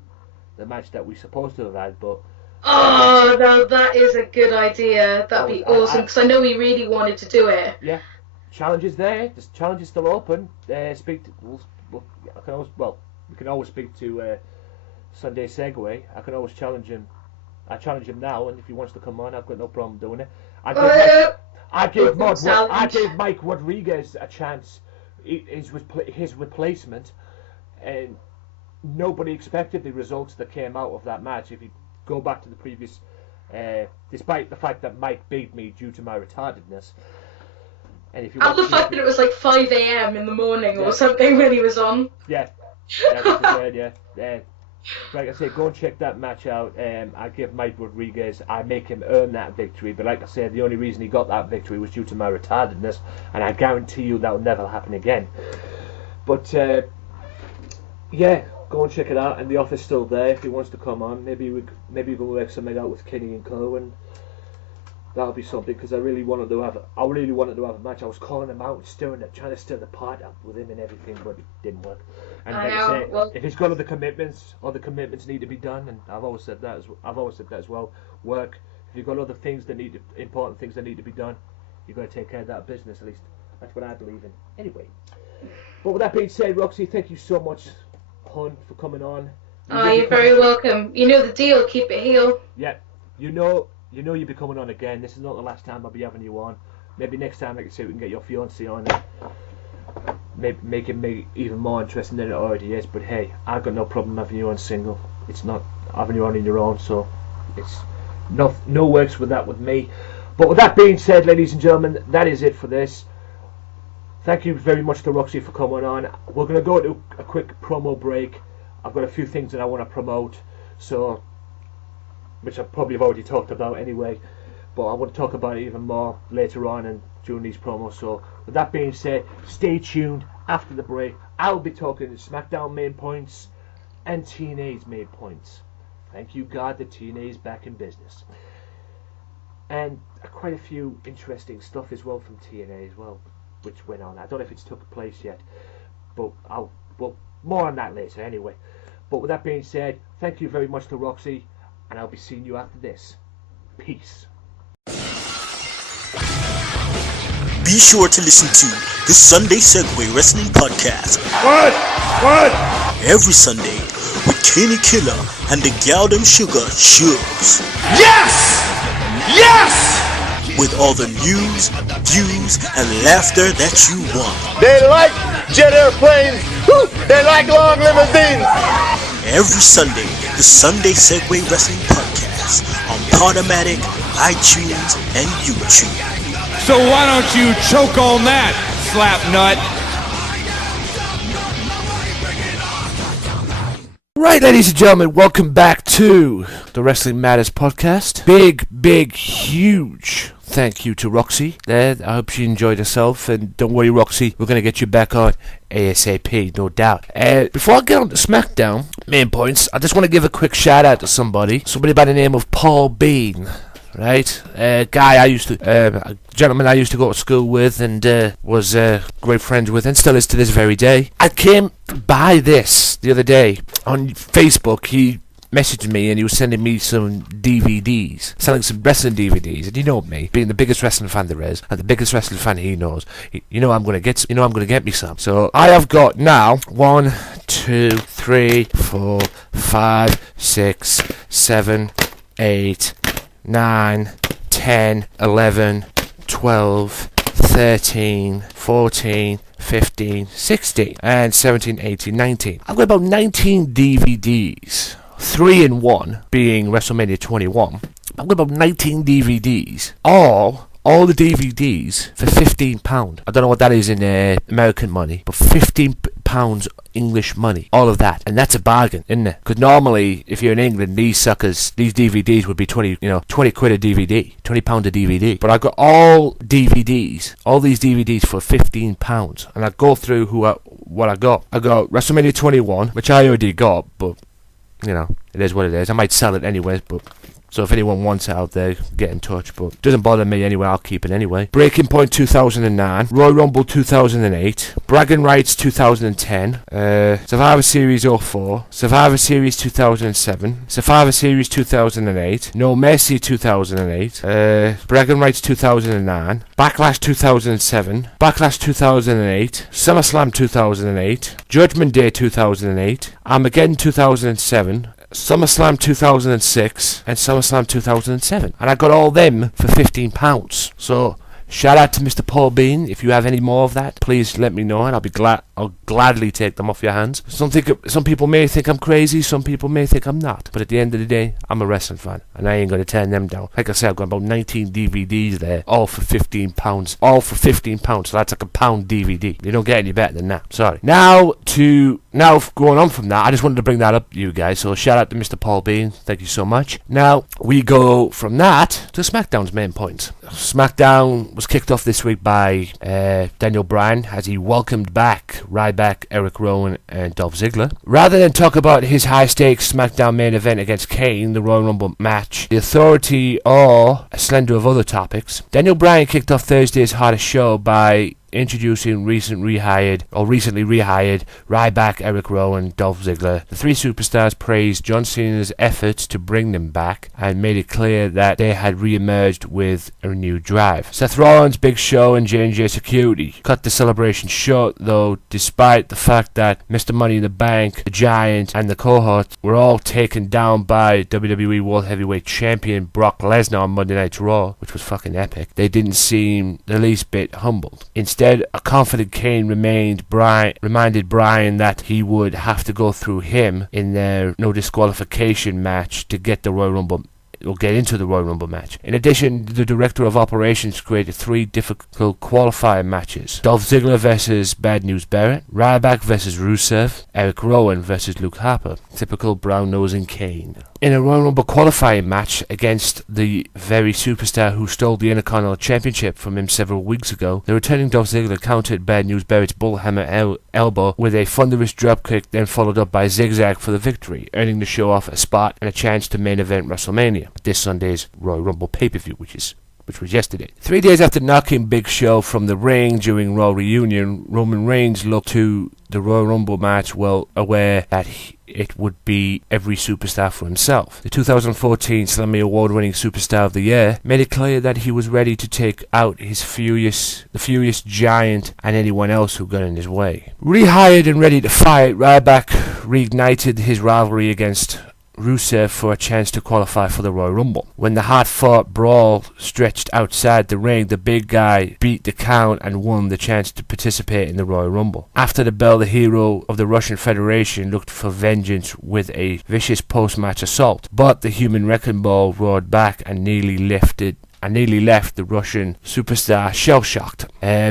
the match that we're supposed to have had, but... Oh, no, that is a good idea. That'd be awesome, because I know he really wanted to do it. Yeah. Challenge is there. The challenge is still open. We can always speak to Sunday Segway. I can always challenge him. I challenge him now, and if he wants to come on, I've got no problem doing it. I gave Mike Rodriguez a chance, his replacement, and nobody expected the results that came out of that match. If you go back to the previous, despite the fact that Mike beat me due to my retardedness, and if you the fact that it was like 5 a.m. in the morning or something when he was on. Yeah, like I say, go and check that match out. I give Mike Rodriguez, I make him earn that victory, but like I said, the only reason he got that victory was due to my retardedness, and I guarantee you that will never happen again. But yeah, go and check it out, and the offer's still there if he wants to come on. Maybe we can work something out with Kenny and Co, and that'll be something, because I really wanted to have a match. I was calling him out, trying to stir the pot up with him and everything, but it didn't work. And if he's got other commitments need to be done, and I've always said that as well. Work. If you've got other things important things that need to be done, you've got to take care of that business. At least that's what I believe in. Anyway, but with that being said, Roxxie, thank you so much, hon, for coming on. You're very welcome. You know the deal. Keep it heel. Yeah, you know you'll be coming on again. This is not the last time I'll be having you on. Maybe next time, like I say, we can get your fiance on and maybe make it even more interesting than it already is. But hey, I've got no problem having you on single. It's not having you on your own, so it's no works with that with me. But with that being said, ladies and gentlemen, that is it for this. Thank you very much to Roxxie for coming on. We're going to go to a quick promo break. I've got a few things that I want to promote, which I probably have already talked about anyway, but I want to talk about it even more later on and during these promos. So with that being said, stay tuned. After the break, I'll be talking Smackdown main points and TNA's main points. Thank you God that TNA is back in business. And quite a few interesting stuff as well from TNA as well, which went on. I don't know if it's took place yet, but more on that later anyway. But with that being said, thank you very much to Roxxie, and I'll be seeing you after this. Peace. Be sure to listen to the Sunday Segway Wrestling Podcast. What? Every Sunday with Kenny Killer and the Galdem Sugar Shugs. Yes! With all the news, views, and laughter that you want. They like jet airplanes. They like long limousines. Every Sunday, the Sunday Segway Wrestling Podcast on Podomatic, iTunes, and YouTube. So why don't you choke on that, slap nut? Right, ladies and gentlemen, welcome back to the Wrestling Matters Podcast. Big, huge thank you to Roxxie there. I hope she enjoyed herself, and don't worry, Roxxie, we're going to get you back on ASAP, no doubt. Before I get on to Smackdown, main points, I just want to give a quick shout out to somebody by the name of Paul Bean. Right, a gentleman I used to go to school with and was great friends with and still is to this very day. I came by this the other day on Facebook. He messaged me and he was sending me some DVDs, selling some wrestling DVDs. And you know me, being the biggest wrestling fan there is, and the biggest wrestling fan he knows, I'm gonna get me some. So I have got now 1, 2, 3, 4, 5, 6, 7, 8, 9, 10, 11, 12, 13, 14, 15, 16, and 17, 18, 19. I've got about 19 DVDs. 3 in 1 being WrestleMania 21. I've got about 19 DVDs. All the DVDs for £15. I don't know what that is in American money, but £15 English money. All of that. And that's a bargain, isn't it? Because normally, if you're in England, these DVDs would be 20 quid a DVD. £20 a DVD. But I got all these DVDs for £15. And I go through what I got. I got WrestleMania 21, which I already got, but it is what it is. I might sell it anyways, but so if anyone wants it out there, get in touch. But it doesn't bother me anyway, I'll keep it anyway. Breaking Point 2009, Royal Rumble 2008, Bragging Rights 2010, Survivor Series 04, Survivor Series 2007, Survivor Series 2008, No Mercy 2008, Bragging Rights 2009, Backlash 2007, Backlash 2008, SummerSlam 2008, Judgment Day 2008, Armageddon 2007, SummerSlam 2006 and SummerSlam 2007, and I got all them for £15. So shout out to Mr. Paul Bean. If you have any more of that, please let me know, and I'll gladly take them off your hands. Some people may think I'm crazy, some people may think I'm not, but at the end of the day, I'm a wrestling fan, and I ain't going to turn them down. Like I said, I've got about 19 DVDs there, all for £15. All for £15, so that's like £1 DVD. You don't get any better than that. Sorry. Now going on from that, I just wanted to bring that up to you guys, so shout out to Mr. Paul Bean. Thank you so much. Now, we go from that to SmackDown's main points. SmackDown was kicked off this week by Daniel Bryan as he welcomed back Ryback, Eric Rowan, and Dolph Ziggler. Rather than talk about his high-stakes SmackDown main event against Kane, the Royal Rumble match, the Authority, or a slender of other topics, Daniel Bryan kicked off Thursday's hottest show by introducing recently rehired Ryback, Eric Rowan, Dolph Ziggler. The three superstars praised John Cena's efforts to bring them back and made it clear that they had re-emerged with a renewed drive. Seth Rollins, Big Show, and J&J Security cut the celebration short, though, despite the fact that Mr. Money in the Bank, the Giant, and the cohort were all taken down by WWE World Heavyweight Champion Brock Lesnar on Monday Night Raw, which was fucking epic. They didn't seem the least bit humbled. Instead, a confident Kane reminded Bryan that he would have to go through him in their no disqualification match to get the Royal Rumble. Will get into the Royal Rumble match. In addition, the Director of Operations created 3 difficult qualifying matches. Dolph Ziggler versus Bad News Barrett, Ryback versus Rusev, Eric Rowan versus Luke Harper. Typical brown-nosing Kane. In a Royal Rumble qualifying match against the very superstar who stole the Intercontinental Championship from him several weeks ago, the returning Dolph Ziggler countered Bad News Barrett's bullhammer elbow with a thunderous dropkick, then followed up by Zigzag for the victory, earning the show off a spot and a chance to main event WrestleMania, this Sunday's Royal Rumble pay-per-view, which was yesterday. 3 days after knocking Big Show from the ring during Raw Reunion, Roman Reigns looked to the Royal Rumble match well aware that it would be every superstar for himself. The 2014 Slammy Award-winning Superstar of the Year made it clear that he was ready to take out the Furious Giant and anyone else who got in his way. Rehired and ready to fight, Ryback reignited his rivalry against Rusev for a chance to qualify for the Royal Rumble. When the hard-fought brawl stretched outside the ring, the big guy beat the count and won the chance to participate in the Royal Rumble. After the bell, the hero of the Russian Federation looked for vengeance with a vicious post-match assault, but the human wrecking ball roared back and nearly left the Russian superstar shell-shocked.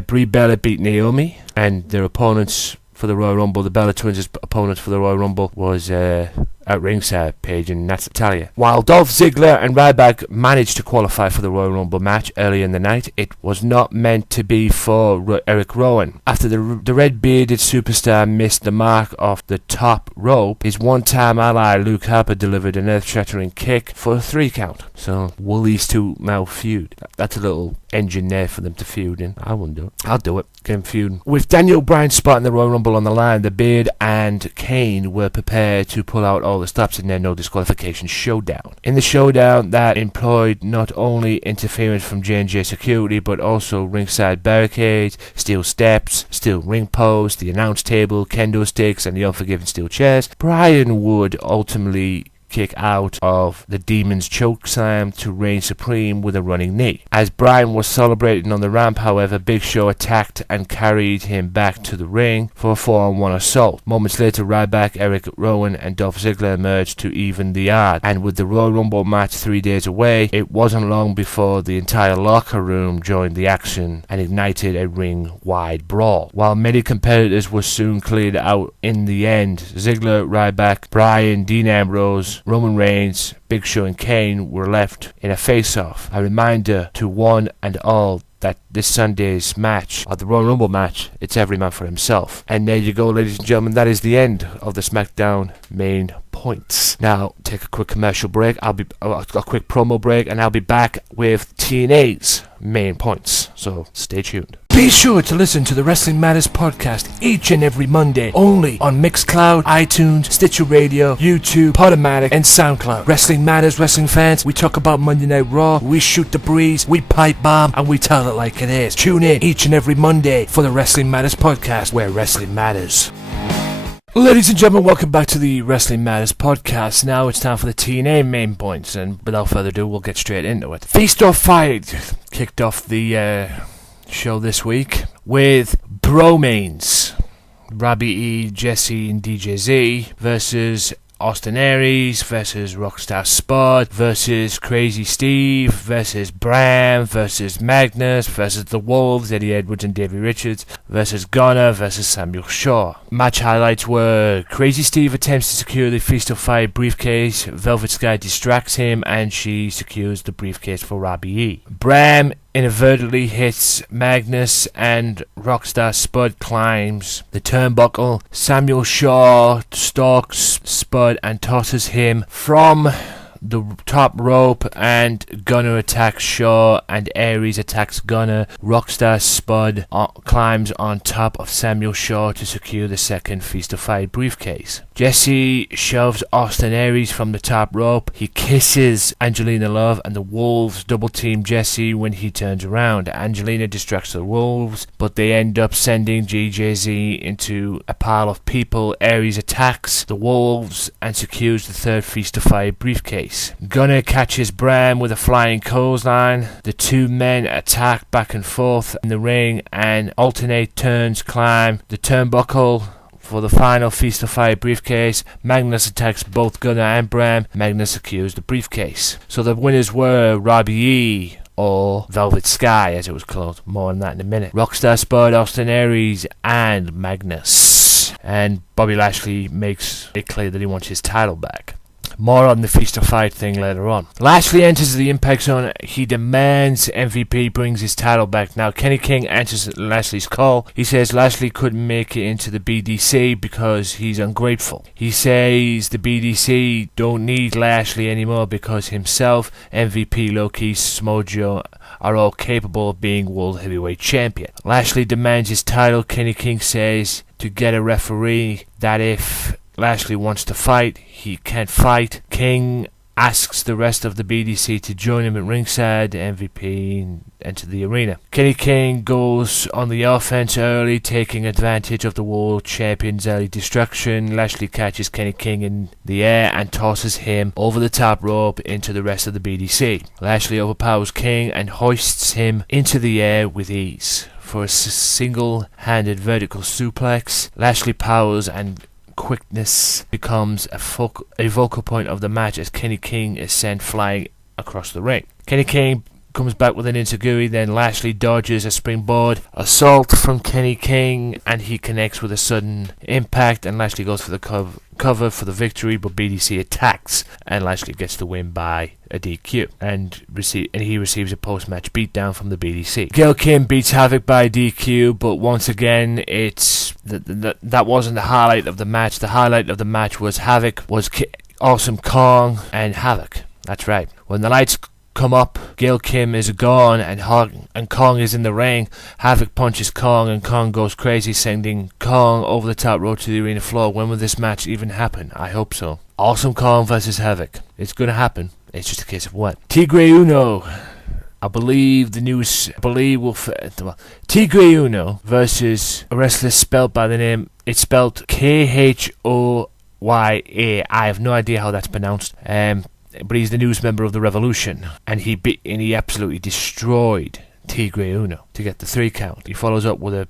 Brie Bella beat Naomi, and their opponents for the Royal Rumble, the Bella Twins' opponents for the Royal Rumble, was at ringside, Paige and Natalia. While Dolph Ziggler and Ryback managed to qualify for the Royal Rumble match early in the night, it was not meant to be for Eric Rowan. After the red-bearded superstar missed the mark off the top rope, his one-time ally Luke Harper delivered an earth-shattering kick for a 3 count. So, will these two now feud? That's a little engine there for them to feud in. I wouldn't do it. I'll do it. Get them feuding. With Daniel Bryan's spot in the Royal Rumble on the line, the Beard and Kane were prepared to pull out all the stops in their no disqualification showdown. In the showdown that employed not only interference from J&J security but also ringside barricades, steel steps, steel ring posts, the announce table, kendo sticks and the unforgiving steel chairs, Bryan would ultimately kick out of the Demon's chokeslam to reign supreme with a running knee. As Bryan was celebrating on the ramp, however, Big Show attacked and carried him back to the ring for a 4-on-1 assault. Moments later, Ryback, Eric Rowan and Dolph Ziggler emerged to even the odds, and with the Royal Rumble match 3 days away, it wasn't long before the entire locker room joined the action and ignited a ring-wide brawl. While many competitors were soon cleared out in the end, Ziggler, Ryback, Bryan, Dean Ambrose, Roman Reigns, Big Show and Kane were left in a face-off. A reminder to one and all that this Sunday's match, or the Royal Rumble match, it's every man for himself. And there you go, ladies and gentlemen, that is the end of the Smackdown main points. Now, take a quick commercial break. A quick promo break, and I'll be back with TNA's main points. So, stay tuned. Be sure to listen to the Wrestling Matters podcast each and every Monday, only on Mixcloud, iTunes, Stitcher Radio, YouTube, Podomatic, and SoundCloud. Wrestling Matters, wrestling fans, we talk about Monday Night Raw, we shoot the breeze, we pipe bomb, and we tell it like it is. Tune in each and every Monday for the Wrestling Matters podcast, where wrestling matters. Ladies and gentlemen, welcome back to the Wrestling Matters podcast. Now it's time for the TNA main points, and without further ado, we'll get straight into it. Feast or Fight kicked off the show this week with Bromains, Robbie E, Jesse and DJZ versus Austin Aries versus Rockstar Spud versus Crazy Steve versus Bram versus Magnus versus The Wolves, Eddie Edwards and Davey Richards versus Gunner versus Samuel Shaw. Match highlights were Crazy Steve attempts to secure the Feast or Fight briefcase, Velvet Sky distracts him and she secures the briefcase for Robbie E. Bram inadvertently hits Magnus and Rockstar Spud climbs the turnbuckle. Samuel Shaw stalks Spud and tosses him from the top rope, and Gunner attacks Shaw and Aries attacks Gunner. Rockstar Spud climbs on top of Samuel Shaw to secure the second Feast of Fight briefcase. Jesse shoves Austin Aries from the top rope. He kisses Angelina Love and the Wolves double team Jesse when he turns around. Angelina distracts the Wolves, but they end up sending GJZ into a pile of people. Aries attacks the Wolves and secures the third Feast of Fight briefcase. Gunner catches Bram with a flying clothesline. The two men attack back and forth in the ring and alternate turns climb the turnbuckle for the final Feast of Fight briefcase. Magnus attacks both Gunner and Bram. Magnus secures the briefcase. So the winners were Robbie E, or Velvet Sky as it was called. More on that in a minute. Rockstar Spud, Austin Aries and Magnus. And Bobby Lashley makes it clear that he wants his title back. More on the Feast of Fight thing later on. Lashley enters the Impact Zone. He demands MVP brings his title back. Now, Kenny King answers Lashley's call. He says Lashley couldn't make it into the BDC because he's ungrateful. He says the BDC don't need Lashley anymore because himself, MVP, Loki, Smojo are all capable of being World Heavyweight Champion. Lashley demands his title. Kenny King says to get a referee that if Lashley wants to fight, he can't fight. King asks the rest of the BDC to join him at ringside. MVP enter the arena. Kenny King goes on the offense early, taking advantage of the World Champion's early distraction. Lashley catches Kenny King in the air and tosses him over the top rope into the rest of the BDC. Lashley overpowers King and hoists him into the air with ease for a single-handed vertical suplex. Lashley powers and quickness becomes a focal point of the match as Kenny King is sent flying across the ring. Kenny King comes back with an enziguri, then Lashley dodges a springboard assault from Kenny King and he connects with a sudden impact, and Lashley goes for the cover for the victory, but BDC attacks and Lashley gets the win by a DQ and he receives a post-match beatdown from the BDC. Gail Kim beats Havoc by DQ, but once again it's that wasn't the highlight of the match. The highlight of the match was Awesome Kong and Havoc. That's right. When the lights come up, Gail Kim is gone and Kong is in the ring. Havoc punches Kong and Kong goes crazy, sending Kong over the top rope to the arena floor. When will this match even happen? I hope so. Awesome Kong versus Havoc. It's going to happen. It's just a case of what. Tigre Uno. I believe the news. Tigre Uno versus a wrestler spelled by the name. It's spelled Khoya. I have no idea how that's pronounced. But he's the newest member of the Revolution, and he absolutely destroyed Tigre Uno to get the 3 count. He follows up with a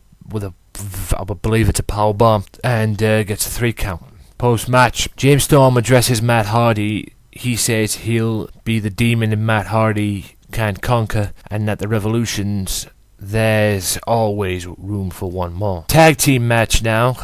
I believe it's a power bomb, and gets a 3 count. Post match, James Storm addresses Matt Hardy. He says he'll be the demon and Matt Hardy can't conquer, and that the Revolution's there's always room for one more. Tag team match now.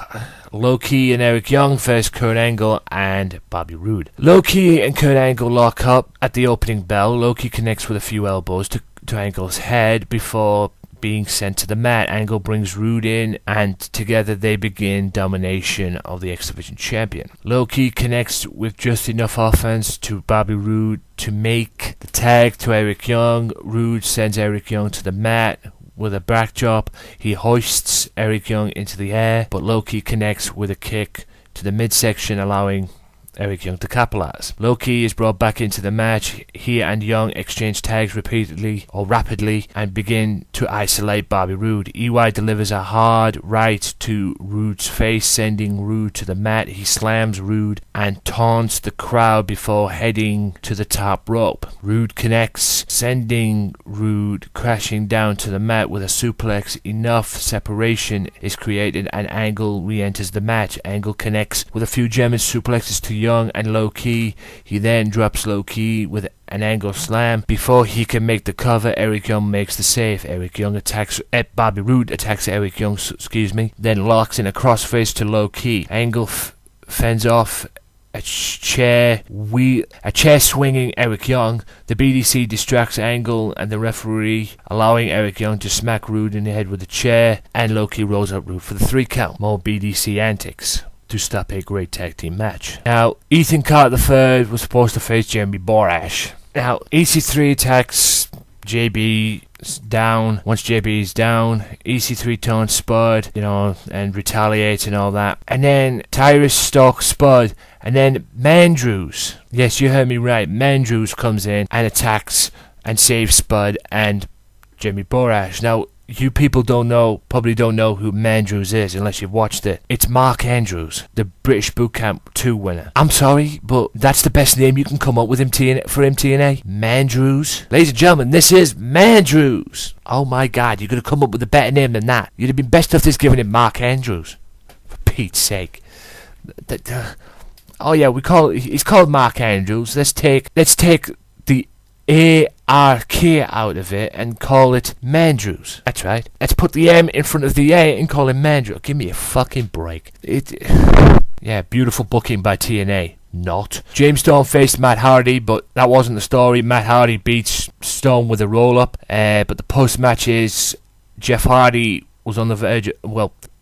Low-Ki and Eric Young face Kurt Angle and Bobby Roode. Low-Ki and Kurt Angle lock up at the opening bell. Low-Ki connects with a few elbows to Angle's head before being sent to the mat. Angle brings Roode in, and together they begin domination of the X Division champion. Low-Ki connects with just enough offense to Bobby Roode to make the tag to Eric Young. Roode sends Eric Young to the mat. With a backdrop, he hoists Eric Young into the air, but Low-Ki connects with a kick to the midsection, allowing Eric Young to capitalize. Low-Ki is brought back into the match. He and Young exchange tags rapidly and begin to isolate Bobby Roode. EY delivers a hard right to Roode's face, sending Roode to the mat. He slams Roode and taunts the crowd before heading to the top rope. Roode connects, sending Roode crashing down to the mat with a suplex. Enough separation is created and Angle re-enters the match. Angle connects with a few German suplexes to Young and Low-Ki. He then drops Low-Ki with an Angle slam. Before he can make the cover, Eric Young makes the save. Bobby Roode attacks Eric Young, then locks in a crossface to Low-Ki. Angle fends off a chair swinging Eric Young. The BDC distracts Angle and the referee, allowing Eric Young to smack Roode in the head with a chair, and Low-Ki rolls up Roode for the 3 count. More BDC antics to stop a great tag team match. Now, Ethan Carter III was supposed to face Jeremy Borash. Now, EC3 attacks JB down. Once JB is down, EC3 taunts Spud, and retaliates and all that. And then Tyrus stalks Spud, and then Mandrews, yes, you heard me right, Mandrews comes in and attacks and saves Spud and Jeremy Borash. Now, you people probably don't know who Mandrews is unless you've watched it. It's Mark Andrews, the British Boot Camp 2 winner. I'm sorry, but that's the best name you can come up with for MTNA. Mandrews. Ladies and gentlemen, this is Mandrews. Oh my God, you could have come up with a better name than that. You'd have been best off just giving him Mark Andrews. For Pete's sake. Oh yeah, he's called Mark Andrews. Let's take the ARK out of it and call it Mandrews. That's right. Let's put the M in front of the A and call him Mandrews. Give me a fucking break. Yeah, beautiful booking by TNA. Not. James Storm faced Matt Hardy, but that wasn't the story. Matt Hardy beats Storm with a roll-up, but the post-match is Jeff Hardy was on the verge.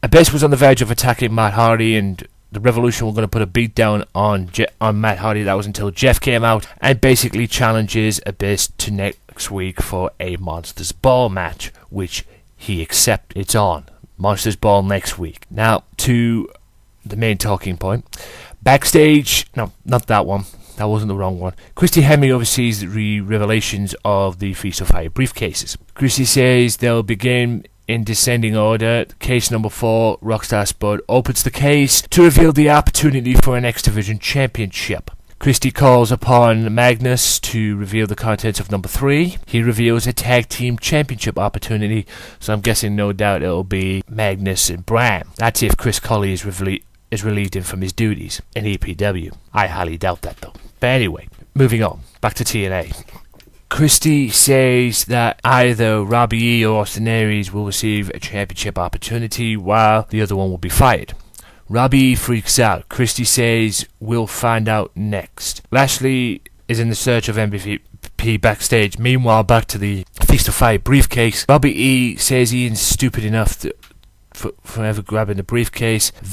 Abyss was on the verge of attacking Matt Hardy, and the Revolution were going to put a beat down on Matt Hardy. That was until Jeff came out and basically challenges Abyss to next week for a Monsters Ball match, which he accepted. It's on Monsters Ball next week. Now to the main talking point. Backstage, no, not that one. that wasn't the wrong one. Christy Hemme oversees the revelations of the Feast of Fire briefcases. Christy says they'll begin in descending order. Case number 4, Rockstar Spud opens the case to reveal the opportunity for an X Division Championship. Christy calls upon Magnus to reveal the contents of number 3. He reveals a tag team championship opportunity, so I'm guessing no doubt it'll be Magnus and Bram. That's if Chris Colley is relieved him from his duties in EPW. I highly doubt that though. But anyway, moving on, back to TNA. Christy says that either Robbie E or Austin Aries will receive a championship opportunity while the other one will be fired. Robbie E freaks out. Christy says we'll find out next. Lashley is in the search of MVP backstage. Meanwhile, back to the Feast of Fire briefcase. Robbie E says he is stupid enough for ever grabbing the briefcase. He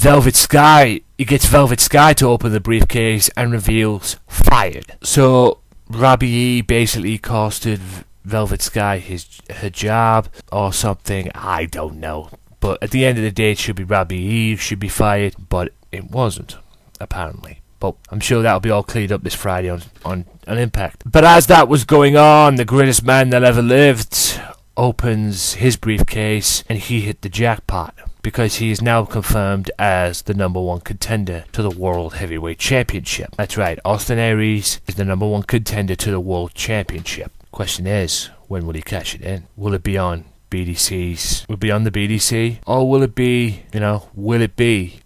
gets Velvet Sky to open the briefcase and reveals fired. So Robbie E basically costed Velvet Sky her job or something. I don't know. But at the end of the day, it should be Robbie E should be fired, but it wasn't, apparently. But I'm sure that'll be all cleared up this Friday on Impact. But as that was going on, the greatest man that ever lived opens his briefcase and he hit the jackpot, because he is now confirmed as the number 1 contender to the World Heavyweight Championship. That's right, Austin Aries is the number 1 contender to the World Championship. Question is, when will he cash it in? Will it be on BDCs? Will it be on the BDC? Or will it be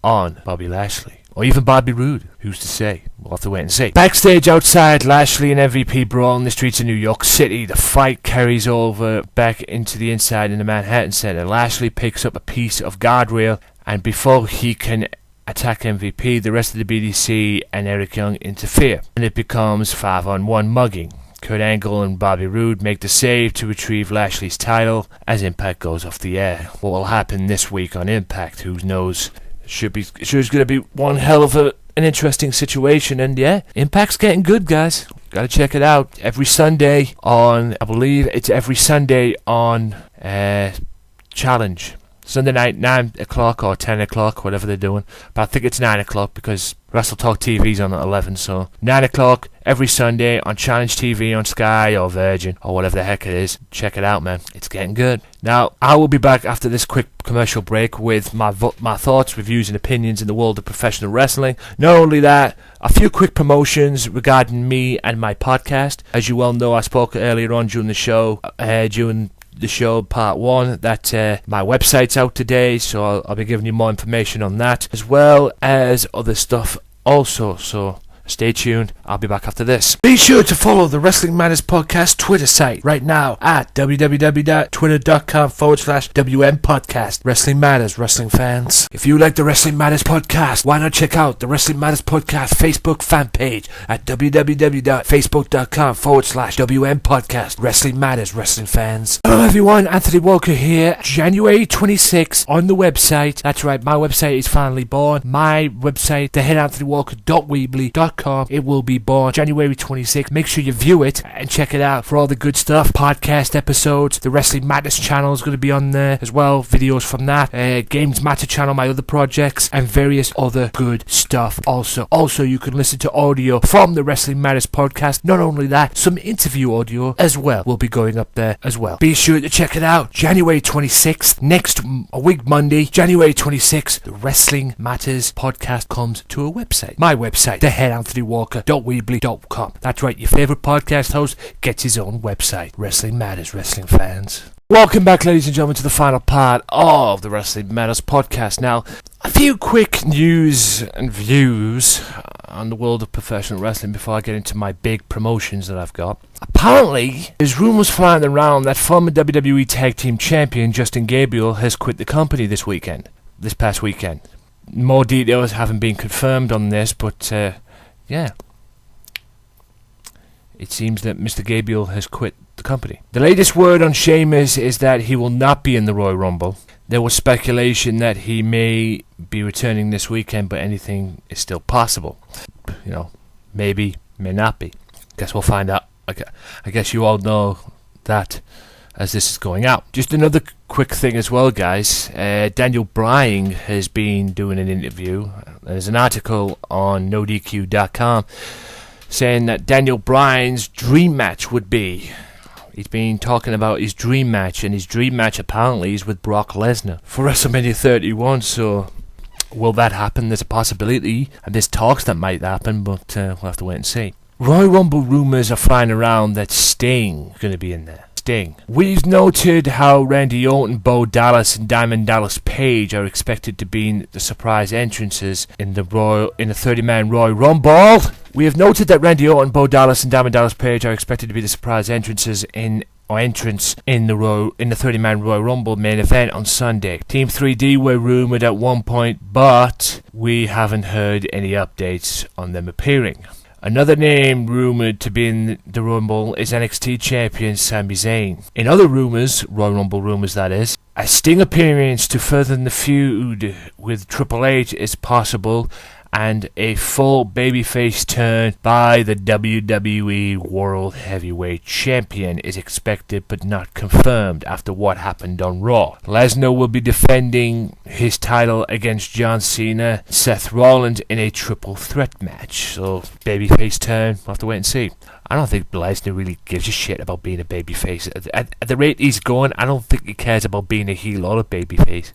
on Bobby Lashley? Or even Bobby Roode? Who's to say? We'll have to wait and see. Backstage outside, Lashley and MVP brawl in the streets of New York City. The fight carries over back into the inside in the Manhattan Center. Lashley picks up a piece of guardrail, and before he can attack MVP, the rest of the BDC and Eric Young interfere, and it becomes 5-on-1 mugging. Kurt Angle and Bobby Roode make the save to retrieve Lashley's title as Impact goes off the air. What will happen this week on Impact? Who knows? Sure is going to be one hell of an interesting situation, and yeah, Impact's getting good, guys. Gotta check it out every Sunday on, I believe it's every Sunday on Challenge. Sunday night, 9 o'clock or 10 o'clock, whatever they're doing. But I think it's 9 o'clock because Wrestle Talk TV's on at 11, so 9 o'clock every Sunday on Challenge TV on Sky or Virgin or whatever the heck it is. Check it out, man. It's getting good. Now, I will be back after this quick commercial break with my thoughts, reviews and opinions in the world of professional wrestling. Not only that, a few quick promotions regarding me and my podcast. As you well know, I spoke earlier on during the show part 1 that my website's out today, so I'll be giving you more information on that as well as other stuff also, so stay tuned. I'll be back after this. Be sure to follow the Wrestling Matters Podcast Twitter site right now at www.twitter.com/WM Podcast. Wrestling Matters, wrestling fans. If you like the Wrestling Matters Podcast, why not check out the Wrestling Matters Podcast Facebook fan page at www.facebook.com/WM Podcast. Wrestling Matters, wrestling fans. Hello everyone, Anthony Walker here. January 26th on the website. That's right, my website is finally born. My website, theheadanthonywalker.weebly.com. It will be born January 26th. Make sure you view it and check it out for all the good stuff. Podcast episodes. The Wrestling Madness channel is going to be on there as well. Videos from that. Games Matter channel, my other projects, and various other good stuff also. Also, you can listen to audio from the Wrestling Matters podcast. Not only that, some interview audio as well will be going up there as well. Be sure to check it out. January 26th, next week Monday, January 26th, the Wrestling Matters podcast comes to a website. My website, theheadanthonywalker.weebly.com. That's right, your favourite podcast host gets his own website. Wrestling Matters, wrestling fans. Welcome back, ladies and gentlemen, to the final part of the Wrestling Matters podcast. Now, a few quick news and views on the world of professional wrestling before I get into my big promotions that I've got. Apparently, there's rumours flying around that former WWE Tag Team Champion Justin Gabriel has quit the company this past weekend. More details haven't been confirmed on this, but yeah, it seems that Mr. Gabriel has quit the company. The latest word on Sheamus is that he will not be in the Royal Rumble. There was speculation that he may be returning this weekend, but anything is still possible. You know, maybe, may not be. Guess we'll find out. I guess you all know that as this is going out. Just another quick thing as well, guys. Daniel Bryan has been doing an interview. There's an article on NoDQ.com saying that Daniel Bryan's dream match would be. He's been talking about his dream match, and his dream match apparently is with Brock Lesnar for WrestleMania 31, so will that happen? There's a possibility, and there's talks that might happen, but we'll have to wait and see. Royal Rumble rumours are flying around that Sting is going to be in there. Sting. We've noted how Randy Orton, Bo Dallas, and Diamond Dallas Page are expected to be in the surprise entrances in the 30-man Royal Rumble. We have noted that Randy Orton, Bo Dallas, and Diamond Dallas Page are expected to be the surprise entrances in the 30-man Royal Rumble main event on Sunday. Team 3D were rumoured at one point, but we haven't heard any updates on them appearing. Another name rumoured to be in the Rumble is NXT champion Sami Zayn. In other rumours, Royal Rumble rumours that is, a Sting appearance to further the feud with Triple H is possible, and a full babyface turn by the WWE World Heavyweight Champion is expected but not confirmed after what happened on Raw. Lesnar will be defending his title against John Cena, Seth Rollins in a triple threat match. So, babyface turn, we'll have to wait and see. I don't think Lesnar really gives a shit about being a babyface. At the rate he's going, I don't think he cares about being a heel or a babyface.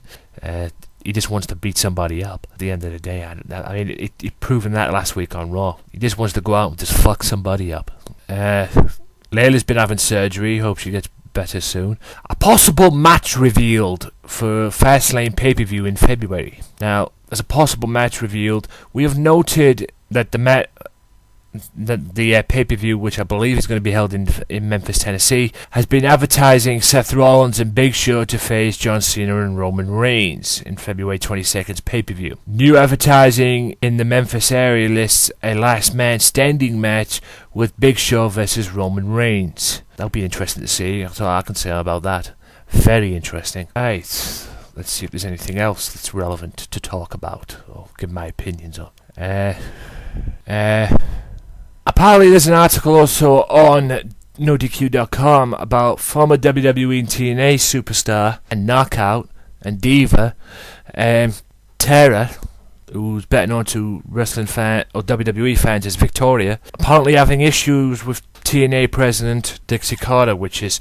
He just wants to beat somebody up at the end of the day. I mean, he proven that last week on Raw. He just wants to go out and just fuck somebody up. Layla's been having surgery. Hope she gets better soon. A possible match revealed for Fastlane pay-per-view in February. Now, as a possible match revealed, we have noted that the pay-per-view, which I believe is going to be held in Memphis, Tennessee, has been advertising Seth Rollins and Big Show to face John Cena and Roman Reigns in February 22nd's pay-per-view. New advertising in the Memphis area lists a last man standing match with Big Show versus Roman Reigns. That'll be interesting to see. That's all I can say about that. Very interesting. Right, let's see if there's anything else that's relevant to talk about or give my opinions on. Apparently there's an article also on NoDQ.com about former WWE and TNA superstar and knockout and diva Tara, who's better known to wrestling fan or WWE fans as Victoria, apparently having issues with TNA president Dixie Carter, which is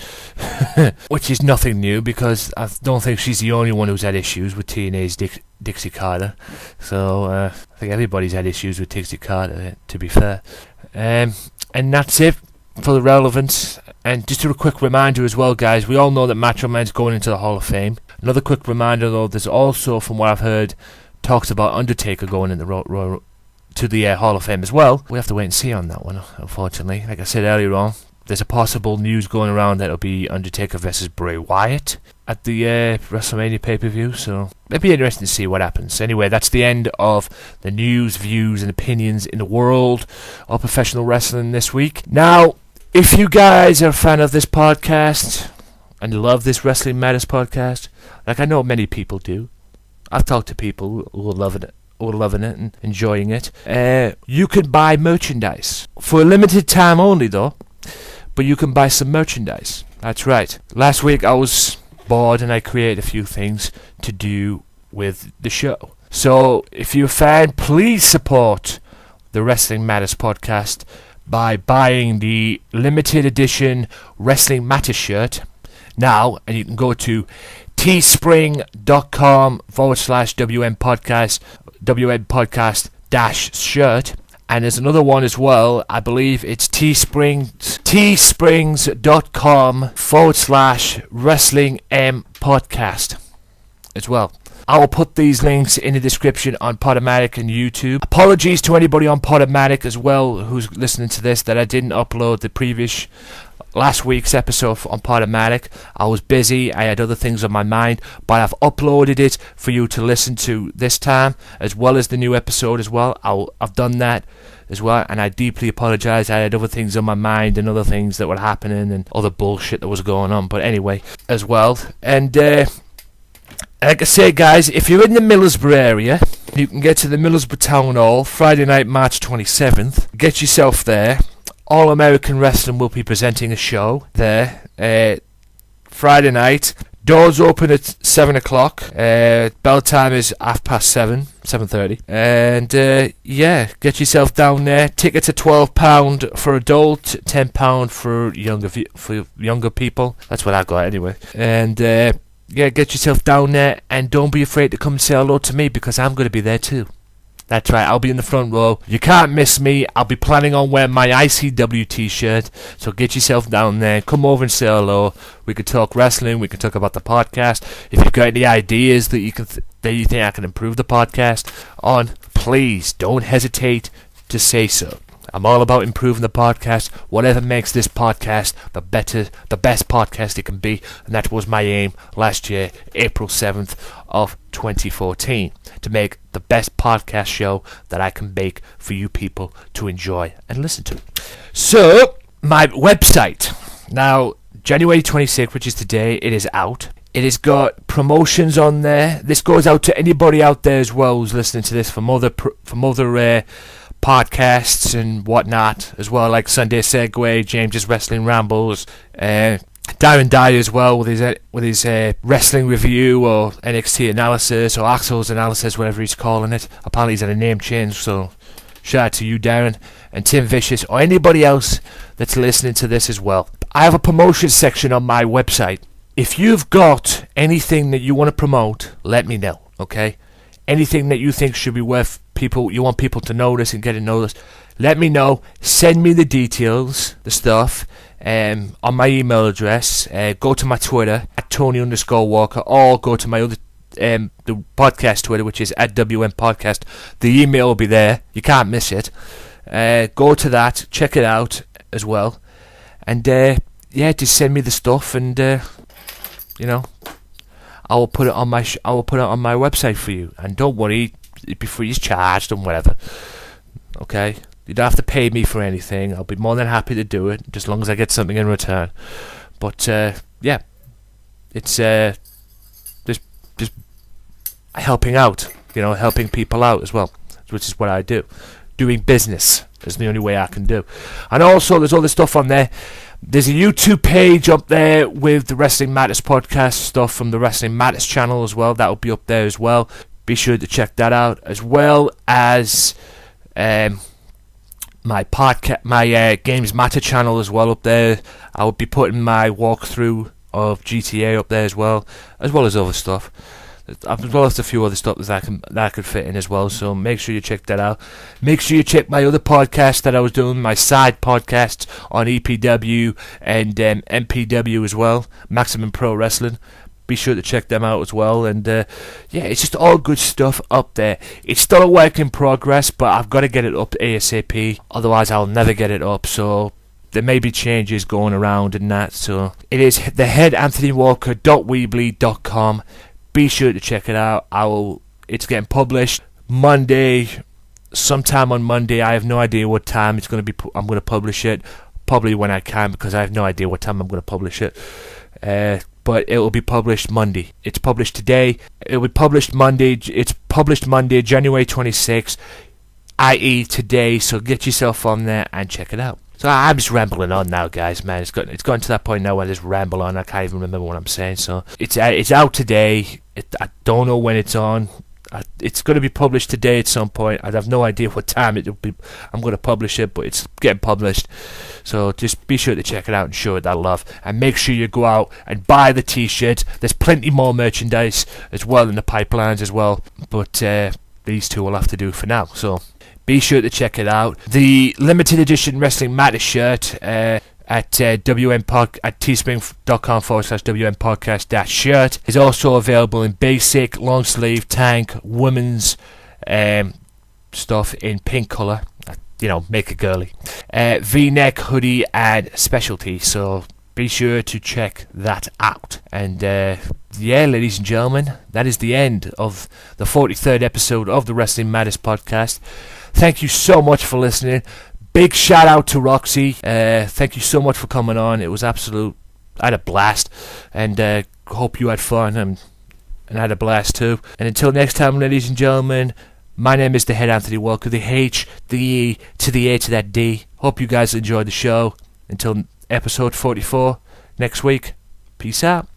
nothing new, because I don't think she's the only one who's had issues with TNA's Dixie Carter. So I think everybody's had issues with Dixie Carter, to be fair. And that's it for the relevance. And just a quick reminder as well, guys, we all know that Macho Man's going into the Hall of Fame. Another quick reminder, though, there's also, from what I've heard, talks about Undertaker going in to the Hall of Fame as well. We have to wait and see on that one, unfortunately. Like I said earlier on, there's a possible news going around that it'll be Undertaker versus Bray Wyatt at the WrestleMania pay-per-view, so it'll be interesting to see what happens. Anyway, that's the end of the news, views, and opinions in the world of professional wrestling this week. Now, if you guys are a fan of this podcast and love this Wrestling Matters podcast, like I know many people do, I've talked to people who are loving it and enjoying it. You can buy merchandise for a limited time only, though. But you can buy some merchandise. That's right. Last week I was bored and I created a few things to do with the show. So if you're a fan, please support the Wrestling Matters podcast by buying the limited edition Wrestling Matters shirt now, and you can go to teespring.com/WM podcast-shirt. And there's another one as well. I believe it's teesprings.com/WrestlingM podcast as well. I will put these links in the description on Podomatic and YouTube. Apologies to anybody on Podomatic as well who's listening to this that I didn't upload the previous last week's episode on Podomatic. I was busy, I had other things on my mind, but I've uploaded it for you to listen to this time, as well as the new episode as well. I've done that as well, and I deeply apologise. I had other things on my mind and other things that were happening and other bullshit that was going on, but anyway, as well. And like I say, guys, if you're in the Middlesbrough area, you can get to the Middlesbrough Town Hall Friday night, March 27th. Get yourself there. All American Wrestling will be presenting a show there Friday night. Doors open at 7 o'clock. Bell time is 7:30. And get yourself down there. Tickets are £12 for adult, £10 for younger people. That's what I got anyway. And get yourself down there, and don't be afraid to come and say hello to me, because I'm going to be there too. That's right, I'll be in the front row. You can't miss me. I'll be planning on wearing my ICW t-shirt. So get yourself down there. Come over and say hello. We can talk wrestling. We can talk about the podcast. If you've got any ideas that you think I can improve the podcast on, please don't hesitate to say so. I'm all about improving the podcast. Whatever makes this podcast the best podcast it can be. And that was my aim last year, April 7th of 2014. To make the best podcast show that I can make for you people to enjoy and listen to. So, my website. Now, January 26th, which is today, it is out. It has got promotions on there. This goes out to anybody out there as well who's listening to this from other podcasts and whatnot as well, like Sunday Segway, James's Wrestling Rambles, Darren Dyer as well with his wrestling review or NXT analysis or Axel's analysis, whatever he's calling it. Apparently he's had a name change, so shout out to you, Darren, and Tim Vicious, or anybody else that's listening to this as well. I have a promotion section on my website. If you've got anything that you want to promote, let me know, okay? Anything that you think should be worth you want people to notice and get to notice, let me know. Send me the details, the stuff, on my email address. Go to my Twitter at Tony_Walker, or go to my other the podcast Twitter, which is at WM Podcast. The email will be there. You can't miss it. Go to that, check it out as well, and just send me the stuff, and I will put it on my website for you. And don't worry, it'll be free of charge and whatever. Okay, you don't have to pay me for anything. I'll be more than happy to do it, just as long as I get something in return. But it's just helping out, helping people out as well, which is what I do. Doing business is the only way I can do. And also, there's all this stuff on there. There's a YouTube page up there with the Wrestling Matters podcast stuff from the Wrestling Matters channel as well. That'll be up there as well. Be sure to check that out, as well as my podcast, my Games Matter channel as well up there. I will be putting my walkthrough of GTA up there as well as other stuff. As well as a few other stuff that I could fit in as well. So make sure you check that out. Make sure you check my other podcast that I was doing, my side podcasts on EPW and MPW as well, Maximum Pro Wrestling. Be sure to check them out as well. And it's just all good stuff up there. It's still a work in progress, but I've got to get it up ASAP. Otherwise, I'll never get it up. So there may be changes going around and that. So it is theheadanthonywalker.weebly.com. Be sure to check it out. It's getting published Monday, sometime on Monday. I have no idea what time it's going to be. I'm going to publish it probably when I can, because I have no idea what time I'm going to publish it. But it will be published Monday. It's published today. It will be published Monday. It's published Monday, January 26th, i.e. today. So get yourself on there and check it out. So I'm just rambling on now, guys, man. It's gotten to that point now where I just ramble on. I can't even remember what I'm saying. So it's out today. I don't know when it's on. It's going to be published today at some point. I have no idea what time it'll be. I'm going to publish it, but it's getting published. So just be sure to check it out and show it that love. And make sure you go out and buy the t-shirts. There's plenty more merchandise as well in the pipelines as well. But these two will have to do for now. So be sure to check it out. The limited edition Wrestling Matters shirt at teespring.com/WM podcast shirt is also available in basic, long sleeve, tank, women's stuff in pink colour. Make it girly. V-neck, hoodie, and specialty. So be sure to check that out. And ladies and gentlemen, that is the end of the 43rd episode of the Wrestling Matters podcast. Thank you so much for listening. Big shout out to Roxxie. Thank you so much for coming on. It was absolute. I had a blast, and hope you had fun and had a blast too. And until next time, ladies and gentlemen, my name is the Head Anthony Walker. The H, the E, to the A to that D. Hope you guys enjoyed the show. Until episode 44 next week. Peace out.